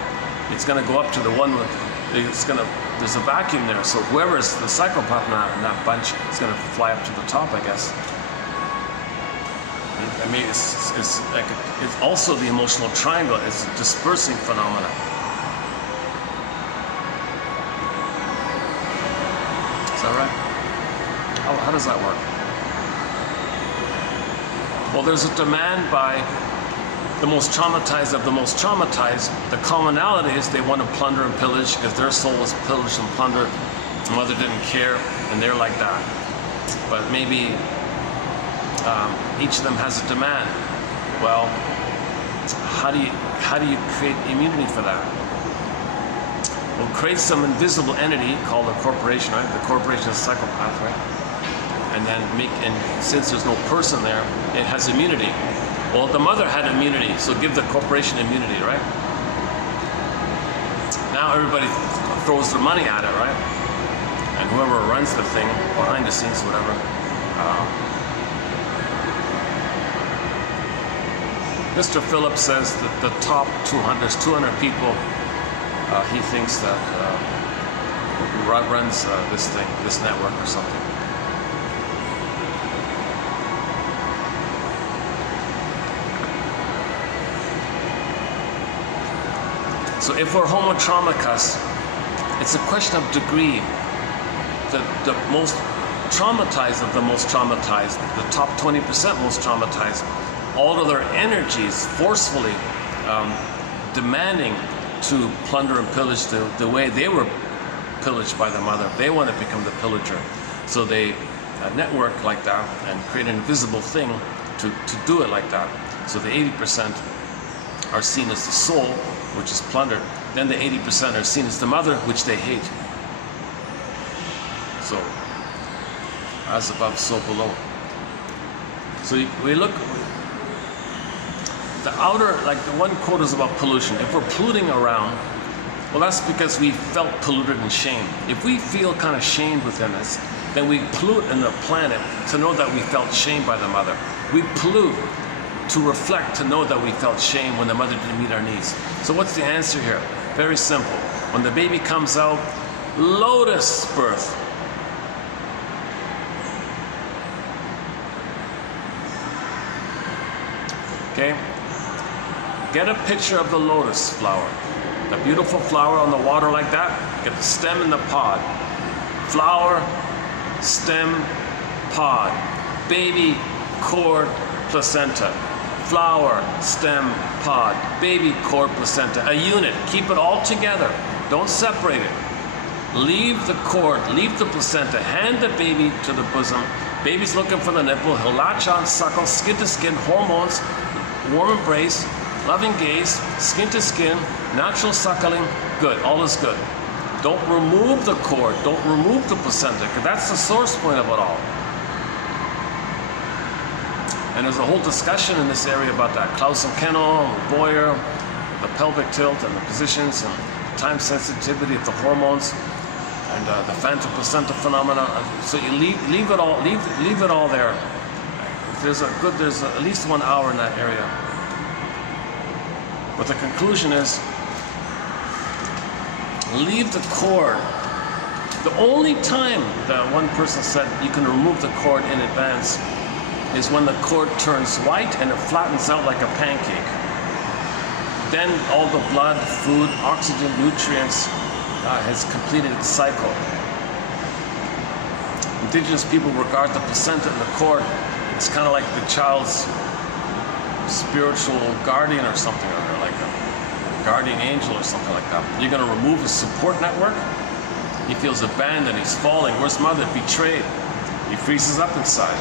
it's going to go up to the one with, there's a vacuum there. So whoever's the psychopath in that bunch is going to fly up to the top, I guess. I mean, it's also the emotional triangle. It's a dispersing phenomenon. Is that right? How does that work? Well, there's a demand by the most traumatized of the most traumatized. The commonality is they want to plunder and pillage because their soul was pillaged and plundered. The mother didn't care, and they're like that. but maybe each of them has a demand. Well, how do you create immunity for that? Well, create some invisible entity called a corporation, right? The corporation is a psychopath, right? And then since there's no person there, it has immunity. Well, the mother had immunity, so give the corporation immunity, right? Now everybody throws their money at it, right? And whoever runs the thing behind the scenes, whatever. Mr. Phillips says that the top 200 people he thinks that runs this thing, this network or something. So if we're homotraumacus, it's a question of degree. The most traumatized of the most traumatized, the top 20% most traumatized, all of their energies forcefully demanding to plunder and pillage the way they were pillaged by the mother. They want to become the pillager. So they network like that and create an invisible thing to do it like that. So the 80% are seen as the soul, which is plundered. Then the 80% are seen as the mother, which they hate. So, as above, so below. So we look, the outer, like the one quote is about pollution. If we're polluting around, well, that's because we felt polluted and shamed. If we feel kind of shamed within us, then we pollute in the planet to know that we felt shamed by the mother. We pollute to reflect, to know that we felt shame when the mother didn't meet our needs. So what's the answer here? Very simple. When the baby comes out, lotus birth. Okay? Get a picture of the lotus flower. The beautiful flower on the water like that. Get the stem and the pod. Flower, stem, pod. Baby, cord, placenta. Flower, stem, pod, baby, cord, placenta, a unit. Keep it all together. Don't separate it. Leave the cord, leave the placenta, hand the baby to the bosom. Baby's looking for the nipple. He'll latch on, suckle, skin to skin, hormones, warm embrace, loving gaze, skin to skin, natural suckling. Good, all is good. Don't remove the cord, don't remove the placenta, because that's the source point of it all. And there's a whole discussion in this area about that. Klaus and Kennel, Boyer, the pelvic tilt and the positions and time sensitivity of the hormones and the phantom placenta phenomena. So you leave it all there. There's at least 1 hour in that area. But the conclusion is, leave the cord. The only time that one person said you can remove the cord in advance is when the cord turns white and it flattens out like a pancake. Then all the blood, food, oxygen, nutrients has completed its cycle. Indigenous people regard the placenta and the cord as kind of like the child's spiritual guardian or something, or like a guardian angel or something like that. You're going to remove his support network. He feels abandoned, he's falling. Where's mother? Betrayed. He freezes up inside.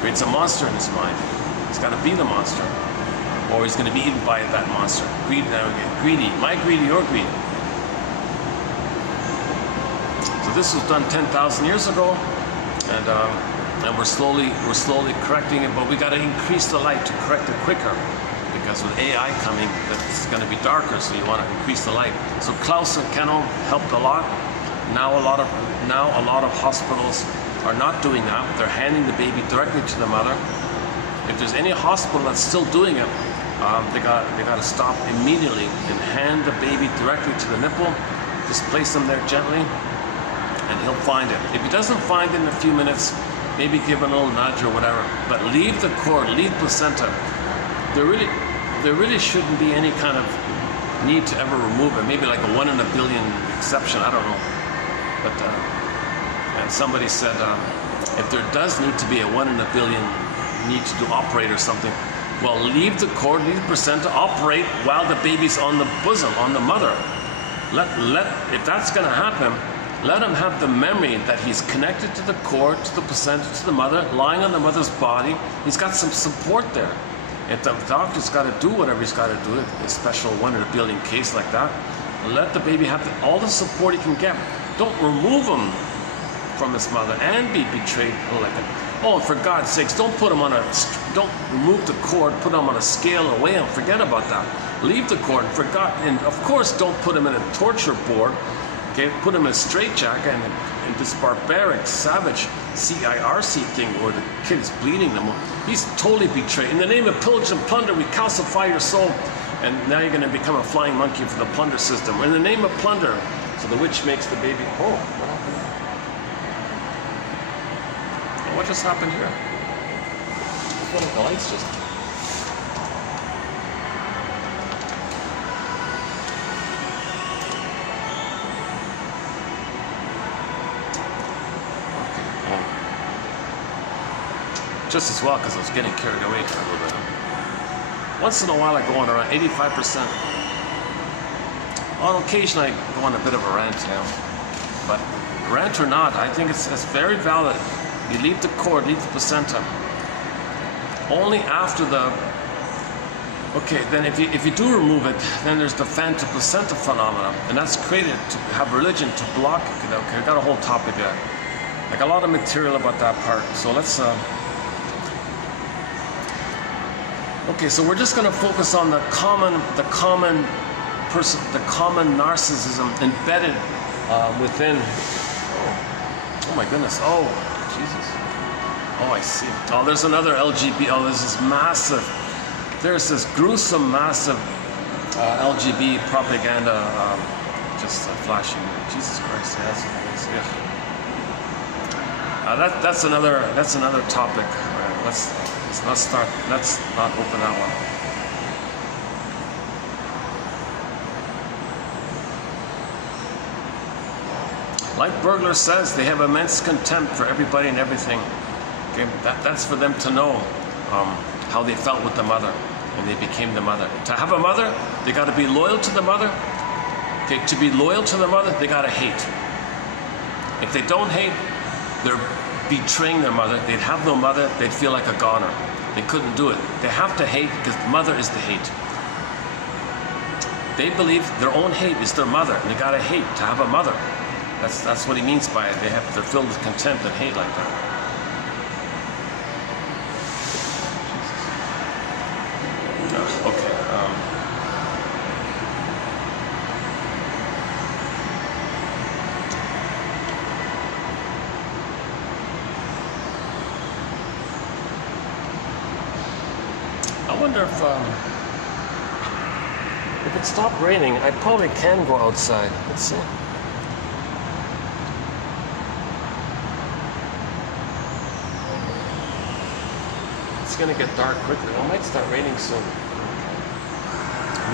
Creates a monster in his mind. He's got to be the monster, or he's going to be eaten by that monster. Greed now again. Greedy. My greedy, your greedy. So this was done 10,000 years ago, and we're slowly correcting it. But we got to increase the light to correct it quicker, because with AI coming, it's going to be darker. So you want to increase the light. So Klaus and Kennel helped a lot. Now a lot of hospitals are not doing that. They're handing the baby directly to the mother. If there's any hospital that's still doing it, they got to stop immediately and hand the baby directly to the nipple. Just place them there gently, and he'll find it. If he doesn't find it in a few minutes, maybe give it a little nudge or whatever. But leave the cord, leave placenta. There really shouldn't be any kind of need to ever remove it. Maybe like a 1 in a billion exception. I don't know, but. And somebody said, if there does need to be a 1 in a billion need to operate or something, well, leave the cord, leave the placenta, operate while the baby's on the bosom, on the mother. If that's going to happen, Let him have the memory that he's connected to the cord, to the placenta, to the mother, lying on the mother's body. He's got some support there. If the doctor's got to do whatever he's got to do, a special one in a building case like that, let the baby have all the support he can get. Don't remove him from his mother and be betrayed like that. Oh, for God's sakes, don't remove the cord, put him on a scale and weigh him. Forget about that. Leave the cord, and of course don't put him in a torture board. Okay, put him in a straitjacket and this barbaric, savage CIRC thing where the kid is bleeding them. He's totally betrayed. In the name of pillage and plunder, we calcify your soul. And now you're going to become a flying monkey for the plunder system. In the name of plunder. So the witch makes the baby. Oh, what happened there? What just happened here? One of the lights just. Just as well, because I was getting carried away for a little bit. Once in a while I go on around 85%. On occasion I go on a bit of a rant now. But rant or not, I think it's very valid. You leave the cord, leave the placenta. Only after the... Okay, then if you do remove it, then there's the phantom placenta phenomenon. And that's created to have religion to block it. Okay, I got a whole topic there. Like a lot of material about that part. So let's... Okay, so we're just going to focus on the common narcissism embedded within. Oh my goodness! Oh Jesus! Oh, I see. Oh, there's another LGBT. Oh, there's this massive. There's this gruesome, massive LGBT propaganda just flashing. Jesus Christ! Yeah, that's another topic. Let's not open that one. Like Burglar says, they have immense contempt for everybody and everything. Okay, that's for them to know how they felt with the mother when they became the mother. To have a mother, they got to be loyal to the mother. Okay, to be loyal to the mother, they got to hate. If they don't hate, they're betraying their mother. They'd have no mother. They'd feel like a goner. They couldn't do it. They have to hate because the mother is the hate. They believe their own hate is their mother, and they gotta hate to have a mother. That's what he means by it. They're filled with contempt and hate like that. Okay. I wonder if it stopped raining, I probably can go outside. Let's see. It's gonna get dark quickly. It might start raining soon.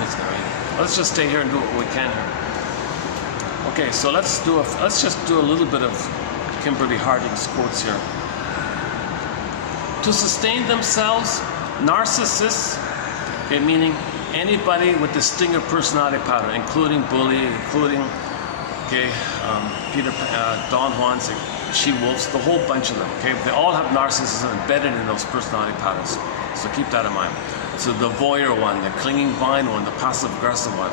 It's gonna rain. Let's just stay here and do what we can here. Okay, so let's just do a little bit of Kimberly Harding's quotes here. To sustain themselves, narcissists, okay, meaning anybody with the stinger personality pattern, including bully, including Don Juans, she-wolves, the whole bunch of them. Okay, they all have narcissism embedded in those personality patterns. So keep that in mind. So the voyeur one, the clinging vine one, the passive-aggressive one,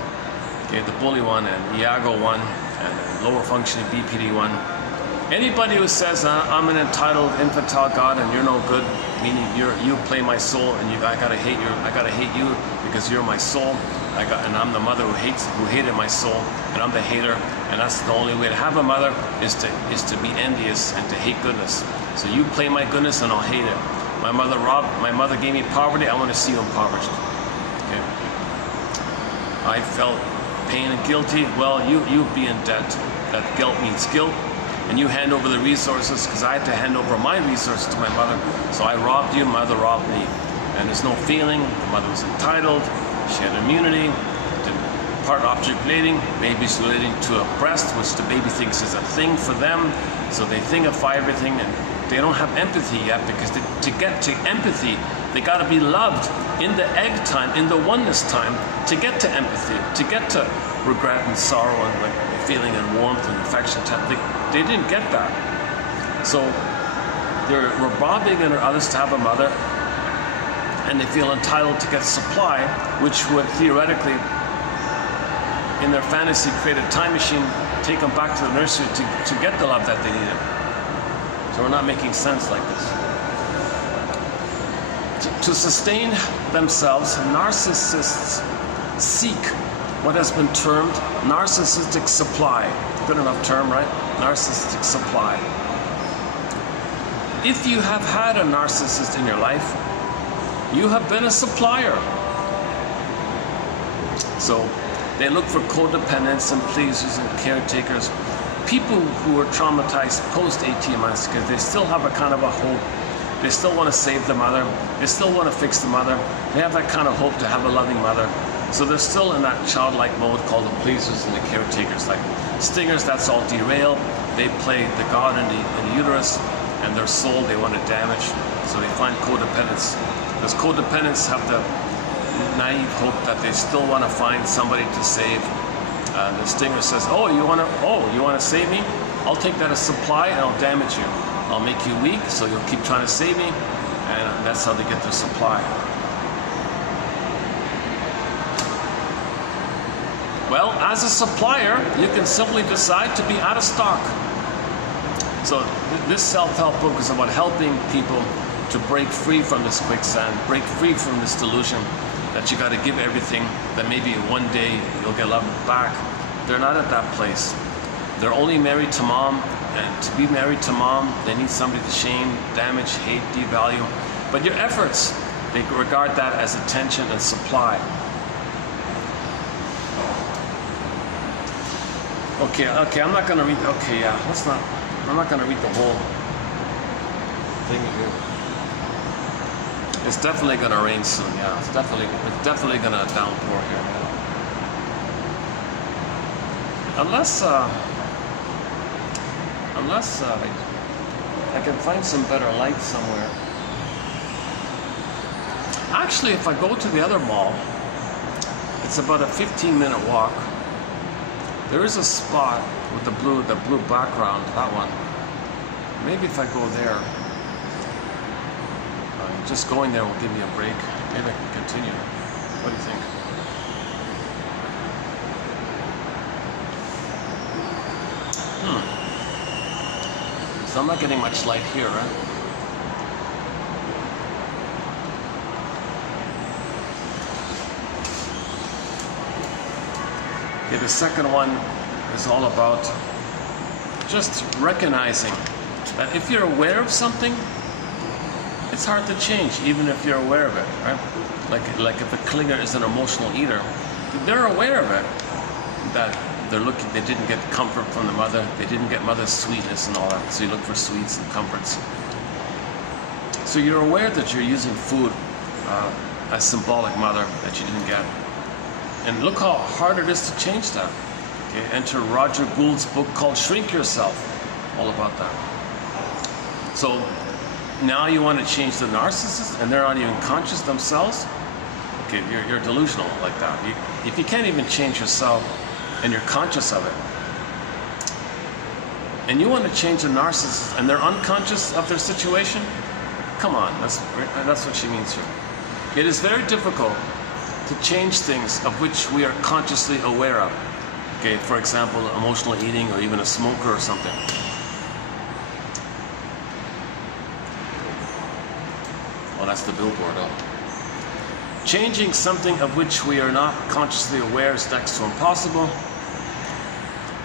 okay, the bully one, and Iago one, and lower functioning BPD one. Anybody who says I'm an entitled infantile god and you're no good, meaning you play my soul and I gotta hate you because you're my soul. And I'm the mother who hated my soul, and I'm the hater. And that's the only way to have a mother is to be envious and to hate goodness. So you play my goodness and I'll hate it. My mother gave me poverty. I want to see you impoverished. Okay. I felt pain and guilty. Well, you be in debt. That guilt means guilt. And you hand over the resources because I had to hand over my resources to my mother. So I robbed you, mother robbed me. And there's no feeling. The mother was entitled. She had immunity. Part object relating. Baby's relating to a breast, which the baby thinks is a thing for them. So they thingify everything, and they don't have empathy yet because to get to empathy, they got to be loved in the egg time, in the oneness time, to get to empathy, to get to regret and sorrow and like feeling and warmth and affection. They didn't get that. So they're robbing others to have a mother, and they feel entitled to get supply, which would theoretically, in their fantasy, create a time machine, take them back to the nursery to get the love that they needed. So we're not making sense like this. To sustain themselves, narcissists seek what has been termed narcissistic supply. Good enough term, right? Narcissistic supply. If you have had a narcissist in your life, you have been a supplier. So they look for codependents and pleasers and caretakers. People who are traumatized post-18 months, because they still have a kind of a hope. They still want to save the mother. They still want to fix the mother. They have that kind of hope to have a loving mother. So they're still in that childlike mode called the pleasers and the caretakers. Like stingers, that's all derailed. They play the god in the uterus, and their soul they want to damage. So they find codependence. Because codependents have the naive hope that they still want to find somebody to save. The stinger says, you want to save me? I'll take that as supply and I'll damage you. I'll make you weak, so you'll keep trying to save me, and that's how they get their supply. Well, as a supplier, you can simply decide to be out of stock. So this self-help book is about helping people to break free from this quicksand, break free from this delusion that you got to give everything, that maybe one day you'll get love back. They're not at that place. They're only married to mom, and to be married to mom, they need somebody to shame, damage, hate, devalue. But your efforts, they regard that as attention and supply. Okay, I'm not going to read, I'm not going to read the whole thing here. It's definitely going to rain soon, yeah. It's definitely going to downpour here. Unless I can find some better light somewhere. Actually, if I go to the other mall, it's about a 15-minute walk. There is a spot with the blue background, that one. Maybe if I go there, just going there will give me a break. Maybe I can continue. What do you think? So I'm not getting much light here, right? Okay, the second one is all about just recognizing that if you're aware of something, it's hard to change, even if you're aware of it, right? Like if a clinger is an emotional eater, they're aware of it, that they didn't get comfort from the mother, they didn't get mother's sweetness and all that, so you look for sweets and comforts. So you're aware that you're using food as symbolic mother that you didn't get. And look how hard it is to change that. Okay, enter Roger Gould's book called Shrink Yourself, all about that. So now you want to change the narcissist and they're not even conscious themselves? Okay, you're delusional like that. If you can't even change yourself and you're conscious of it, and you want to change the narcissist and they're unconscious of their situation, come on, that's what she means here. It is very difficult to change things of which we are consciously aware of. Okay, for example, emotional eating or even a smoker or something. Well, that's the billboard, Changing something of which we are not consciously aware is next to impossible.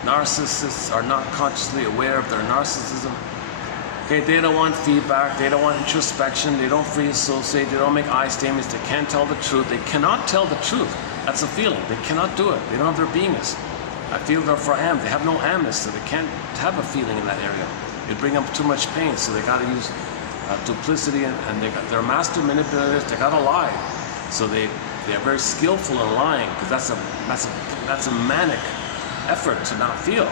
Narcissists are not consciously aware of their narcissism. Okay, they don't want feedback, they don't want introspection, they don't free associate, they don't make I statements, they can't tell the truth, they cannot tell the truth. That's a feeling, they cannot do it, they don't have their beingness. I feel therefore am, they have no amness, so they can't have a feeling in that area. It'd bring up too much pain, so they gotta use duplicity, and they're master manipulators, they gotta lie. So they're very skillful in lying, because that's a manic effort to not feel.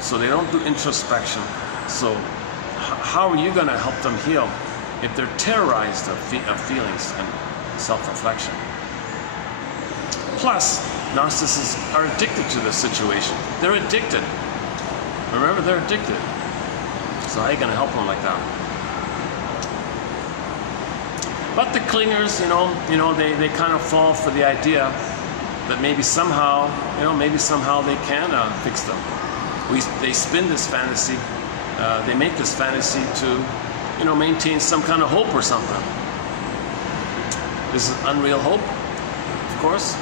So they don't do introspection. So how are you going to help them heal if they're terrorized of feelings and self-reflection? Plus, Narcissists are addicted to this situation. They're addicted. Remember, they're addicted. So how are you going to help them like that? But the clingers, they kind of fall for the idea that maybe somehow they can fix them. They spin this fantasy. They make this fantasy to, maintain some kind of hope or something. This is unreal hope, of course.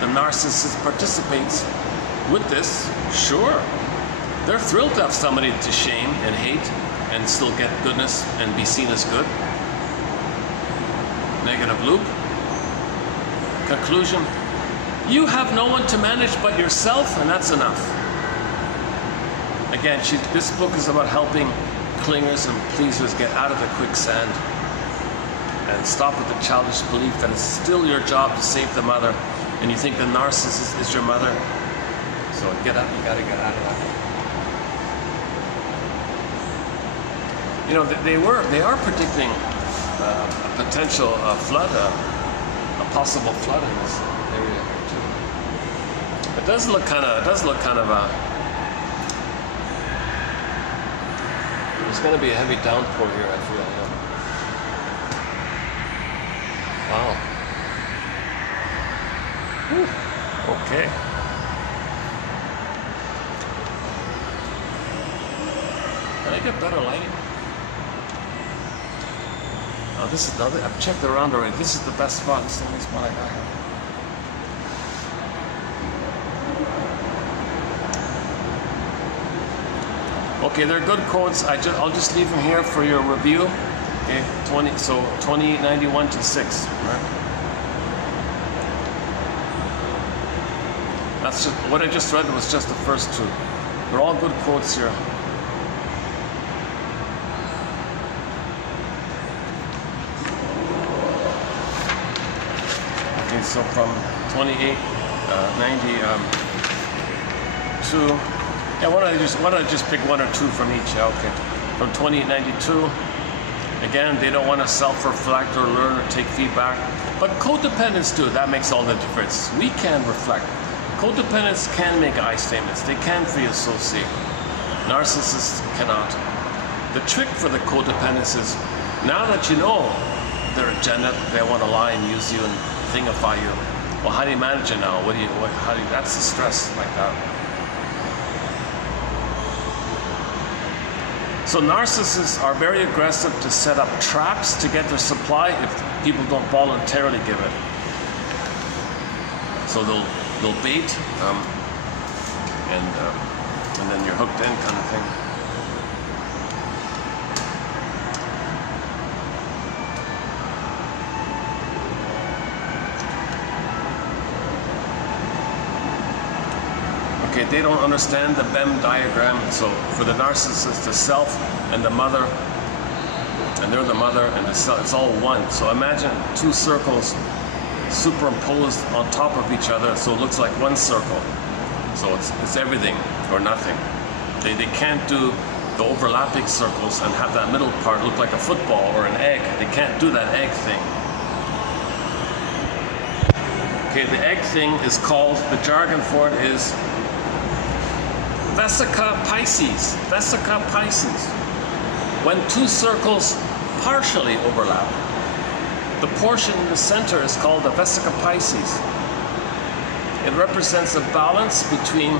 The narcissist participates with this, sure. They're thrilled to have somebody to shame and hate and still get goodness and be seen as good. Negative loop. Conclusion. You have no one to manage but yourself, and that's enough. Again, this book is about helping clingers and pleasers get out of the quicksand and stop with the childish belief that it's still your job to save the mother, and you think the narcissist is your mother. So you gotta get out of that. They are predicting a potential flood, a possible flood in this area here too. It does look kind of. There's going to be a heavy downpour here, I feel. Wow. Whew. Okay. Can I get better lighting? Oh, this is another. I've checked around already. This is the best spot. This is the only spot I got here. Okay, they're good quotes. I'll just leave them here for your review. Okay, 2891 to 6. Right? That's just what I just read was just the first two. They're all good quotes here. Okay, so from 2892. Yeah, why don't I just pick one or two from each? Yeah, okay. From 2892, again, they don't want to self-reflect or learn or take feedback. But codependents do. That makes all the difference. We can reflect. Codependents can make I statements. They can free associate. Narcissists cannot. The trick for the codependents is, now that you know their agenda, they want to lie and use you and thingify you. Well, how do you manage it now? That's the stress like that. So narcissists are very aggressive to set up traps to get their supply if people don't voluntarily give it. So they'll bait, and then you're hooked in, kind of thing. Okay, they don't understand the Venn diagram. So for the narcissist, the self and the mother, and they're the mother and the self, it's all one. So imagine two circles superimposed on top of each other, so it looks like one circle. So it's everything or nothing. They can't do the overlapping circles and have that middle part look like a football or an egg. They can't do that egg thing. Okay, the egg thing is called, the jargon for it is Vesica Pisces. Vesica Pisces. When two circles partially overlap, the portion in the center is called the Vesica Pisces. It represents a balance between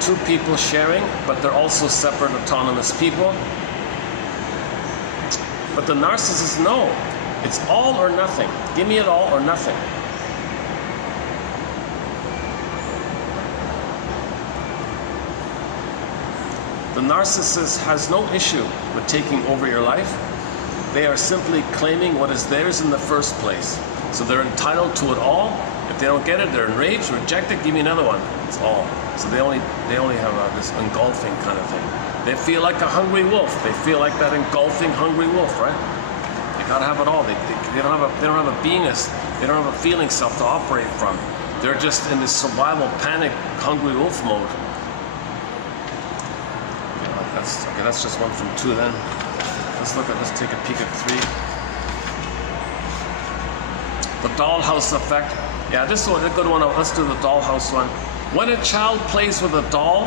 two people sharing, but they're also separate, autonomous people. But the narcissists know it's all or nothing. Give me it all or nothing. The narcissist has no issue with taking over your life. They are simply claiming what is theirs in the first place. So they're entitled to it all. If they don't get it, they're enraged, reject it, give me another one. It's all. So they only have this engulfing kind of thing. They feel like a hungry wolf. They feel like that engulfing hungry wolf, right? They gotta have it all. They don't have a beingness. They don't have a feeling self to operate from. They're just in this survival panic hungry wolf mode. Okay, that's just one from two then. Let's take a peek at three. The dollhouse effect Yeah, this one, a good one. Let's do the dollhouse one. When a child plays with a doll,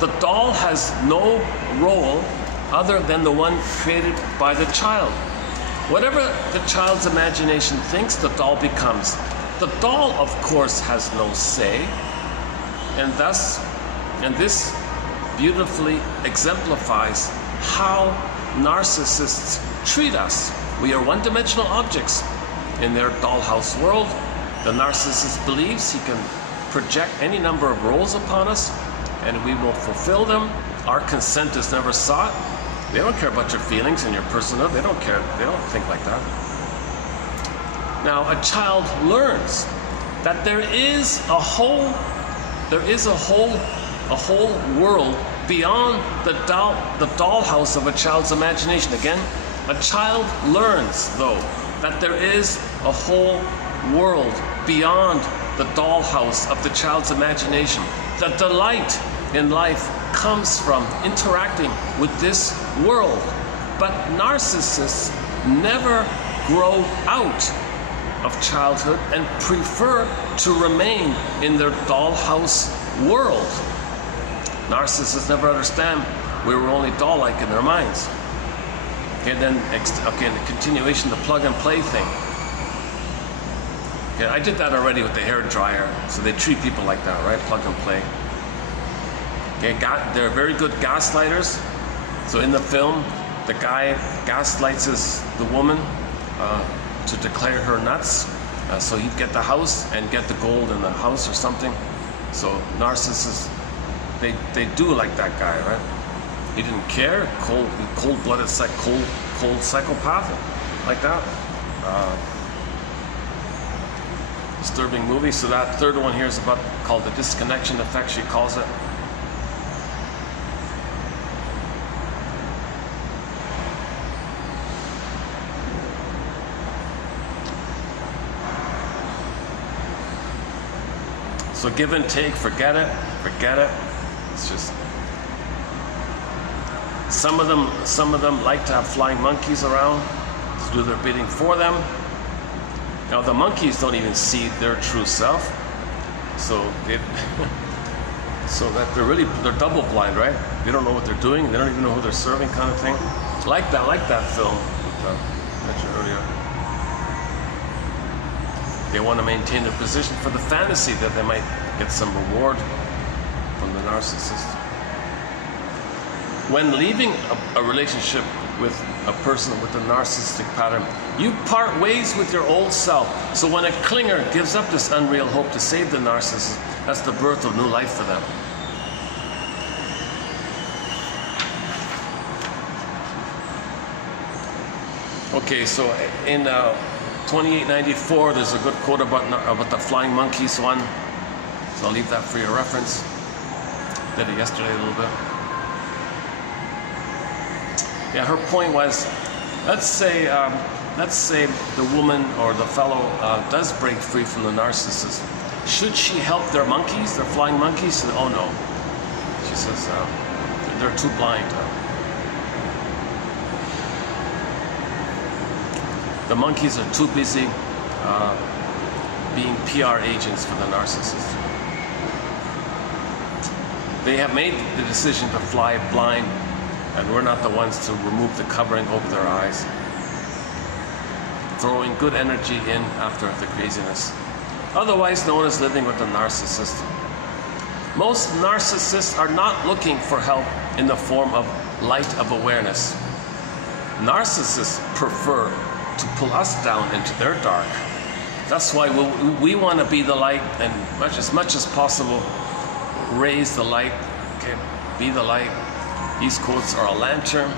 the doll has no role other than the one created by the child. Whatever the child's imagination thinks, the doll becomes. The doll, of course, has no say, and this beautifully exemplifies how narcissists treat us. We are one-dimensional objects in their dollhouse world. The narcissist believes he can project any number of roles upon us, and we will fulfill them. Our consent is never sought. They don't care about your feelings and your personhood. They don't care. They don't think like that. Now, a child learns that there is a whole world beyond the dollhouse of a child's imagination. Again, a child learns, though, that there is a whole world beyond the dollhouse of the child's imagination. The delight in life comes from interacting with this world. But narcissists never grow out of childhood and prefer to remain in their dollhouse world. Narcissists never understand we were only doll-like in their minds. Okay, then, the continuation, the plug and play thing. Okay, I did that already with the hair dryer. So they treat people like that, right? Plug and play. Okay, they're very good gaslighters. So in the film, the guy gaslights the woman to declare her nuts. So he'd get the house and get the gold in the house or something. So narcissists, they do like that guy, right? He didn't care, cold-blooded, cold psychopath, like that. Disturbing movie. So that third one here is called the disconnection effect, she calls it. So give and take, forget it. It's just some of them like to have flying monkeys around to do their bidding for them. Now the monkeys don't even see their true self, so that they're double blind, right? They don't know what they're doing. They don't even know who they're serving, kind of thing. Like that film I mentioned earlier. They want to maintain their position for the fantasy that they might get some reward from the narcissist. When leaving a relationship with a person with a narcissistic pattern, you part ways with your old self. So when a clinger gives up this unreal hope to save the narcissist, that's the birth of new life for them. Okay, so in 2894, there's a good quote about the flying monkeys one. So I'll leave that for your reference. Did it yesterday a little bit. Yeah, her point was, let's say the woman or the fellow does break free from the narcissist. Should she help their monkeys, their flying monkeys? Oh no. She says they're too blind. The monkeys are too busy being PR agents for the narcissist. They have made the decision to fly blind, and we're not the ones to remove the covering over their eyes. Throwing good energy in after the craziness. Otherwise known as living with a narcissist. Most narcissists are not looking for help in the form of light of awareness. Narcissists prefer to pull us down into their dark. That's why we want to be the light, and as much as possible, raise the light, okay? Be the light. These quotes are a lantern,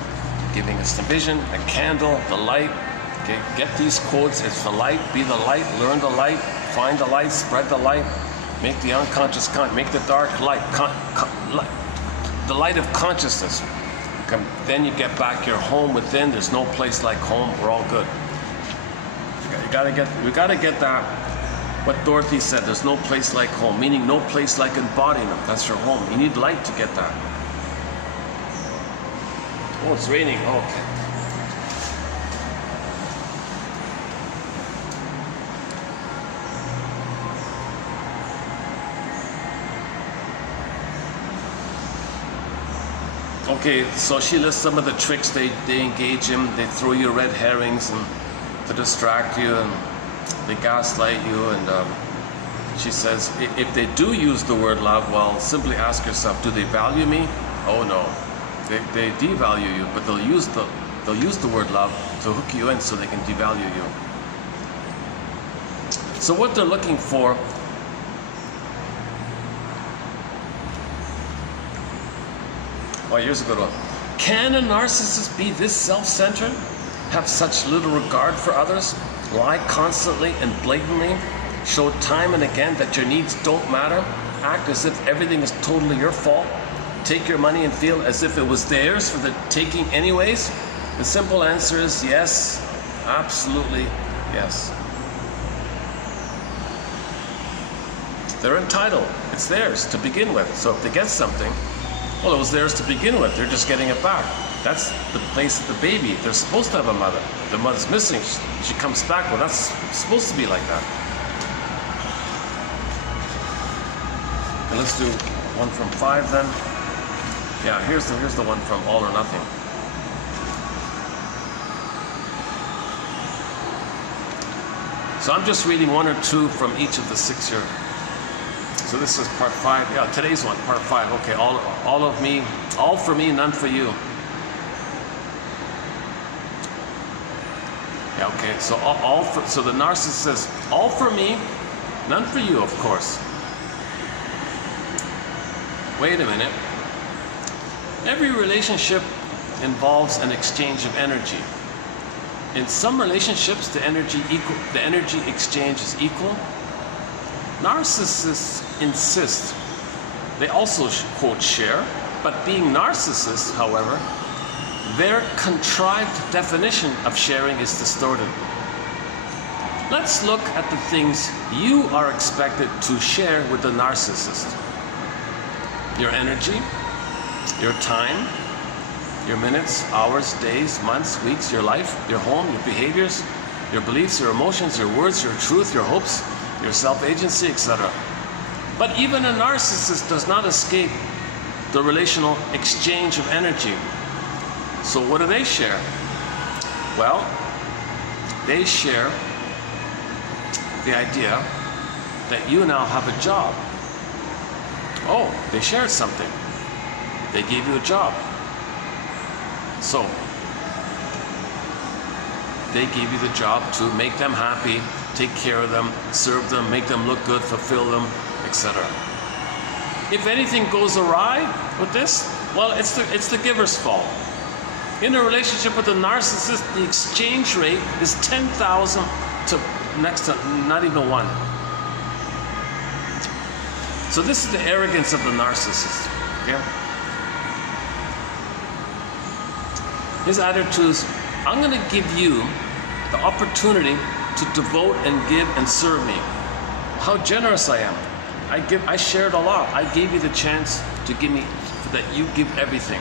giving us the vision, a candle, the light. Okay, get these quotes. It's the light. Be the light. Learn the light. Find the light. Spread the light. Make the unconscious make the dark light. The light of consciousness. Okay, then you get back your home within. There's no place like home. We're all good. We gotta get that. What Dorothy said. There's no place like home. Meaning no place like embodiment. That's your home. You need light to get that. Oh, it's raining. Oh, okay. Okay, so she lists some of the tricks they engage in. They throw you red herrings and to distract you, and they gaslight you. And she says, if they do use the word love, well, simply ask yourself, do they value me? Oh no, they devalue you, but they'll use the word love to hook you in so they can devalue you. So what they're looking for. Oh, here's a good one. Can a narcissist be this self-centered? Have such little regard for others? Lie constantly and blatantly? Show time and again that your needs don't matter? Act as if everything is totally your fault? Take your money and feel as if it was theirs for the taking anyways? The simple answer is yes. Absolutely yes. They're entitled. It's theirs to begin with. So if they get something, well, it was theirs to begin with. They're just getting it back. That's the place of the baby. They're supposed to have a mother. The mother's missing. She comes back. Well, that's supposed to be like that. And let's do one from 5 then. Yeah, here's the one from All or Nothing. So I'm just reading 1 or 2 from each of the 6 here. So this is part 5. Yeah, today's one, part 5. Okay, all of me, all for me, none for you. Yeah, okay. So so the narcissist says, all for me, none for you, of course. Wait a minute. Every relationship involves an exchange of energy. In some relationships, the energy exchange is equal. Narcissists insist they also quote share, but being narcissists, however, their contrived definition of sharing is distorted. Let's look at the things you are expected to share with the narcissist. Your energy, your time, your minutes, hours, days, months, weeks, your life, your home, your behaviors, your beliefs, your emotions, your words, your truth, your hopes, your self-agency, etc. But even a narcissist does not escape the relational exchange of energy. So what do they share? Well, they share the idea that you now have a job. Oh, they shared something. They gave you a job. So, they gave you the job to make them happy, take care of them, serve them, make them look good, fulfill them, etc. If anything goes awry with this, well, it's the giver's fault. In a relationship with a narcissist, the exchange rate is 10,000 to next to not even 1. So this is the arrogance of the narcissist. Okay? His attitude is, I'm going to give you the opportunity to devote and give and serve me. How generous I am. I shared a lot. I gave you the chance to give me, that you give everything.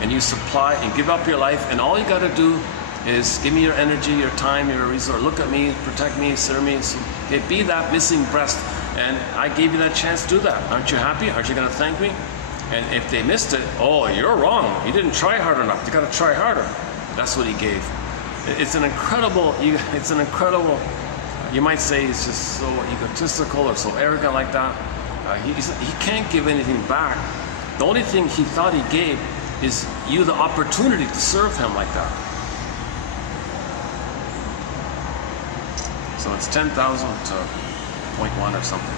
And you supply and give up your life, and all you got to do is give me your energy, your time, your resource. Look at me, protect me, serve me. So, okay, be that missing breast. And I gave you that chance to do that. Aren't you happy? Aren't you going to thank me? And if they missed it, oh, you're wrong. You didn't try hard enough. You got to try harder. That's what he gave. It's an incredible. You might say he's just so egotistical or so arrogant like that. He can't give anything back. The only thing he thought he gave is you the opportunity to serve him like that. So it's 10,000 to 0.1 or something.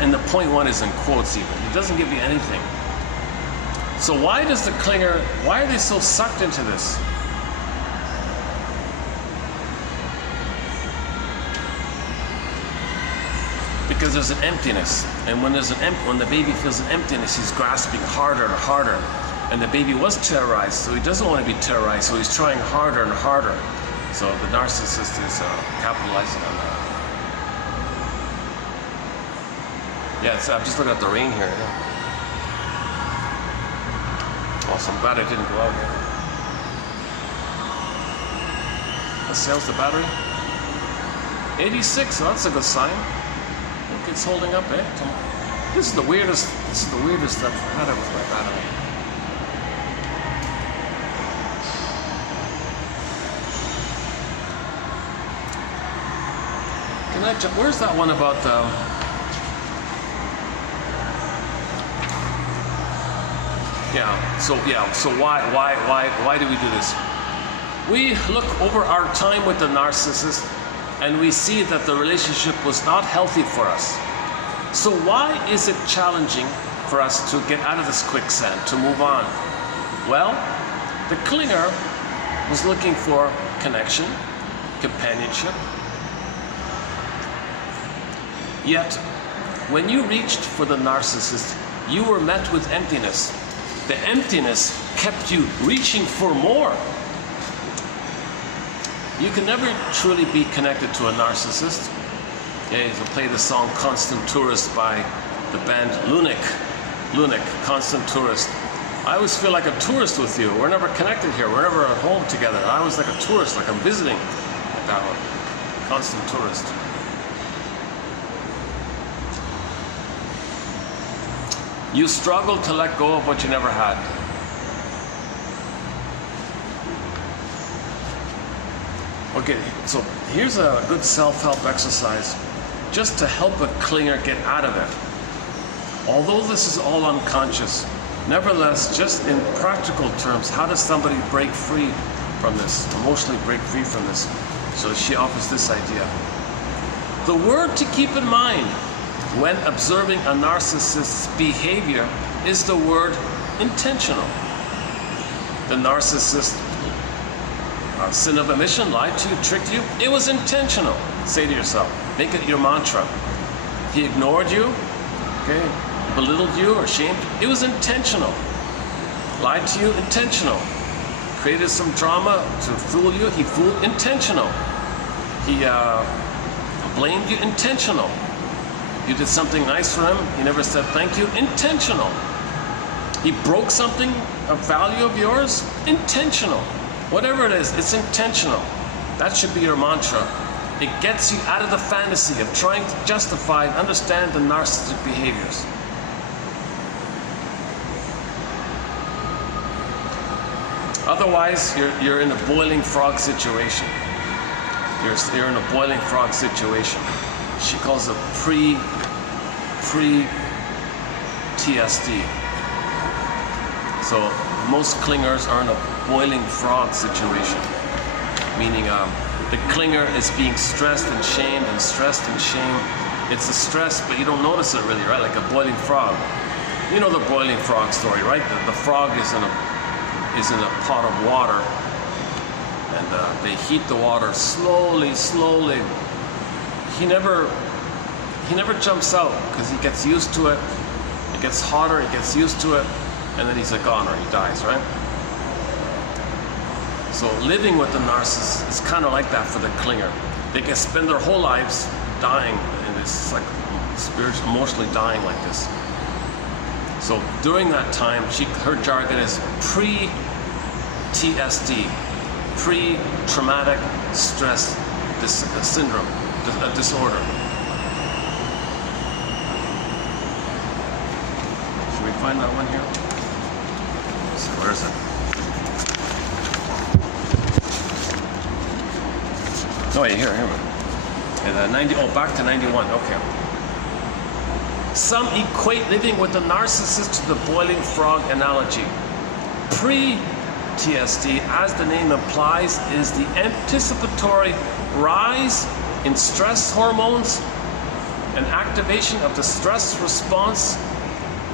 And the 0.1 is in quotes even. It doesn't give you anything. So why does the clinger, why are they so sucked into this? Because there's an emptiness. And when when the baby feels an emptiness, he's grasping harder and harder. And the baby was terrorized, so he doesn't want to be terrorized, so he's trying harder and harder. So the narcissist is capitalizing on that. Yeah, I'm just looking at the rain here. Yeah. Awesome. I'm glad I didn't go out here. Let's see, how's the battery? 86, so that's a good sign. Look, it's holding up, eh? This is the weirdest I've had it with my battery. Can I jump? Where's that one about So why do we do this? We look over our time with the narcissist and we see that the relationship was not healthy for us. So why is it challenging for us to get out of this quicksand, to move on? Well, the clinger was looking for connection, companionship. Yet, when you reached for the narcissist, you were met with emptiness. The emptiness kept you reaching for more. You can never truly be connected to a narcissist. Yeah, you play the song Constant Tourist by the band Lunik, Constant Tourist. I always feel like a tourist with you. We're never connected here. We're never at home together. I was like a tourist, like I'm visiting at that one. Constant Tourist. You struggle to let go of what you never had. Okay, so here's a good self-help exercise just to help a clinger get out of it. Although this is all unconscious, nevertheless, just in practical terms, how does somebody break free from this, emotionally break free from this? So she offers this idea. The word to keep in mind when observing a narcissist's behavior is the word intentional. The narcissist sin of omission, lied to you, tricked you. It was intentional. Say to yourself, make it your mantra. He ignored you, okay, belittled you or shamed you. It was intentional. Lied to you, intentional. Created some drama to fool you. He fooled, intentional. He blamed you, intentional. You did something nice for him. He never said thank you, intentional. He broke something of value of yours, intentional. Whatever it is, it's intentional. That should be your mantra. It gets you out of the fantasy of trying to justify and understand the narcissistic behaviors. Otherwise, you're in a boiling frog situation. You're in a boiling frog situation. She calls it pre-TSD. So most clingers are in a boiling frog situation, meaning the clinger is being stressed and shamed and stressed and shamed. It's a stress, but you don't notice it really, right? Like a boiling frog. You know the boiling frog story, right? The frog is in a pot of water, and they heat the water slowly. He never jumps out because he gets used to it. It gets hotter, he gets used to it, and then he's a goner, he dies, right? So living with the narcissist is kind of like that for the clinger. They can spend their whole lives dying in this, like spiritually, emotionally dying like this. So during that time, her jargon is pre-TSD, pre-traumatic stress syndrome, a disorder. Should we find that one here? So where is it? Oh, yeah, here. And 90. Oh, back to 91. Okay. Some equate living with the narcissist to the boiling frog analogy. Pre-TSD, as the name implies, is the anticipatory rise in stress hormones and activation of the stress response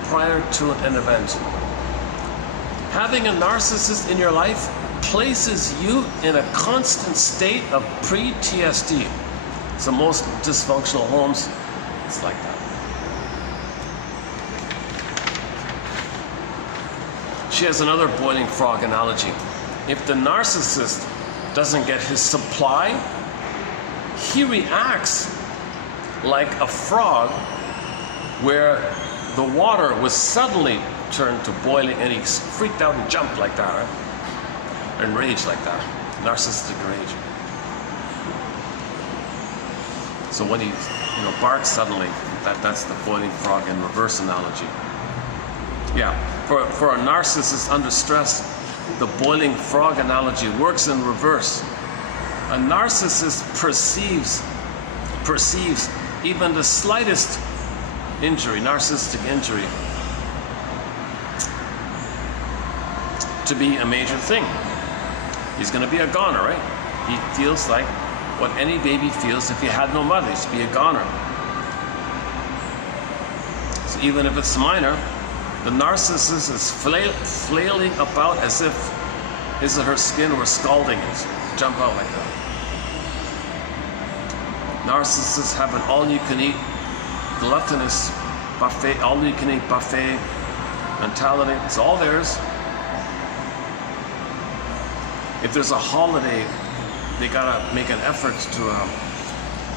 prior to an event. Having a narcissist in your life places you in a constant state of pre-TSD. So most dysfunctional homes, it's like that. She has another boiling frog analogy. If the narcissist doesn't get his supply, he reacts like a frog where the water was suddenly turned to boiling and he freaked out and jumped like that, right? And rage like that, narcissistic rage. So when he, barks suddenly, that's the boiling frog in reverse analogy. Yeah, for a narcissist under stress, the boiling frog analogy works in reverse. A narcissist perceives perceives even the slightest injury, narcissistic injury, to be a major thing. He's going to be a goner, right? He feels like what any baby feels if he had no mother, he's to be a goner. So even if it's minor, the narcissist is flailing about as if his or her skin were scalding it. Jump out like that. Narcissists have an all-you-can-eat, gluttonous buffet, all-you-can-eat buffet mentality. It's all theirs. If there's a holiday, they gotta make an effort to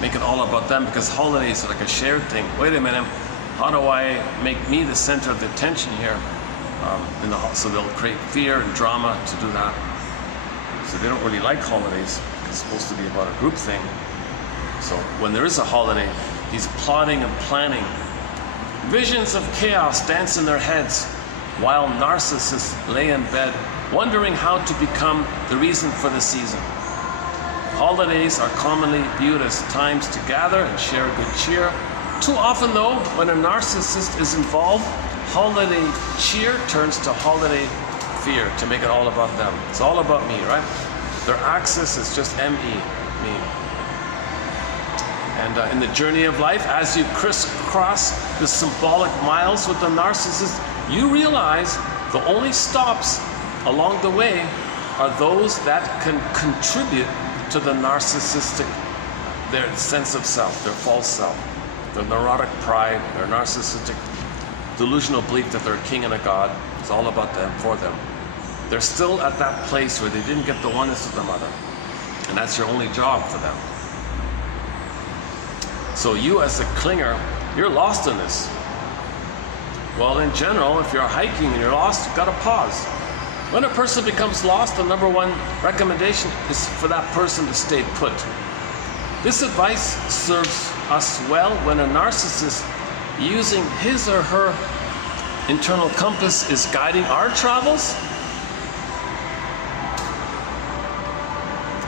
make it all about them, because holidays are like a shared thing. Wait a minute, how do I make me the center of the attention here? So they'll create fear and drama to do that. So they don't really like holidays, because it's supposed to be about a group thing. So when there is a holiday, he's plotting and planning. Visions of chaos dance in their heads, while narcissists lay in bed, wondering how to become the reason for the season. Holidays are commonly viewed as times to gather and share good cheer. Too often, though, when a narcissist is involved, holiday cheer turns to holiday fear, to make it all about them. It's all about me, right? Their axis is just me, me. And in the journey of life, as you crisscross the symbolic miles with the narcissist, you realize the only stops along the way are those that can contribute to the narcissistic, their sense of self, their false self, their neurotic pride, their narcissistic delusional belief that they're a king and a god. It's all about them, for them. They're still at that place where they didn't get the oneness of the mother, and that's your only job for them. So you as a clinger, you're lost in this. Well, in general, if you're hiking and you're lost, you've got to pause. When a person becomes lost, the number one recommendation is for that person to stay put. This advice serves us well when a narcissist, using his or her internal compass, is guiding our travels.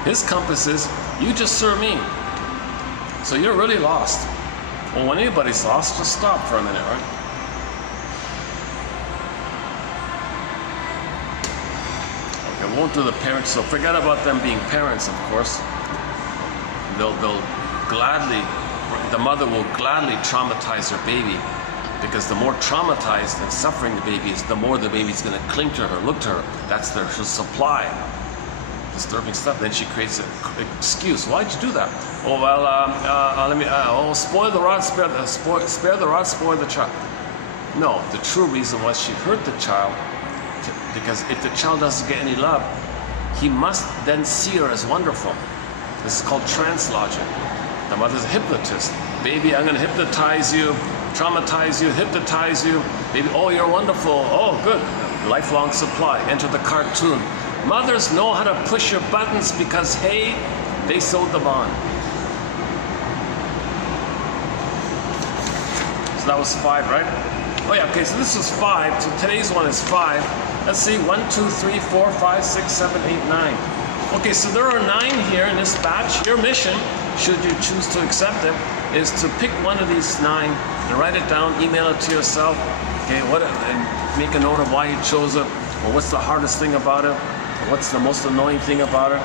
His compass is, you just serve me. So you're really lost. Well, when anybody's lost, just stop for a minute, right? Okay, won't do the parents, so forget about them being parents, of course. They'll gladly, the mother will gladly traumatize her baby, because the more traumatized and suffering the baby is, the more the baby's going to cling to her, look to her. That's their supply. Disturbing stuff. Then she creates an excuse. Why'd you do that? Oh well, spoil the rod, spare the rod, spoil the child. No, the true reason was she hurt the child, because if the child doesn't get any love, he must then see her as wonderful. This is called trance logic. The mother's a hypnotist. Baby, I'm going to hypnotize you, traumatize you, hypnotize you. Baby, oh, you're wonderful. Oh, good. Lifelong supply. Enter the cartoon. Mothers know how to push your buttons because, hey, they sewed the bond. So that was 5, right? Oh yeah, okay, so this was 5. So today's one is 5. Let's see, 1, 2, 3, 4, 5, 6, 7, 8, 9. Okay, so there are 9 here in this batch. Your mission, should you choose to accept it, is to pick one of these 9 and write it down, email it to yourself, okay, and make a note of why you chose it, or what's the hardest thing about it, or what's the most annoying thing about it,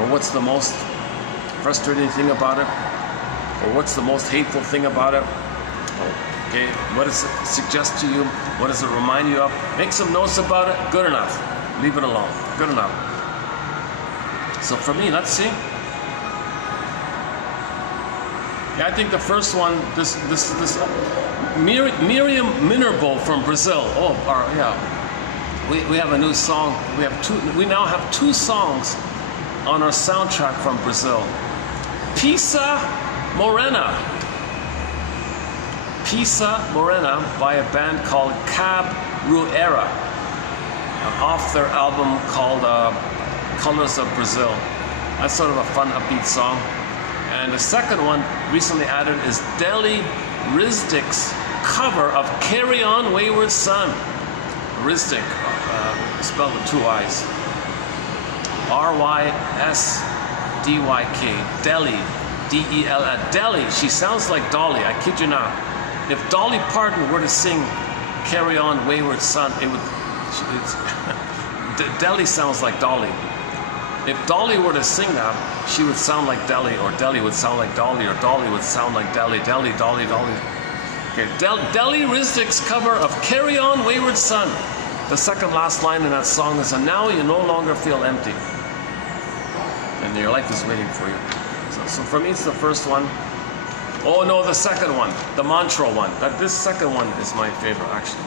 or what's the most frustrating thing about it, or what's the most hateful thing about it. Okay, what does it suggest to you? What does it remind you of? Make some notes about it. Good enough. Leave it alone. Good enough. So for me, let's see. Yeah, I think the first one, this Miriam Minerbo from Brazil. Oh, yeah. We have a new song. We now have 2 songs on our soundtrack from Brazil. Pisa Morena. Pisa Morena by a band called Cabruera, off their album called Colors of Brazil. That's sort of a fun, upbeat song. And the second one, recently added, is Deli Rizdik's cover of Carry On Wayward Son. Rizdik, spelled with 2 I's. Rysdyk, Deli D-E-L, Deli. She sounds like Dolly, I kid you not. If Dolly Parton were to sing Carry On Wayward Son, it would, Deli sounds like Dolly. If Dolly were to sing that, she would sound like Deli, or Deli would sound like Dolly, or Dolly would sound like Deli, Deli, Dolly, Dolly. Okay, Deli Rizik's cover of Carry On Wayward Son. The second last line in that song is, and now you no longer feel empty. And your life is waiting for you. So for me, it's the first one. Oh no, the second one, the mantra one. This second one is my favorite, actually.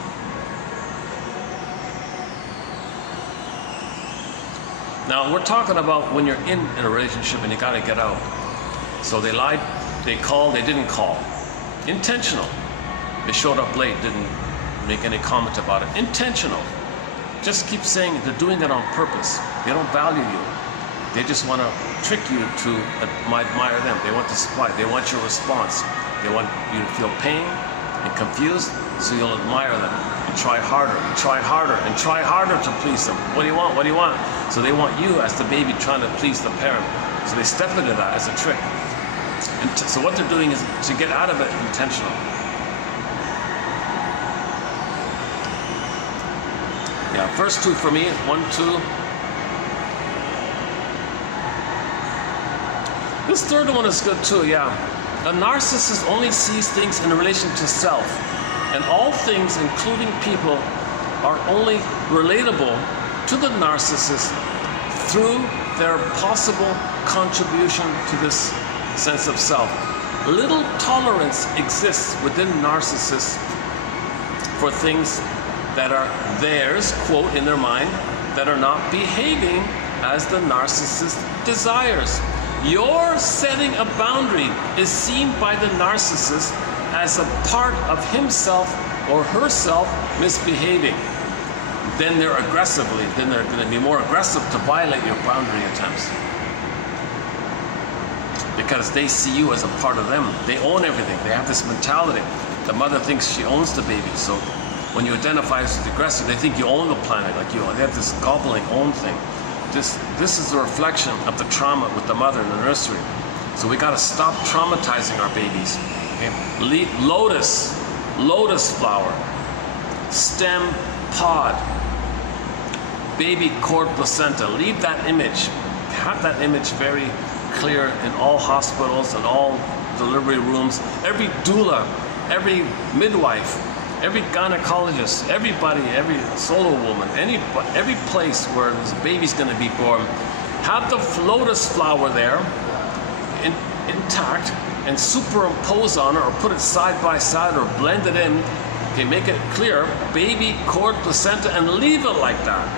Now, we're talking about when you're in a relationship and you gotta get out. So they lied, they called, they didn't call. Intentional. They showed up late, didn't make any comment about it. Intentional. Just keep saying they're doing it on purpose. They don't value you. They just want to trick you to admire them. They want to supply. They want your response. They want you to feel pain and confused, so you'll admire them and try harder and try harder and try harder to please them. What do you want? What do you want? So they want you as the baby trying to please the parent. So they step into that as a trick. And so what they're doing is to get out of it intentional. Yeah, first two for me, 1, 2. This third one is good too, yeah. A narcissist only sees things in relation to self, and all things, including people, are only relatable to the narcissist through their possible contribution to this sense of self. Little tolerance exists within narcissists for things that are theirs, quote, in their mind, that are not behaving as the narcissist desires. Your setting a boundary is seen by the narcissist as a part of himself or herself misbehaving. Then they're going to be more aggressive to violate your boundary attempts. Because they see you as a part of them. They own everything. They have this mentality. The mother thinks she owns the baby. So when you identify as the aggressor, they think you own the planet. Like they have this gobbling own thing. This is a reflection of the trauma with the mother in the nursery. So we got to stop traumatizing our babies. Okay? Lotus flower, stem, pod, baby cord placenta. Leave that image. Have that image very clear in all hospitals and all delivery rooms. Every doula, every midwife, every gynecologist, everybody, every solo woman, every place where there's a baby's going to be born, have the lotus flower there intact and superimpose on it or put it side by side or blend it in. Okay, make it clear, baby, cord, placenta, and leave it like that.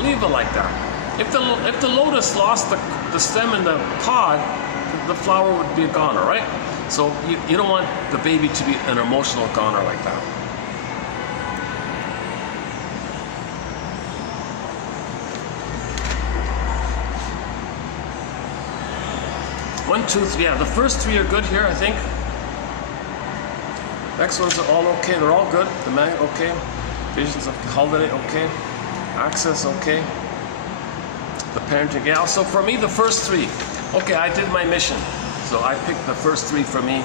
Leave it like that. If the lotus lost the stem and the pod, the flower would be a goner, right? So you don't want the baby to be an emotional goner like that. 1, 2, 3. Yeah, the first 3 are good here, I think. Next ones are all okay. They're all good. The man, okay. Visions of the holiday, okay. Access, okay. The parenting, yeah. So for me, the first 3. Okay, I did my mission. So I picked the first 3 for me.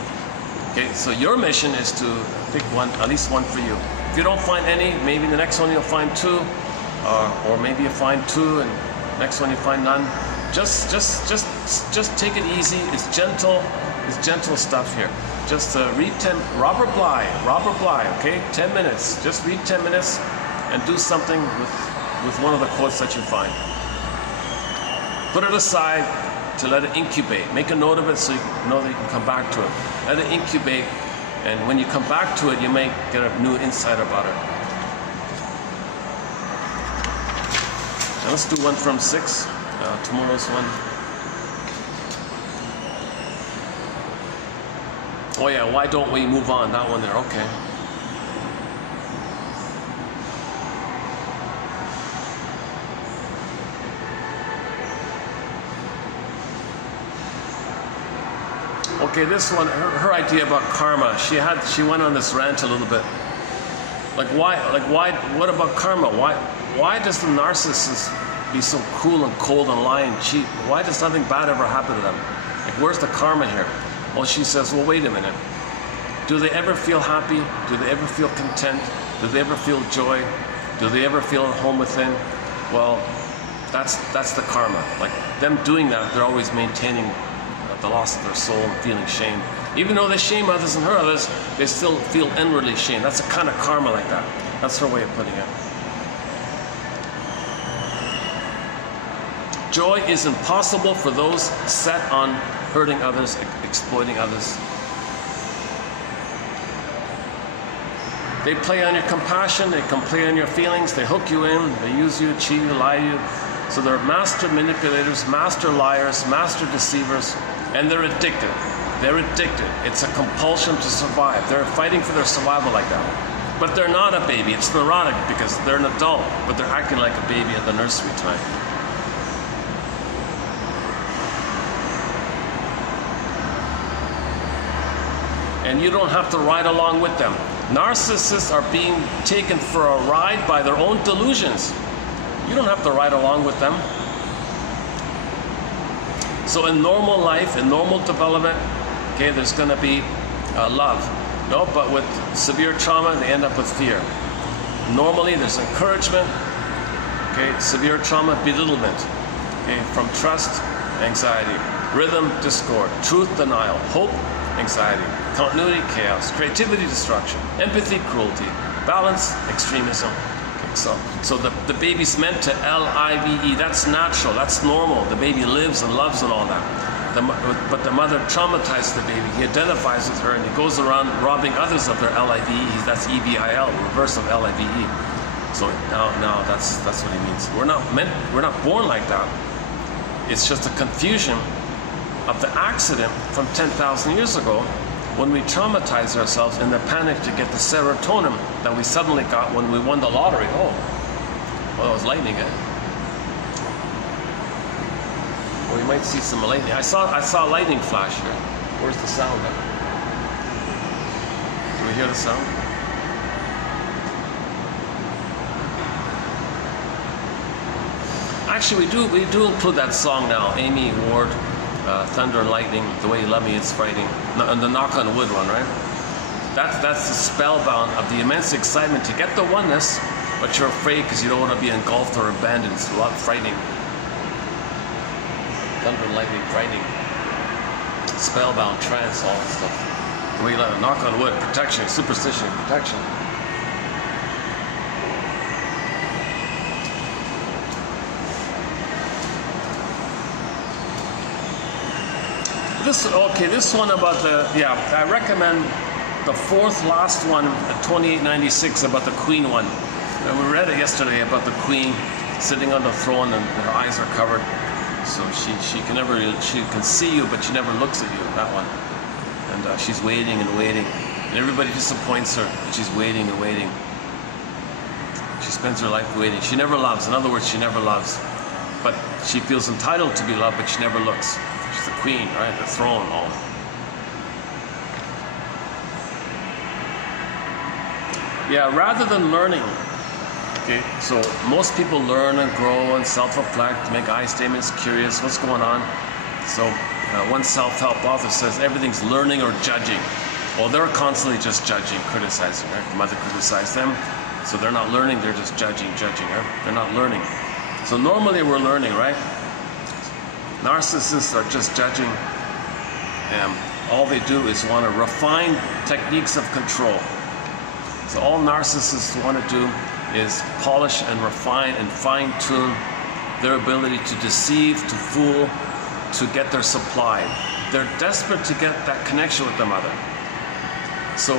Okay, so your mission is to pick one, at least one for you. If you don't find any, maybe the next one you'll find 2, or maybe you find 2 and next one you find none. Just take it easy. It's gentle stuff here. Just read 10, Robert Bly, okay? 10 minutes. Just read 10 minutes and do something with one of the quotes that you find. Put it aside to let it incubate. Make a note of it so you know that you can come back to it. Let it incubate, and when you come back to it, you may get a new insight about it. Now let's do one from 6. Tomorrow's one. Oh yeah, why don't we move on? That one there, okay. Okay, this one, her idea about karma. She went on this rant a little bit. What about karma? Why does the narcissist be so cruel and cold and lie and cheat? Why does nothing bad ever happen to them? Like, where's the karma here? Well, she says, well, wait a minute. Do they ever feel happy? Do they ever feel content? Do they ever feel joy? Do they ever feel at home within? Well, that's the karma. Like them doing that, they're always maintaining the loss of their soul and feeling shame. Even though they shame others and hurt others, they still feel inwardly shame. That's a kind of karma like that. That's her way of putting it. Joy is impossible for those set on hurting others, exploiting others. They play on your compassion, they can play on your feelings, they hook you in, they use you, cheat you, lie to you. So they're master manipulators, master liars, master deceivers, and they're addicted. They're addicted. It's a compulsion to survive. They're fighting for their survival like that. But they're not a baby. It's neurotic because they're an adult, but they're acting like a baby at the nursery time. And you don't have to ride along with them. Narcissists are being taken for a ride by their own delusions. You don't have to ride along with them. So in normal life, in normal development, okay, there's going to be love. No, but with severe trauma, they end up with fear. Normally, there's encouragement. Okay, severe trauma, belittlement. Okay, from trust, anxiety, rhythm, discord, truth, denial, hope, anxiety, continuity, chaos, creativity, destruction, empathy, cruelty, balance, extremism. Okay, so the baby's meant to live. That's natural. That's normal. The baby lives and loves and all that. But the mother traumatized the baby. He identifies with her and he goes around robbing others of their live. That's evil, reverse of live. So now that's what he means. We're not born like that. It's just a confusion of the accident from 10,000 years ago when we traumatized ourselves in the panic to get the serotonin that we suddenly got when we won the lottery. Oh, well, it was lightning, eh? Well, we might see some lightning. I saw lightning flash here. Where's the sound? Do we hear the sound? Actually, we do include that song now. Amy Ward, Thunder and Lightning, The Way You Love Me, It's Frightening. And the Knock on Wood one, right? That's the spellbound of the immense excitement to get the oneness, but you're afraid because you don't want to be engulfed or abandoned. It's a lot frightening. Thunder and Lightning, frightening. Spellbound, trance, all that stuff. The Way You Love Me, Knock on Wood, protection, superstition, protection. This one about I recommend the fourth last one, 2896, about the Queen one. We read it yesterday about the Queen sitting on the throne and her eyes are covered. So she can see you, but she never looks at you, that one. And she's waiting and waiting. And everybody disappoints her, but she's waiting and waiting. She spends her life waiting. She never loves. In other words, she never loves. But she feels entitled to be loved, but she never looks. She's the queen, right? The throne, all. Yeah, rather than learning. Okay, so most people learn and grow and self-reflect, make I statements, curious, what's going on? So one self-help author says everything's learning or judging. Well, they're constantly just judging, criticizing, right? The mother criticized them, so they're not learning, they're just judging, right? They're not learning. So normally we're learning, right? Narcissists are just judging. All they do is want to refine techniques of control. So all narcissists want to do is polish and refine and fine-tune their ability to deceive, to fool, to get their supply. They're desperate to get that connection with the mother. So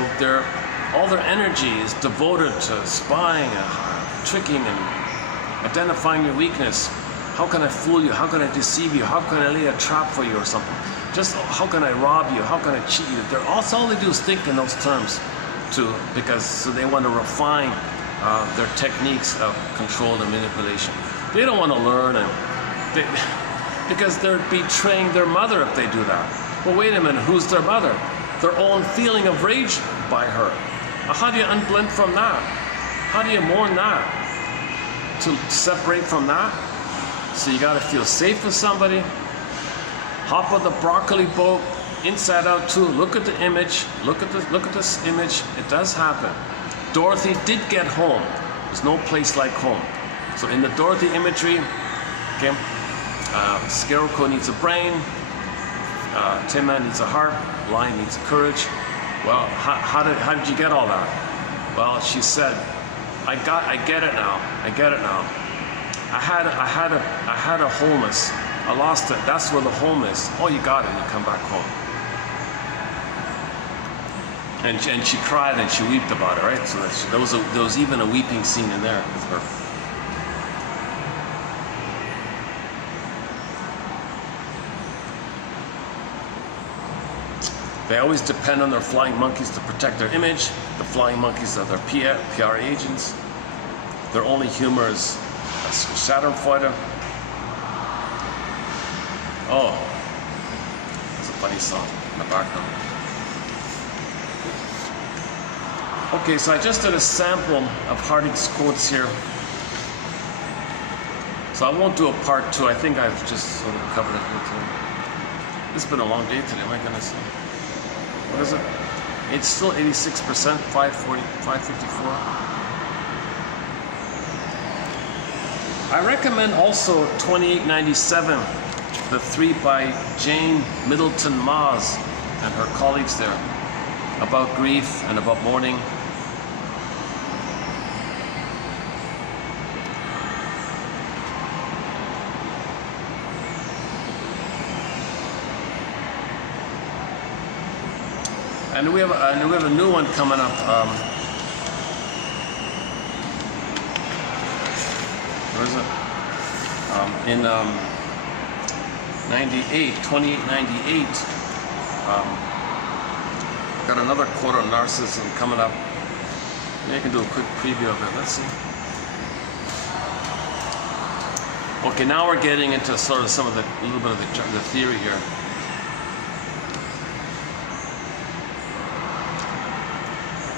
all their energy is devoted to spying and tricking and identifying your weakness. How can I fool you? How can I deceive you? How can I lay a trap for you or something? Just how can I rob you? How can I cheat you? All they do is think in those terms, because they want to refine their techniques of control and manipulation. They don't want to learn, because they're betraying their mother if they do that. Well, wait a minute, who's their mother? Their own feeling of rage by her. How do you unblend from that? How do you mourn that? To separate from that? So you got to feel safe with somebody, hop on the broccoli boat, inside out too. Look at the image. Look at this image. It does happen. Dorothy did get home. There's no place like home. So in the Dorothy imagery, okay, Scarecrow needs a brain, Tin Man needs a heart, Lion needs courage. Well, how did you get all that? Well, she said, I get it now. I get it now. I had a wholeness. I lost it. That's where the home is. Oh, you got it. And you come back home. And she cried and she wept about it, right? So there was even a weeping scene in there with her. They always depend on their flying monkeys to protect their image. The flying monkeys are their PR agents. Their only humor is a Schadenfreude. Oh, that's a funny song in the background. Okay, so I just did a sample of Harding's quotes here. So I won't do a part 2. I think I've just sort of covered it here too. It's been a long day today, my goodness. What is it? It's still 86%, 540, 554. I recommend also 2897, the 3 by Jane Middleton Moss and her colleagues there, about grief and about mourning. And we have a new one coming up. Where is it? In 2898. Got another quote on narcissism coming up. Maybe I can do a quick preview of it. Let's see. Okay, now we're getting into sort of some of a little bit of the theory here.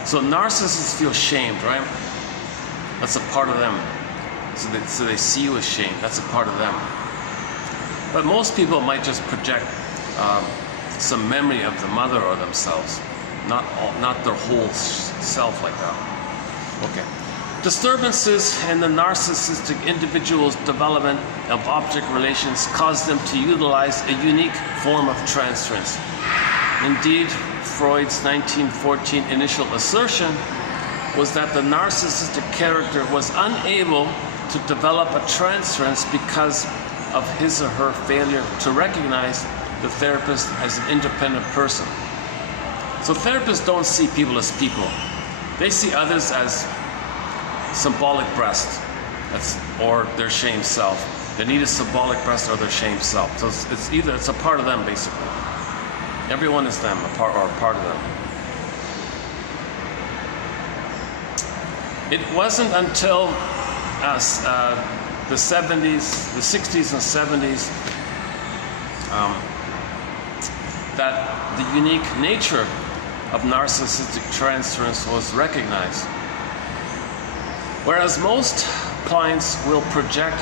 So narcissists feel shamed, right? That's a part of them. So they see you as shame. That's a part of them. But most people might just project some memory of the mother or themselves, not their whole self like that. Okay. Disturbances in the narcissistic individual's development of object relations cause them to utilize a unique form of transference. Indeed, Freud's 1914 initial assertion was that the narcissistic character was unable to develop a transference because of his or her failure to recognize the therapist as an independent person. So therapists don't see people as people. They see others as symbolic breast, or their shame self. They need a symbolic breast or their shame self. So it's a part of them, basically. Everyone is them, a part of them. It wasn't until the 70s, the 60s and 70s that the unique nature of narcissistic transference was recognized. Whereas most clients will project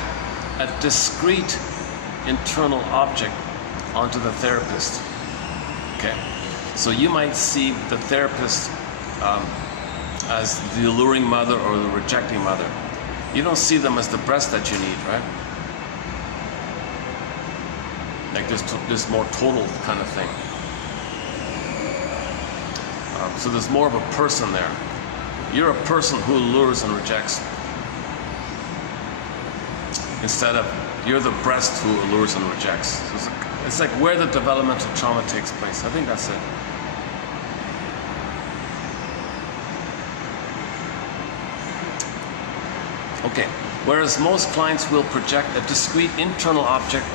a discrete internal object onto the therapist. Okay, so you might see the therapist as the alluring mother or the rejecting mother. You don't see them as the breast that you need, right? Like this more total kind of thing. So there's more of a person there. You're a person who allures and rejects, instead of you're the breast who allures and rejects. So it's like where the developmental trauma takes place. I think that's it. Okay, whereas most clients will project a discrete internal object,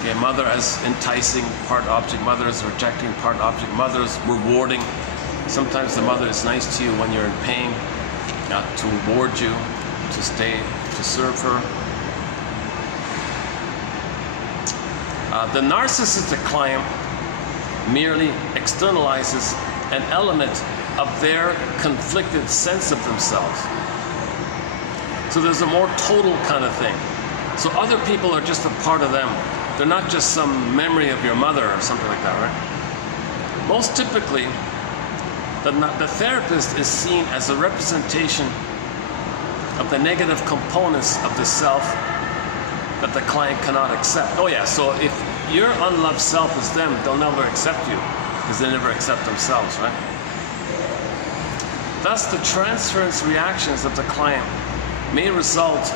okay, mother as enticing, part object, mother as rejecting, part object, mother as rewarding. Sometimes the mother is nice to you when you're in pain, to reward you, to stay, to serve her. The narcissistic client merely externalizes an element of their conflicted sense of themselves. So there's a more total kind of thing. So other people are just a part of them. They're not just some memory of your mother or something like that, right? Most typically, the therapist is seen as a representation of the negative components of the self that the client cannot accept. Oh yeah, so if your unloved self is them, they'll never accept you because they never accept themselves, right? Thus, the transference reactions of the client may result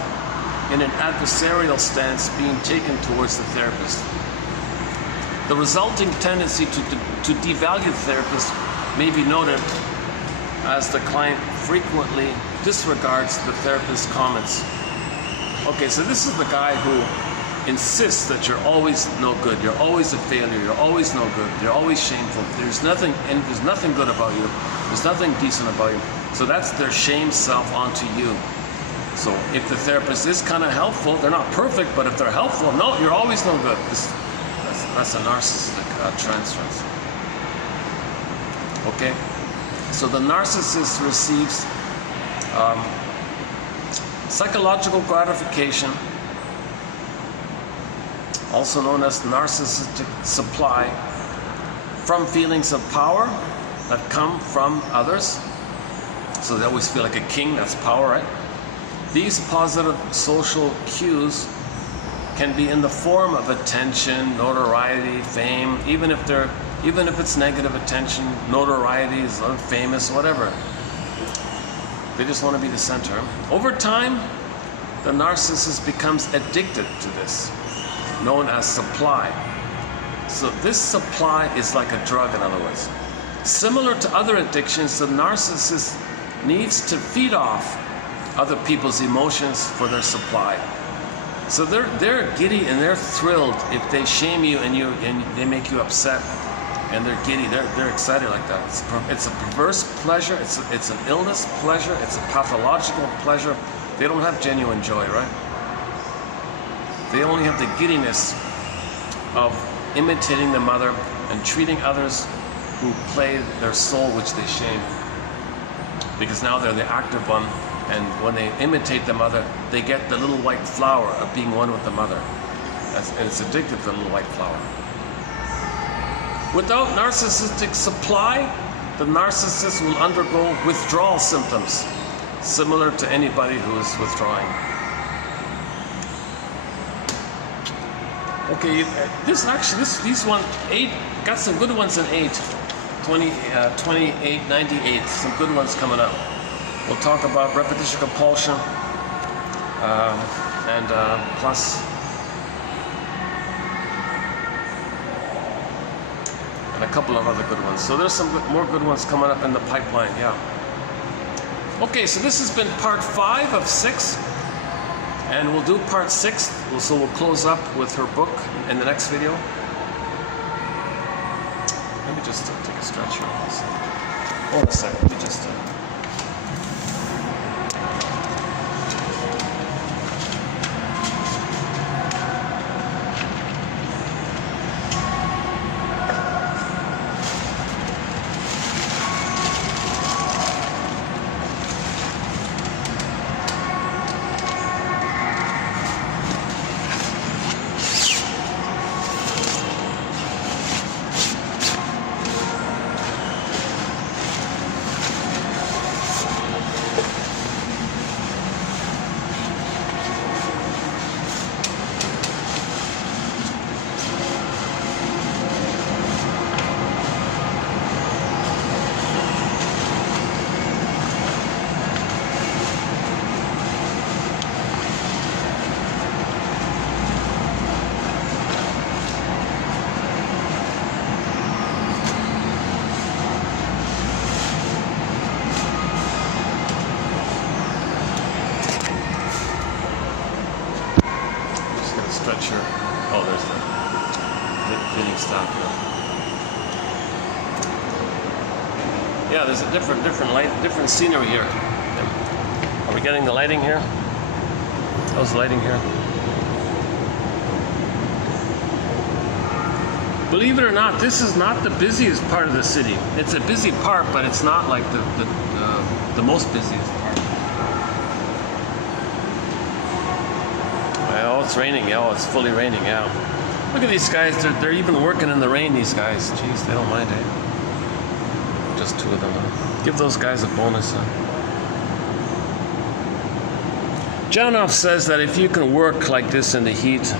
in an adversarial stance being taken towards the therapist. The resulting tendency to devalue the therapist may be noted as the client frequently disregards the therapist's comments. Okay, so this is the guy who insists that you're always no good, you're always a failure, you're always no good, you're always shameful, there's nothing good about you, there's nothing decent about you. So that's their shame self onto you. So if the therapist is kind of helpful, they're not perfect, but if they're helpful, no, you're always no good. That's a narcissistic transference. Okay, so the narcissist receives psychological gratification, also known as narcissistic supply, from feelings of power that come from others. So they always feel like a king, that's power, right? These positive social cues can be in the form of attention, notoriety, fame, even if it's negative attention, notoriety, is famous, whatever. They just want to be the center. Over time, the narcissist becomes addicted to this, known as supply. So this supply is like a drug, in other words. Similar to other addictions, the narcissist needs to feed off other people's emotions for their supply. So they're giddy and they're thrilled if they shame you and they make you upset, and they're giddy, they're excited like that. It's a perverse pleasure, it's an illness pleasure, it's a pathological pleasure. They don't have genuine joy, right? They only have the giddiness of imitating the mother and treating others who play their soul, which they shame. Because now they're the active one, and when they imitate the mother, they get the little white flower of being one with the mother. And it's addictive to the little white flower. Without narcissistic supply, the narcissist will undergo withdrawal symptoms, similar to anybody who is withdrawing. Okay, these one, 8, got some good ones in 8. 28, 98, some good ones coming up. We'll talk about repetition compulsion and plus, and a couple of other good ones. So there's some more good ones coming up in the pipeline, yeah. Okay, so this has been part 5 of 6, and we'll do part 6, so we'll close up with her book in the next video. Let me just take a stretch here. Hold on a second. Let me just. Stretcher. Oh, there's the fitting stop here. Yeah, there's a different light, different scenery here. Are we getting the lighting here? How's the lighting here? Believe it or not, this is not the busiest part of the city. It's a busy part, but it's not like the most busiest part. Oh, it's raining. Oh, it's fully raining. Yeah. Look at these guys. They're even working in the rain. These guys. Jeez, they don't mind it. just 2 of them. Give those guys a bonus. Janoff says that if you can work like this in the heat,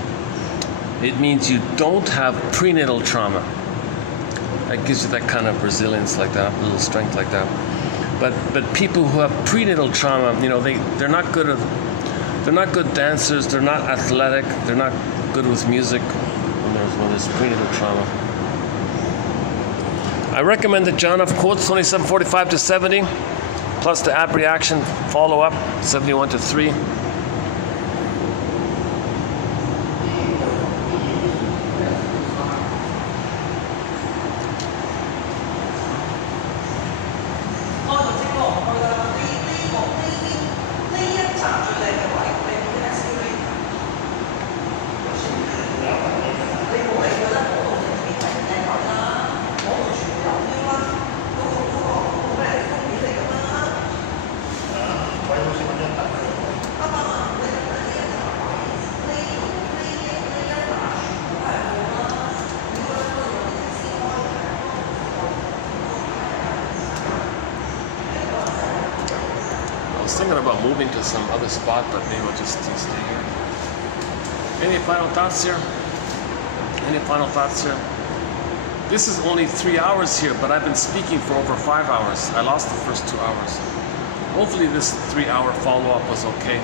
it means you don't have prenatal trauma. That gives you that kind of resilience like that, a little strength like that. But people who have prenatal trauma, you know, they're not good dancers, they're not athletic, they're not good with music when there's prenatal trauma. I recommend the Janoff quotes 27:45 to 70, plus the app reaction follow-up 71 to 3. Thinking about moving to some other spot, but maybe I'll just stay here. Any final thoughts here? Any final thoughts here? This is only 3 hours here, but I've been speaking for over 5 hours. I lost the first 2 hours. Hopefully this 3-hour follow-up was okay.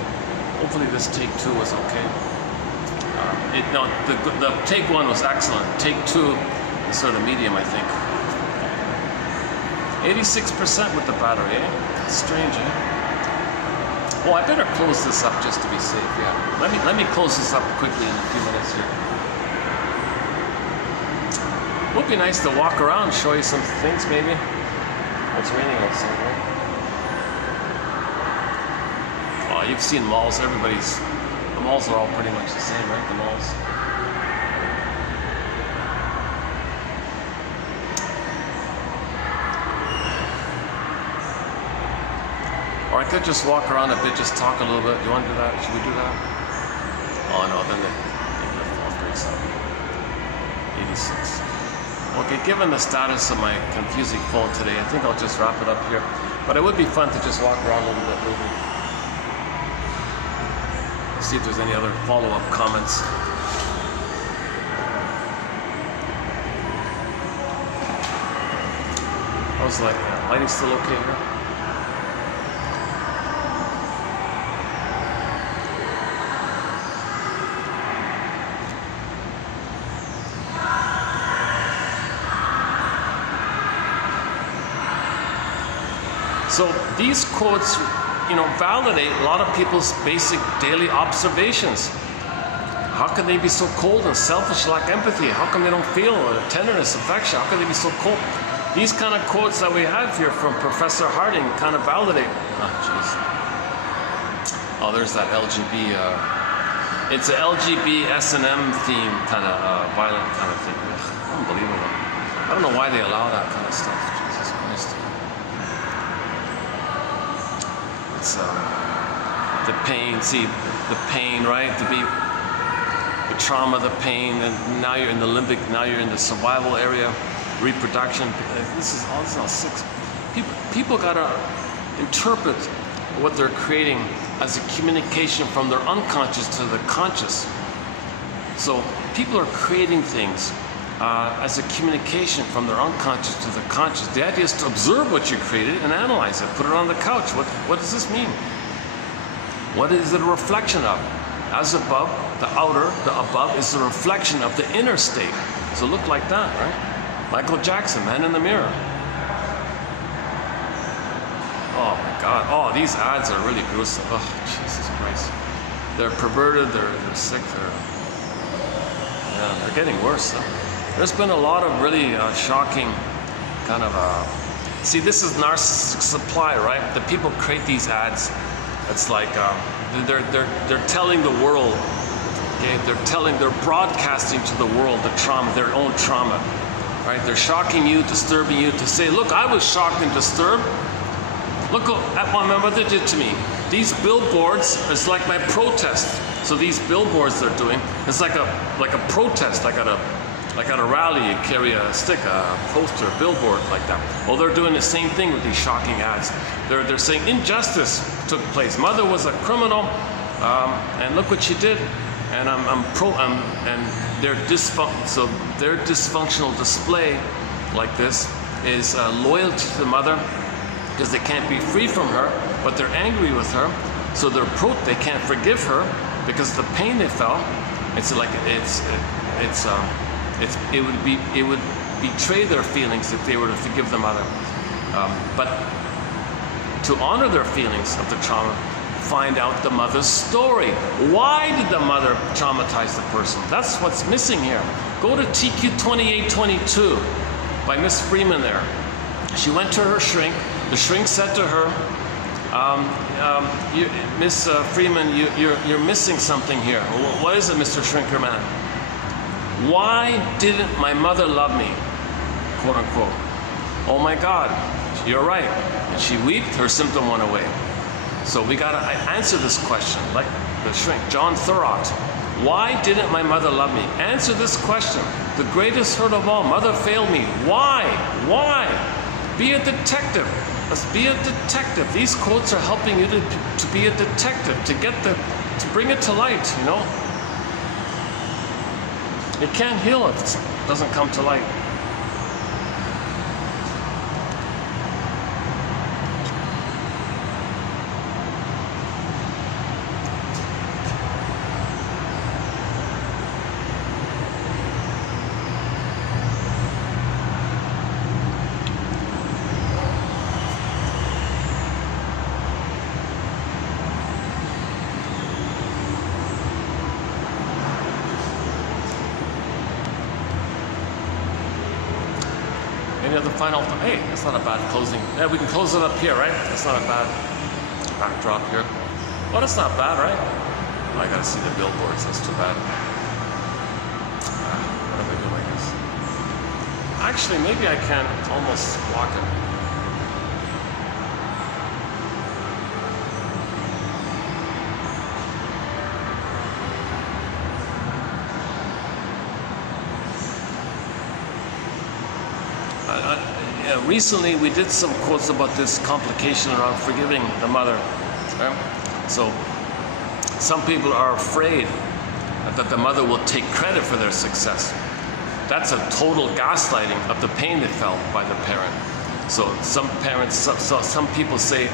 Hopefully this take 2 was okay. The take 1 was excellent. Take 2 is sort of medium, I think. 86% with the battery, eh? That's strange, eh? Oh, I better close this up just to be safe, yeah. Let me close this up quickly in a few minutes here. It would be nice to walk around, show you some things maybe. It's raining outside, right? Oh, you've seen malls, the malls are all pretty much the same, right? The malls. Or I could just walk around a bit, just talk a little bit. Do you want to do that? Should we do that? Oh no, then the phone breaks up. 86. Okay, given the status of my confusing phone today, I think I'll just wrap it up here. But it would be fun to just walk around a little bit, maybe. See if there's any other follow-up comments. How's like lighting still okay here? So these quotes, validate a lot of people's basic daily observations. How can they be so cold and selfish, lack empathy? How come they don't feel tenderness, affection? How can they be so cold? These kind of quotes that we have here from Professor Harding kind of validate. Oh, jeez. Oh, there's that LGB. It's an LGB S&M theme kind of violent kind of thing. Ugh, unbelievable. I don't know why they allow that kind of stuff. Jesus Christ. It's the pain. See the pain, right? The trauma, the pain, and now you're in the limbic. Now you're in the survival area, reproduction. This is all six. People gotta interpret what they're creating as a communication from their unconscious to the conscious. So people are creating things as a communication from their unconscious to the conscious. The idea is to observe what you created and analyze it. Put it on the couch. What does this mean? What is it a reflection of? As above, the outer, the above is the reflection of the inner state. So look like that, right? Michael Jackson, Man in the Mirror. Oh my God. Oh, these ads are really gruesome. Oh, Jesus Christ. They're perverted, they're sick, they're getting worse. There's been a lot of really shocking kind of, see, this is narcissistic supply, right? The people create these ads. It's like, they're telling the world, okay? They're broadcasting to the world the trauma, their own trauma, right? They're shocking you, disturbing you to say, look, I was shocked and disturbed. Look at what my mother did to me. These billboards is like my protest. So these billboards they're doing, it's like a protest. I got a Like at a rally, you carry a stick, a poster, a billboard like that. Well, they're doing the same thing with these shocking ads. They're saying injustice took place. Mother was a criminal, and look what she did. And and their dysfunctional display like this is loyalty to the mother, because they can't be free from her, but they're angry with her. So they can't forgive her because of the pain they felt. It's like it would betray their feelings if they were to forgive the mother. But to honor their feelings of the trauma, find out the mother's story. Why did the mother traumatize the person? That's what's missing here. Go to TQ 2822 by Miss Freeman there. She went to her shrink. The shrink said to her, Miss Freeman, you're missing something here. What is it, Mr. Shrinker Man? Why didn't my mother love me? Quote unquote. Oh my God, you're right. And she wept, her symptom went away. So we gotta answer this question, like the shrink, John Thurot. Why didn't my mother love me? Answer this question. The greatest hurt of all, mother failed me. Why? Why? Be a detective. Let's be a detective. These quotes are helping you to be a detective, to bring it to light, you know? It can't heal if it doesn't come to light. Any other final thought? Hey, that's not a bad closing. Yeah, we can close it up here, right? That's not a bad backdrop here. Well, that's not bad, right? Oh, I gotta see the billboards. That's too bad. What am I doing like this? Actually, maybe I can almost walk it. Recently, we did some quotes about this complication around forgiving the mother. Right? So, some people are afraid that the mother will take credit for their success. That's a total gaslighting of the pain they felt by the parent. So, some people say,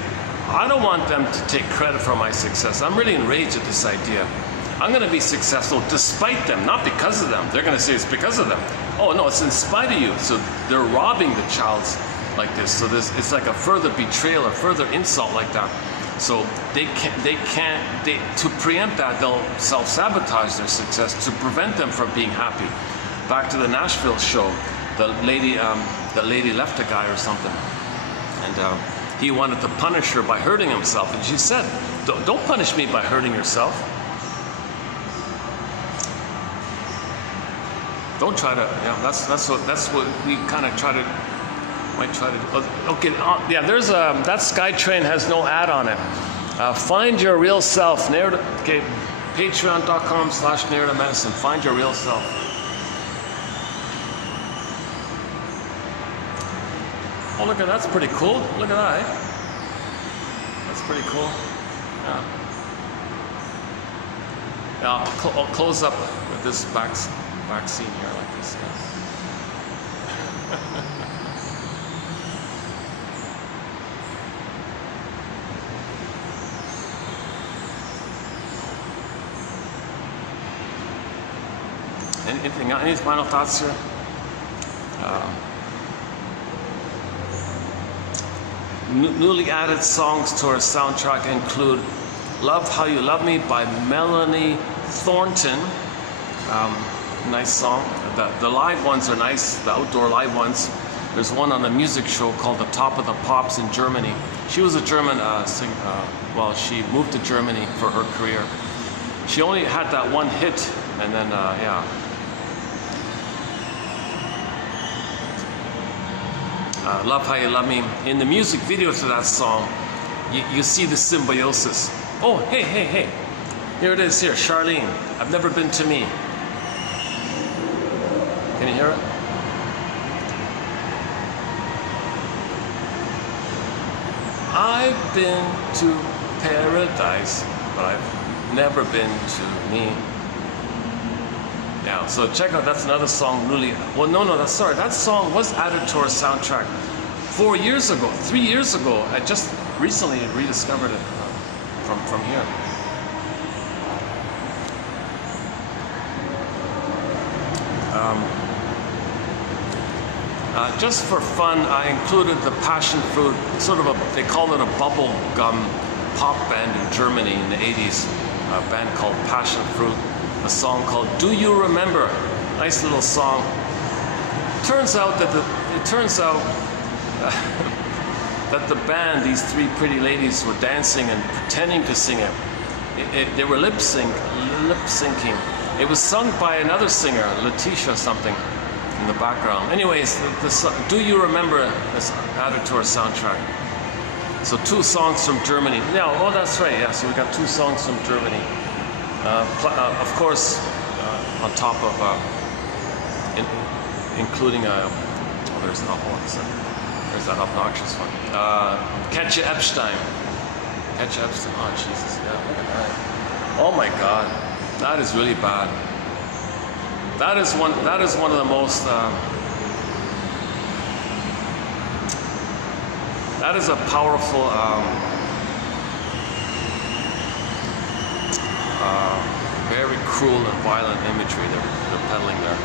I don't want them to take credit for my success. I'm really enraged at this idea. I'm going to be successful despite them, not because of them. They're going to say it's because of them. Oh no, it's in spite of you. So they're robbing the child like this. So it's like a further betrayal, a further insult like that. So to preempt that, they'll self-sabotage their success to prevent them from being happy. Back to the Nashville show, the lady left a guy or something, and he wanted to punish her by hurting himself, and she said, "Don't punish me by hurting yourself. Don't try to." Yeah, that's what we kind of might try to do. Okay, yeah. There's that SkyTrain has no ad on it. Find your real self. Okay, Patreon.com/narrative medicine. Find your real self. Oh, look at that's pretty cool. Look at that. Eh? That's pretty cool. Yeah. Yeah. I'll close up with this back scene here like this. Yeah. Any final thoughts here? Newly added songs to our soundtrack include "Love How You Love Me" by Melanie Thornton. Nice song. The live ones are nice, the outdoor live ones. There's one on a music show called The Top of the Pops in Germany. She was a German singer. Well, she moved to Germany for her career. She only had that one hit, and then, yeah. Love How You Love Me. In the music video to that song, you see the symbiosis. Oh, hey. Here it is here, Charlene. I've never been to me. Can you hear it? I've been to paradise, but I've never been to me. Yeah, so check out, that's another song really, well no, that song was added to our soundtrack 4 years ago, 3 years ago. I just recently rediscovered it from here. Just for fun, I included the Passion Fruit, sort of they called it a bubble gum pop band in Germany in the 80s, a band called Passion Fruit, a song called Do You Remember? Nice little song. Turns out that that the band, these three pretty ladies, were dancing and pretending to sing it. They were lip syncing. It was sung by another singer, Letitia something, in the background. Anyways, Do You Remember is added to our soundtrack. So 2 songs from Germany. Yeah, oh that's right, yeah, so we got 2 songs from Germany. Of course, on top of, including, there's that obnoxious one. Catch Epstein. Catch Epstein, oh Jesus, yeah, look at that. Oh my God, that is really bad. That is one of the most, that is a powerful, very cruel and violent imagery they're peddling there.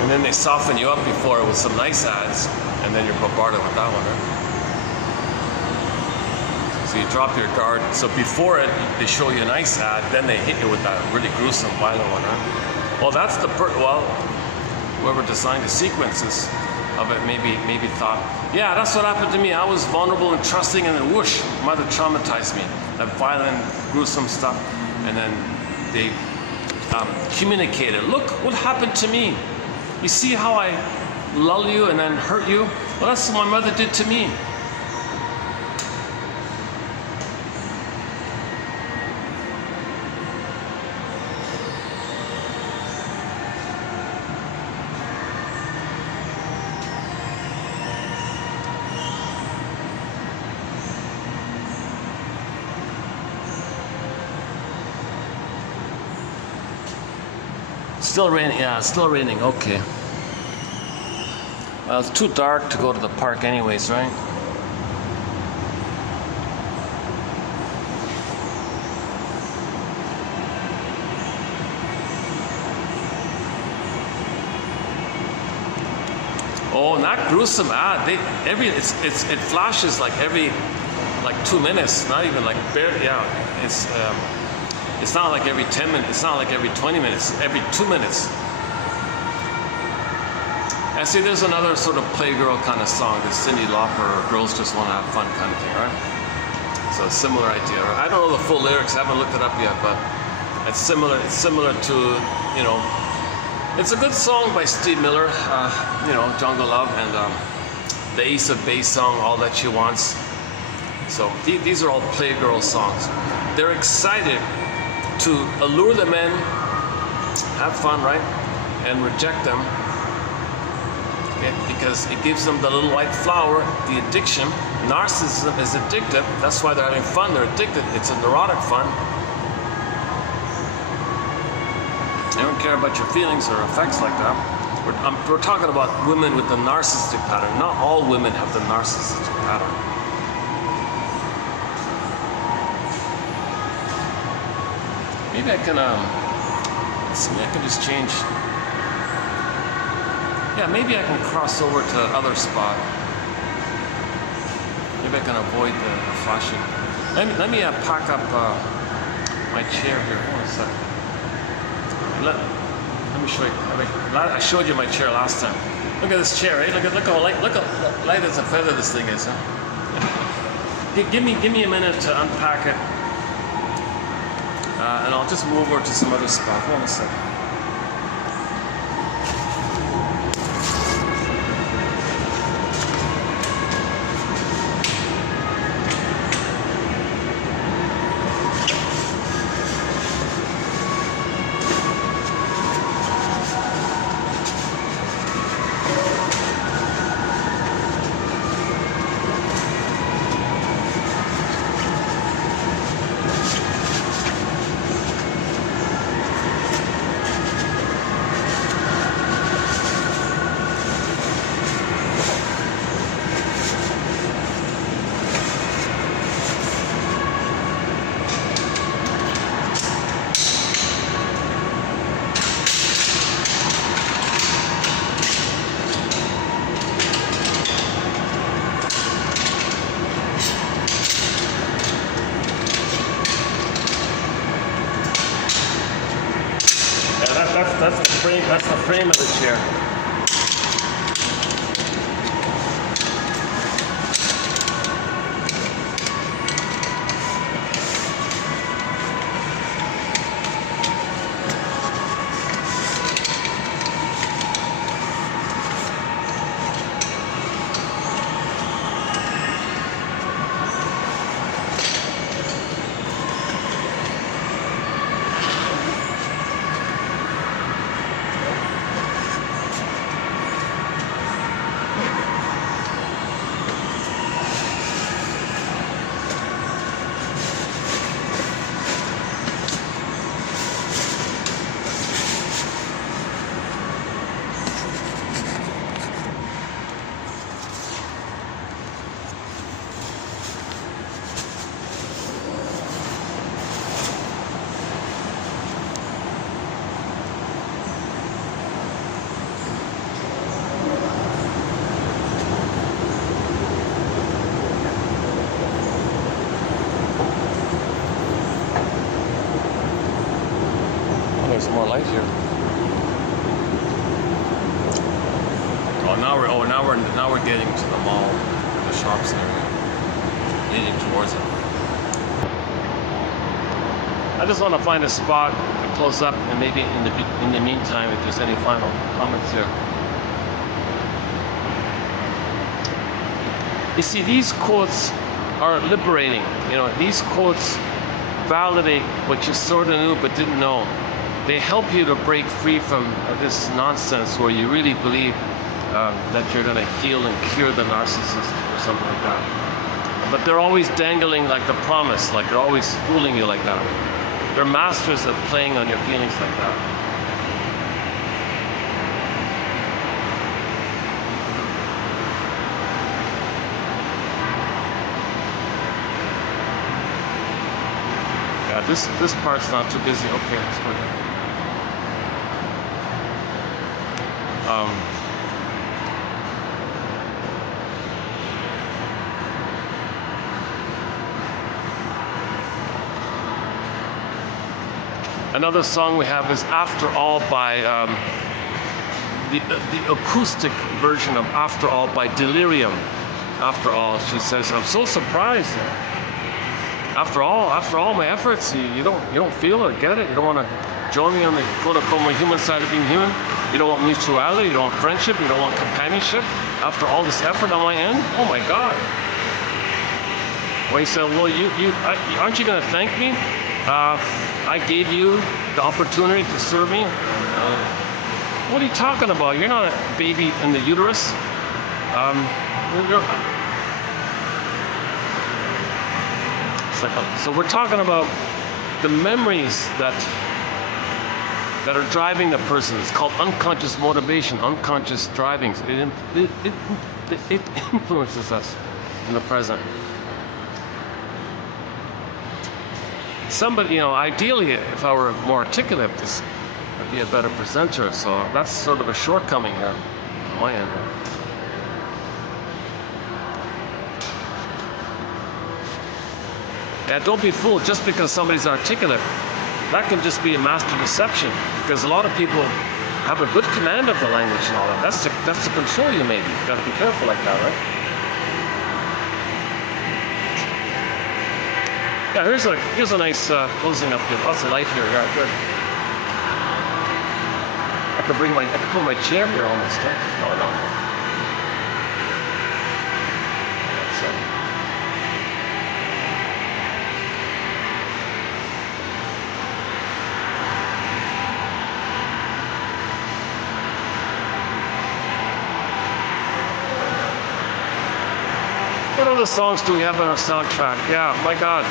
And then they soften you up before it with some nice ads, and then you're bombarded with that one, right? So you drop your guard. So before it, they show you a nice ad, then they hit you with that really gruesome, violent one, right? Well, that's whoever designed the sequences of it maybe thought, yeah, that's what happened to me. I was vulnerable and trusting, and then whoosh, mother traumatized me. That violent, gruesome stuff. And then they communicated, look what happened to me. You see how I lull you and then hurt you? Well, that's what my mother did to me. Still raining, yeah, still raining, okay. Well, it's too dark to go to the park anyways, right? Oh, not gruesome ad. It flashes like every 2 minutes, not even like barely, yeah. It's not like every 10 minutes, it's not like every 20 minutes, every 2 minutes. And see, there's another sort of playgirl kind of song, the Cyndi Lauper, or Girls Just Want to Have Fun kind of thing, right? So a similar idea, right? I don't know the full lyrics, I haven't looked it up yet, but it's similar to, you know, it's a good song by Steve Miller, you know, Jungle Love, and the Ace of Base song, All That She Wants. So these are all playgirl songs. They're excited to allure the men, have fun, right, and reject them, okay, because it gives them the little white flower, the addiction. Narcissism is addictive. That's why they're having fun. They're addicted. It's a neurotic fun. They don't care about your feelings or effects like that. We're talking about women with the narcissistic pattern. Not all women have the narcissistic pattern. Maybe I can, let's see, I can just change. Yeah, maybe I can cross over to the other spot. Maybe I can avoid the flashing. Let me pack up my chair here. Hold on a second. Let me show you. I showed you my chair last time. Look at this chair, right? Look how light as a feather this thing is, huh? Give me a minute to unpack it. And I'll just move over to some other spot. Hold on a second. frame. That's the frame of the chair. More light here. Now we're getting to the mall, the shops area, leading towards it. I just want to find a spot close up, and maybe in the meantime, if there's any final comments here. You see, these quotes are liberating. You know, these quotes validate what you sort of knew but didn't know. They help you to break free from this nonsense where you really believe that you're going to heal and cure the narcissist or something like that. But they're always dangling like the promise, like they're always fooling you like that. They're masters of playing on your feelings like that. Yeah, this part's not too busy. Okay, let's go ahead. Another song we have is After All by the acoustic version of After All by Delirium. After all, she says, I'm so surprised. After all my efforts, you don't feel or get it. You don't want to join me on the quote-unquote human side of being human. You don't want mutuality. You don't want friendship. You don't want companionship. After all this effort on my end, oh my God. Well, he said, well, aren't you going to thank me? I gave you the opportunity to serve me. What are you talking about? You're not a baby in the uterus. So we're talking about the memories that are driving the person. It's called unconscious motivation, unconscious drivings. It influences us in the present. Somebody, ideally, if I were more articulate, I'd be a better presenter. So that's sort of a shortcoming here on my end. Yeah, don't be fooled just because somebody's articulate. That can just be a master deception, because a lot of people have a good command of the language and all that. That's to control you, maybe. You got to be careful like that, right? Yeah, here's a nice closing up here. Lots of light here. Yeah, good. I could put my chair here almost. Huh? Oh no. What other songs do we have on our soundtrack? Yeah, my God.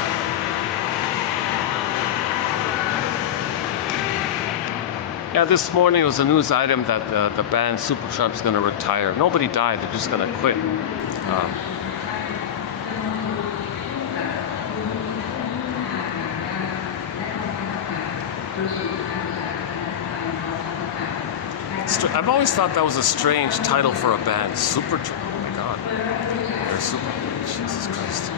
Yeah, this morning it was a news item that the band Supertramp is going to retire. Nobody died, they're just going to quit. I've always thought that was a strange title for a band, Supertramp. Oh my God. They're super. Jesus Christ.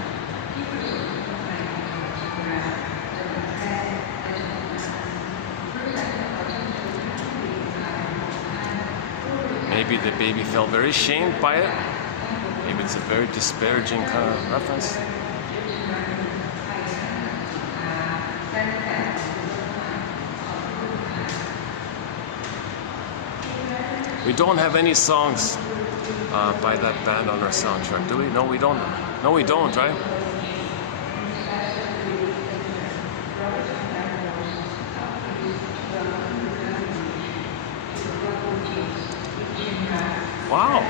Maybe the baby felt very shamed by it. Maybe it's a very disparaging kind of reference. We don't have any songs by that band on our soundtrack, do we? No, we don't. No, we don't, right? Wow.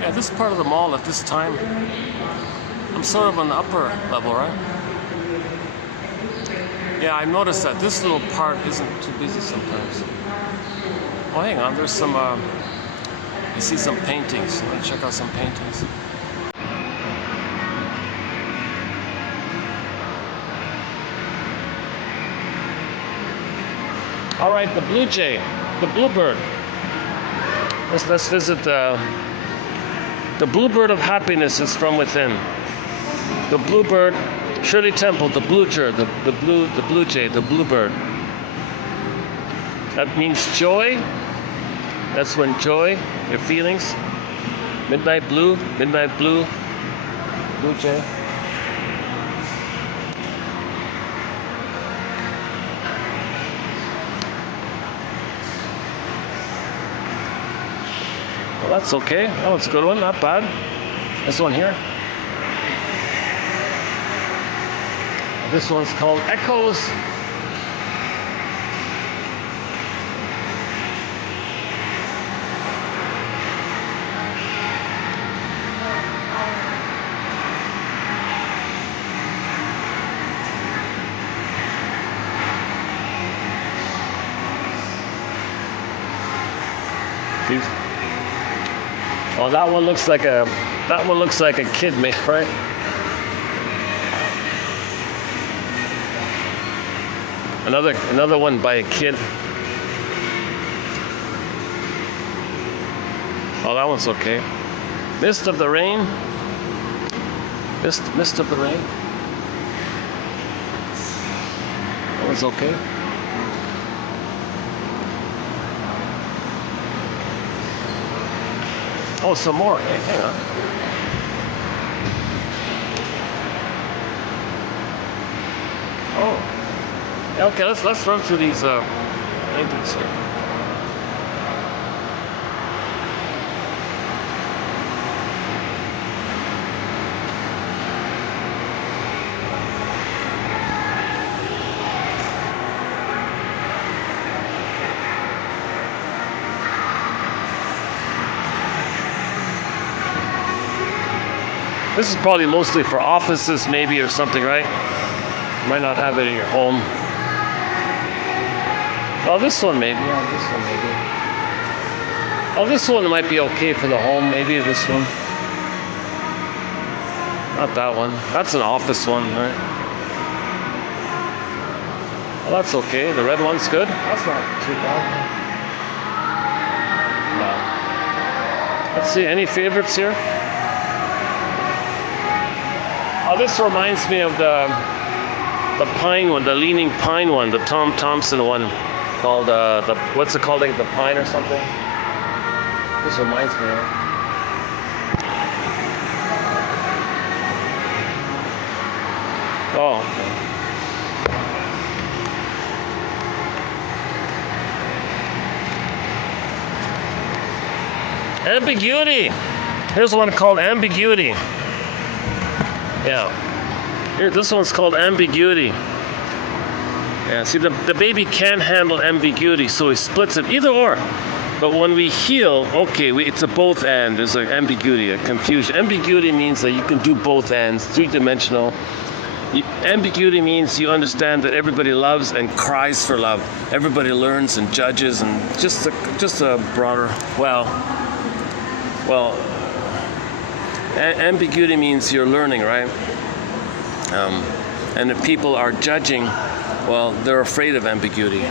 Yeah, this part of the mall at this time, I'm sort of on the upper level, right? Yeah, I noticed that this little part isn't too busy sometimes. Oh, hang on, there's some, you see some paintings. Let's check out some paintings. All right, the blue jay, the bluebird. Let's visit the bluebird of happiness is from within. The bluebird, Shirley Temple, the blue jay, the blue jay, the bluebird. That means joy. That's when joy, your feelings. Midnight blue, blue jay. Well, that's okay. That one's a good one, not bad. This one here. This one's called Echoes. Oh, that one looks like a kid made, right? Another one by a kid. Oh, that one's okay. Mist of the Rain. Mist of the Rain. That one's okay. Oh, some more. Hey, hang on. Oh. Okay, let's run through these paintings here. This is probably mostly for offices, maybe, or something, right? You might not have it in your home. Oh, this one maybe. Yeah, this one maybe. Oh, this one might be okay for the home. Maybe this one. Not that one. That's an office one, right? Well, that's okay. The red one's good. That's not too bad. No. Let's see. Any favorites here? Oh, this reminds me of the pine one, the leaning pine one, the Tom Thompson one, called the what's it called? Like the pine or something. This reminds me of it. Oh. Ambiguity. Here's one called Ambiguity. Yeah. Here, this one's called Ambiguity. Yeah, see, the baby can handle ambiguity, so he splits it, either or. But when we heal, okay, it's a both and. There's an ambiguity, a confusion. Ambiguity means that you can do both ends, three-dimensional. Ambiguity means you understand that everybody loves and cries for love. Everybody learns and judges, and just a broader, ambiguity means you're learning, right? And if people are judging, well, they're afraid of ambiguity.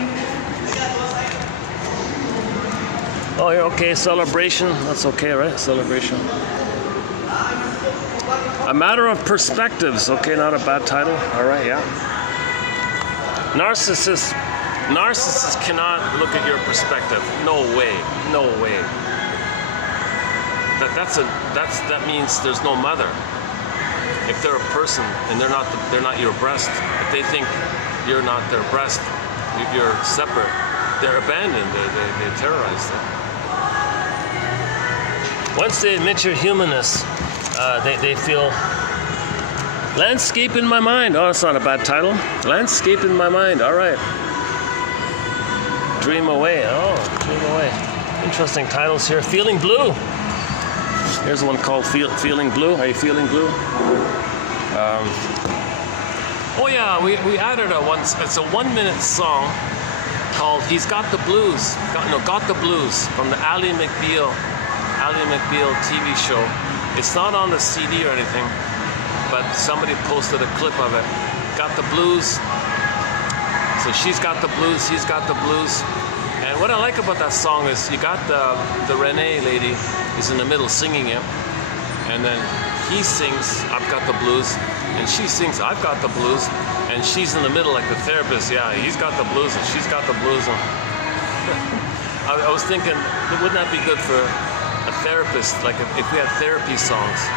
Oh, yeah, okay, Celebration. That's okay, right? Celebration. A Matter of Perspectives. Okay, not a bad title. All right, yeah. Narcissists. Narcissists cannot look at your perspective. No way. No way. that means there's no mother. If they're a person and they're not your breast, if they think you're not their breast, you're separate, they're abandoned, they're terrorized. Once they admit your humanness, they feel. Landscape in my mind. Oh, that's not a bad title. Landscape in my mind. All right. Dream away. Oh, dream away. Interesting titles here. Feeling blue. Here's one called Feeling Blue. Are you feeling blue? Oh yeah, we added it's a 1-minute song called "He's Got the Blues." Got the Blues from the Ally McBeal TV show. It's not on the CD or anything, but somebody posted a clip of it. Got the blues. So she's got the blues, he's got the blues. And what I like about that song is you got the Renee lady is in the middle singing it, and then he sings "I've got the blues," and she sings "I've got the blues," and she's in the middle like the therapist. Yeah, he's got the blues and she's got the blues. And I was thinking, wouldn't that be good for a therapist? Like if we had therapy songs,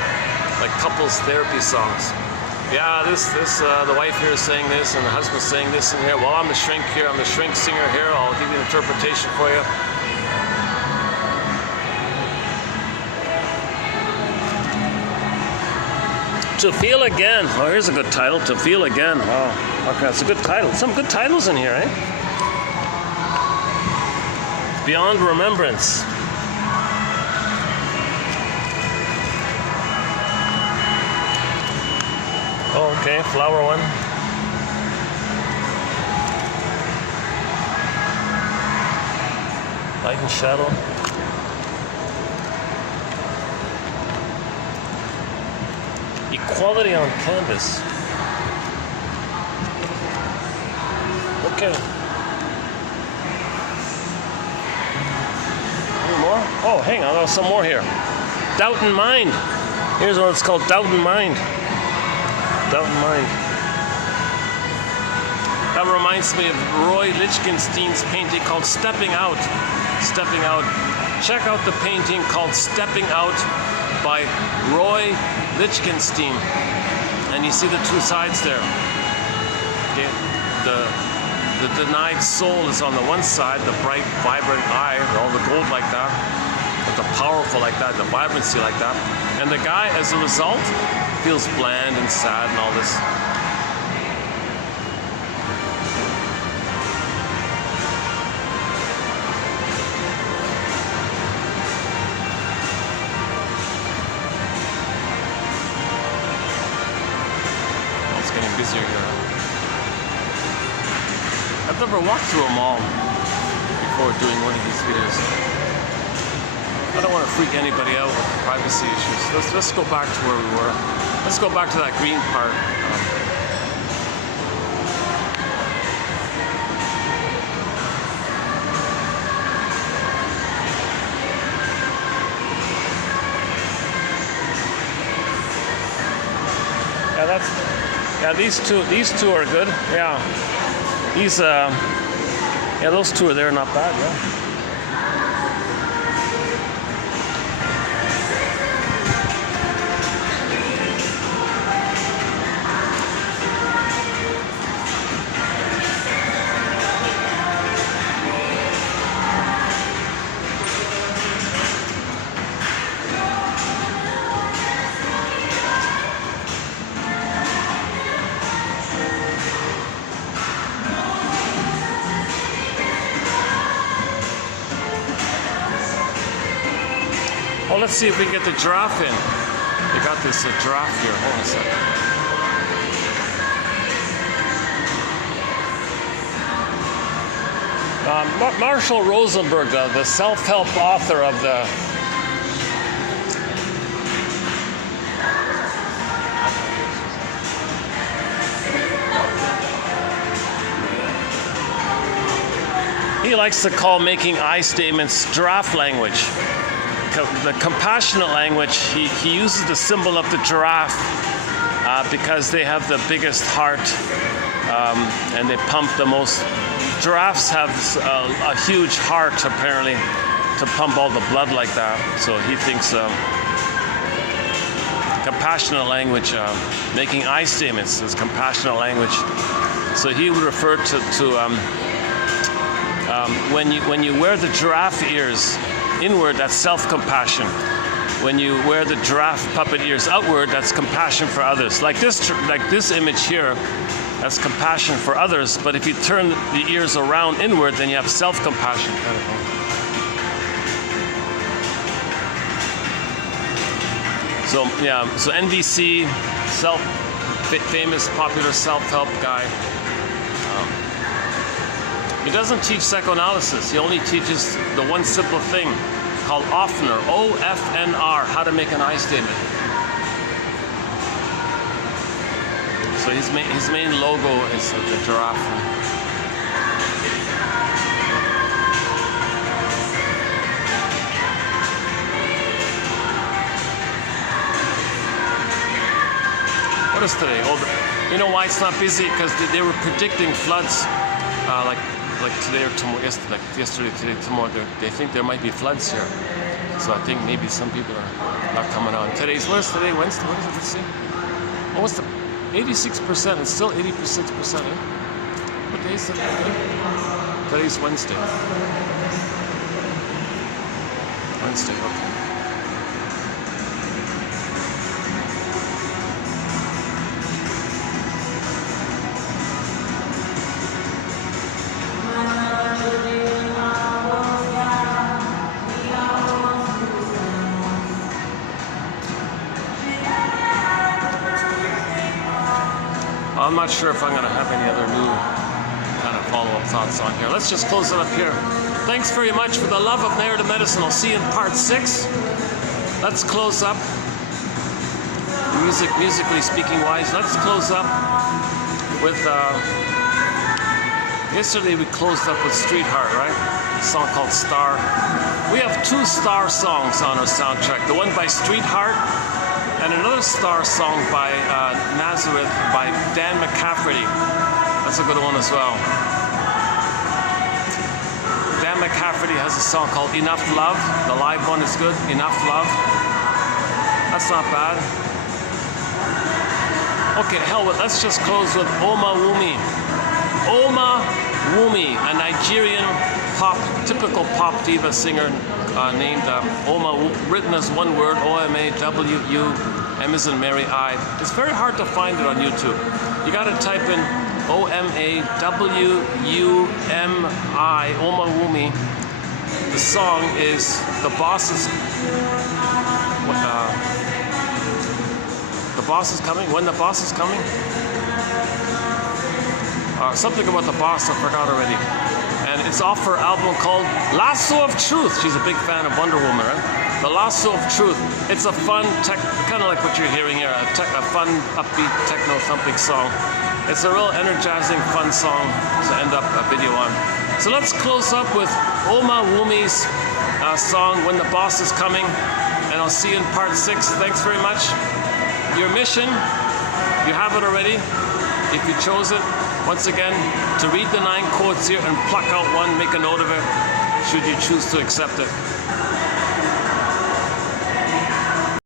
like couples therapy songs. Yeah, the wife here is saying this and the husband's saying this and here. Well, I'm the shrink here, I'm the shrink singer here. I'll give you an interpretation for you. To Feel Again. Oh, here's a good title. To Feel Again. Wow. Okay, that's a good title. Some good titles in here, eh? Beyond Remembrance. Oh, okay, flower one. Light and shadow. Equality on canvas. Okay. Any more? Oh, hang on, there's some more here. Doubt in Mind. Here's one that's called Doubt in Mind. Doubt in Mind. That reminds me of Roy Lichtenstein's painting called Stepping Out. Stepping Out. Check out the painting called Stepping Out by Roy Lichtenstein. And you see the two sides there. Okay. The denied soul is on the one side, the bright, vibrant eye, all the gold like that, the powerful like that, the vibrancy like that. And the guy, as a result, feels bland and sad and all this. Oh, it's getting busier here. I've never walked through a mall before doing one of these videos. I don't want to freak anybody out with privacy issues. Let's go back to where we were. Let's go back to that green part. Yeah, these two are good. Yeah. Those two are there, not bad, yeah. Well, let's see if we can get the giraffe in. They got this giraffe here. Hold on a second. Marshall Rosenberg, the self-help author of the he likes to call making I statements giraffe language. The compassionate language, he uses the symbol of the giraffe because they have the biggest heart and they pump the most. Giraffes have a huge heart, apparently, to pump all the blood like that. So he thinks compassionate language, making I statements is compassionate language. So he would refer to when you wear the giraffe ears inward, that's self-compassion. When you wear the giraffe puppet ears outward, that's compassion for others. Like this image here, that's compassion for others. But if you turn the ears around inward, then you have self-compassion kind of thing. So yeah, so NVC, famous popular self-help guy. He doesn't teach psychoanalysis. He only teaches the one simple thing called Offner, O-F-N-R, how to make an I statement. So his main logo is the giraffe. What is today? Oh, you know why it's not busy? Because they were predicting floods, like today or tomorrow, yesterday, today, tomorrow. They think there might be floods here. So I think maybe some people are not coming on. What is today? Wednesday? What is it? Let's see. Oh, what's the 86%? It's still 86%. Eh? What day is it? Today's Wednesday. Wednesday, okay. I'm not sure if I'm going to have any other new kind of follow-up thoughts on here. Let's just close it up here. Thanks very much for the love of narrative medicine. I'll see you in part 6. Let's close up. Musically speaking wise, let's close up with, yesterday we closed up with Street Heart, right? A song called Star. We have 2 Star songs on our soundtrack. The one by Street Heart, and another Star song by Nazareth by Dan McCafferty. That's a good one as well. Dan McCafferty has a song called Enough Love. The live one is good. Enough Love. That's not bad. Okay, hell with it. Let's just close with Oma Wumi. Oma Wumi, a Nigerian typical pop diva singer named Oma, written as one word, O-M-A-W-U, M as in Mary, I. It's very hard to find it on YouTube. You gotta type in O-M-A-W-U-M-I, Oma Wumi. The song is The Boss is Coming? When the Boss is Coming? Something about the boss, I forgot already. And it's off her album called Lasso of Truth. She's a big fan of Wonder Woman, right? The Lasso of Truth. It's a fun, kind of like what you're hearing here, a fun, upbeat, techno-thumping song. It's a real energizing, fun song to end up a video on. So let's close up with Oma Wumi's song, When the Boss is Coming. And I'll see you in part 6. Thanks very much. Your mission, you have it already, if you chose it. Once again, to read the 9 quotes here and pluck out one, make a note of it, should you choose to accept it.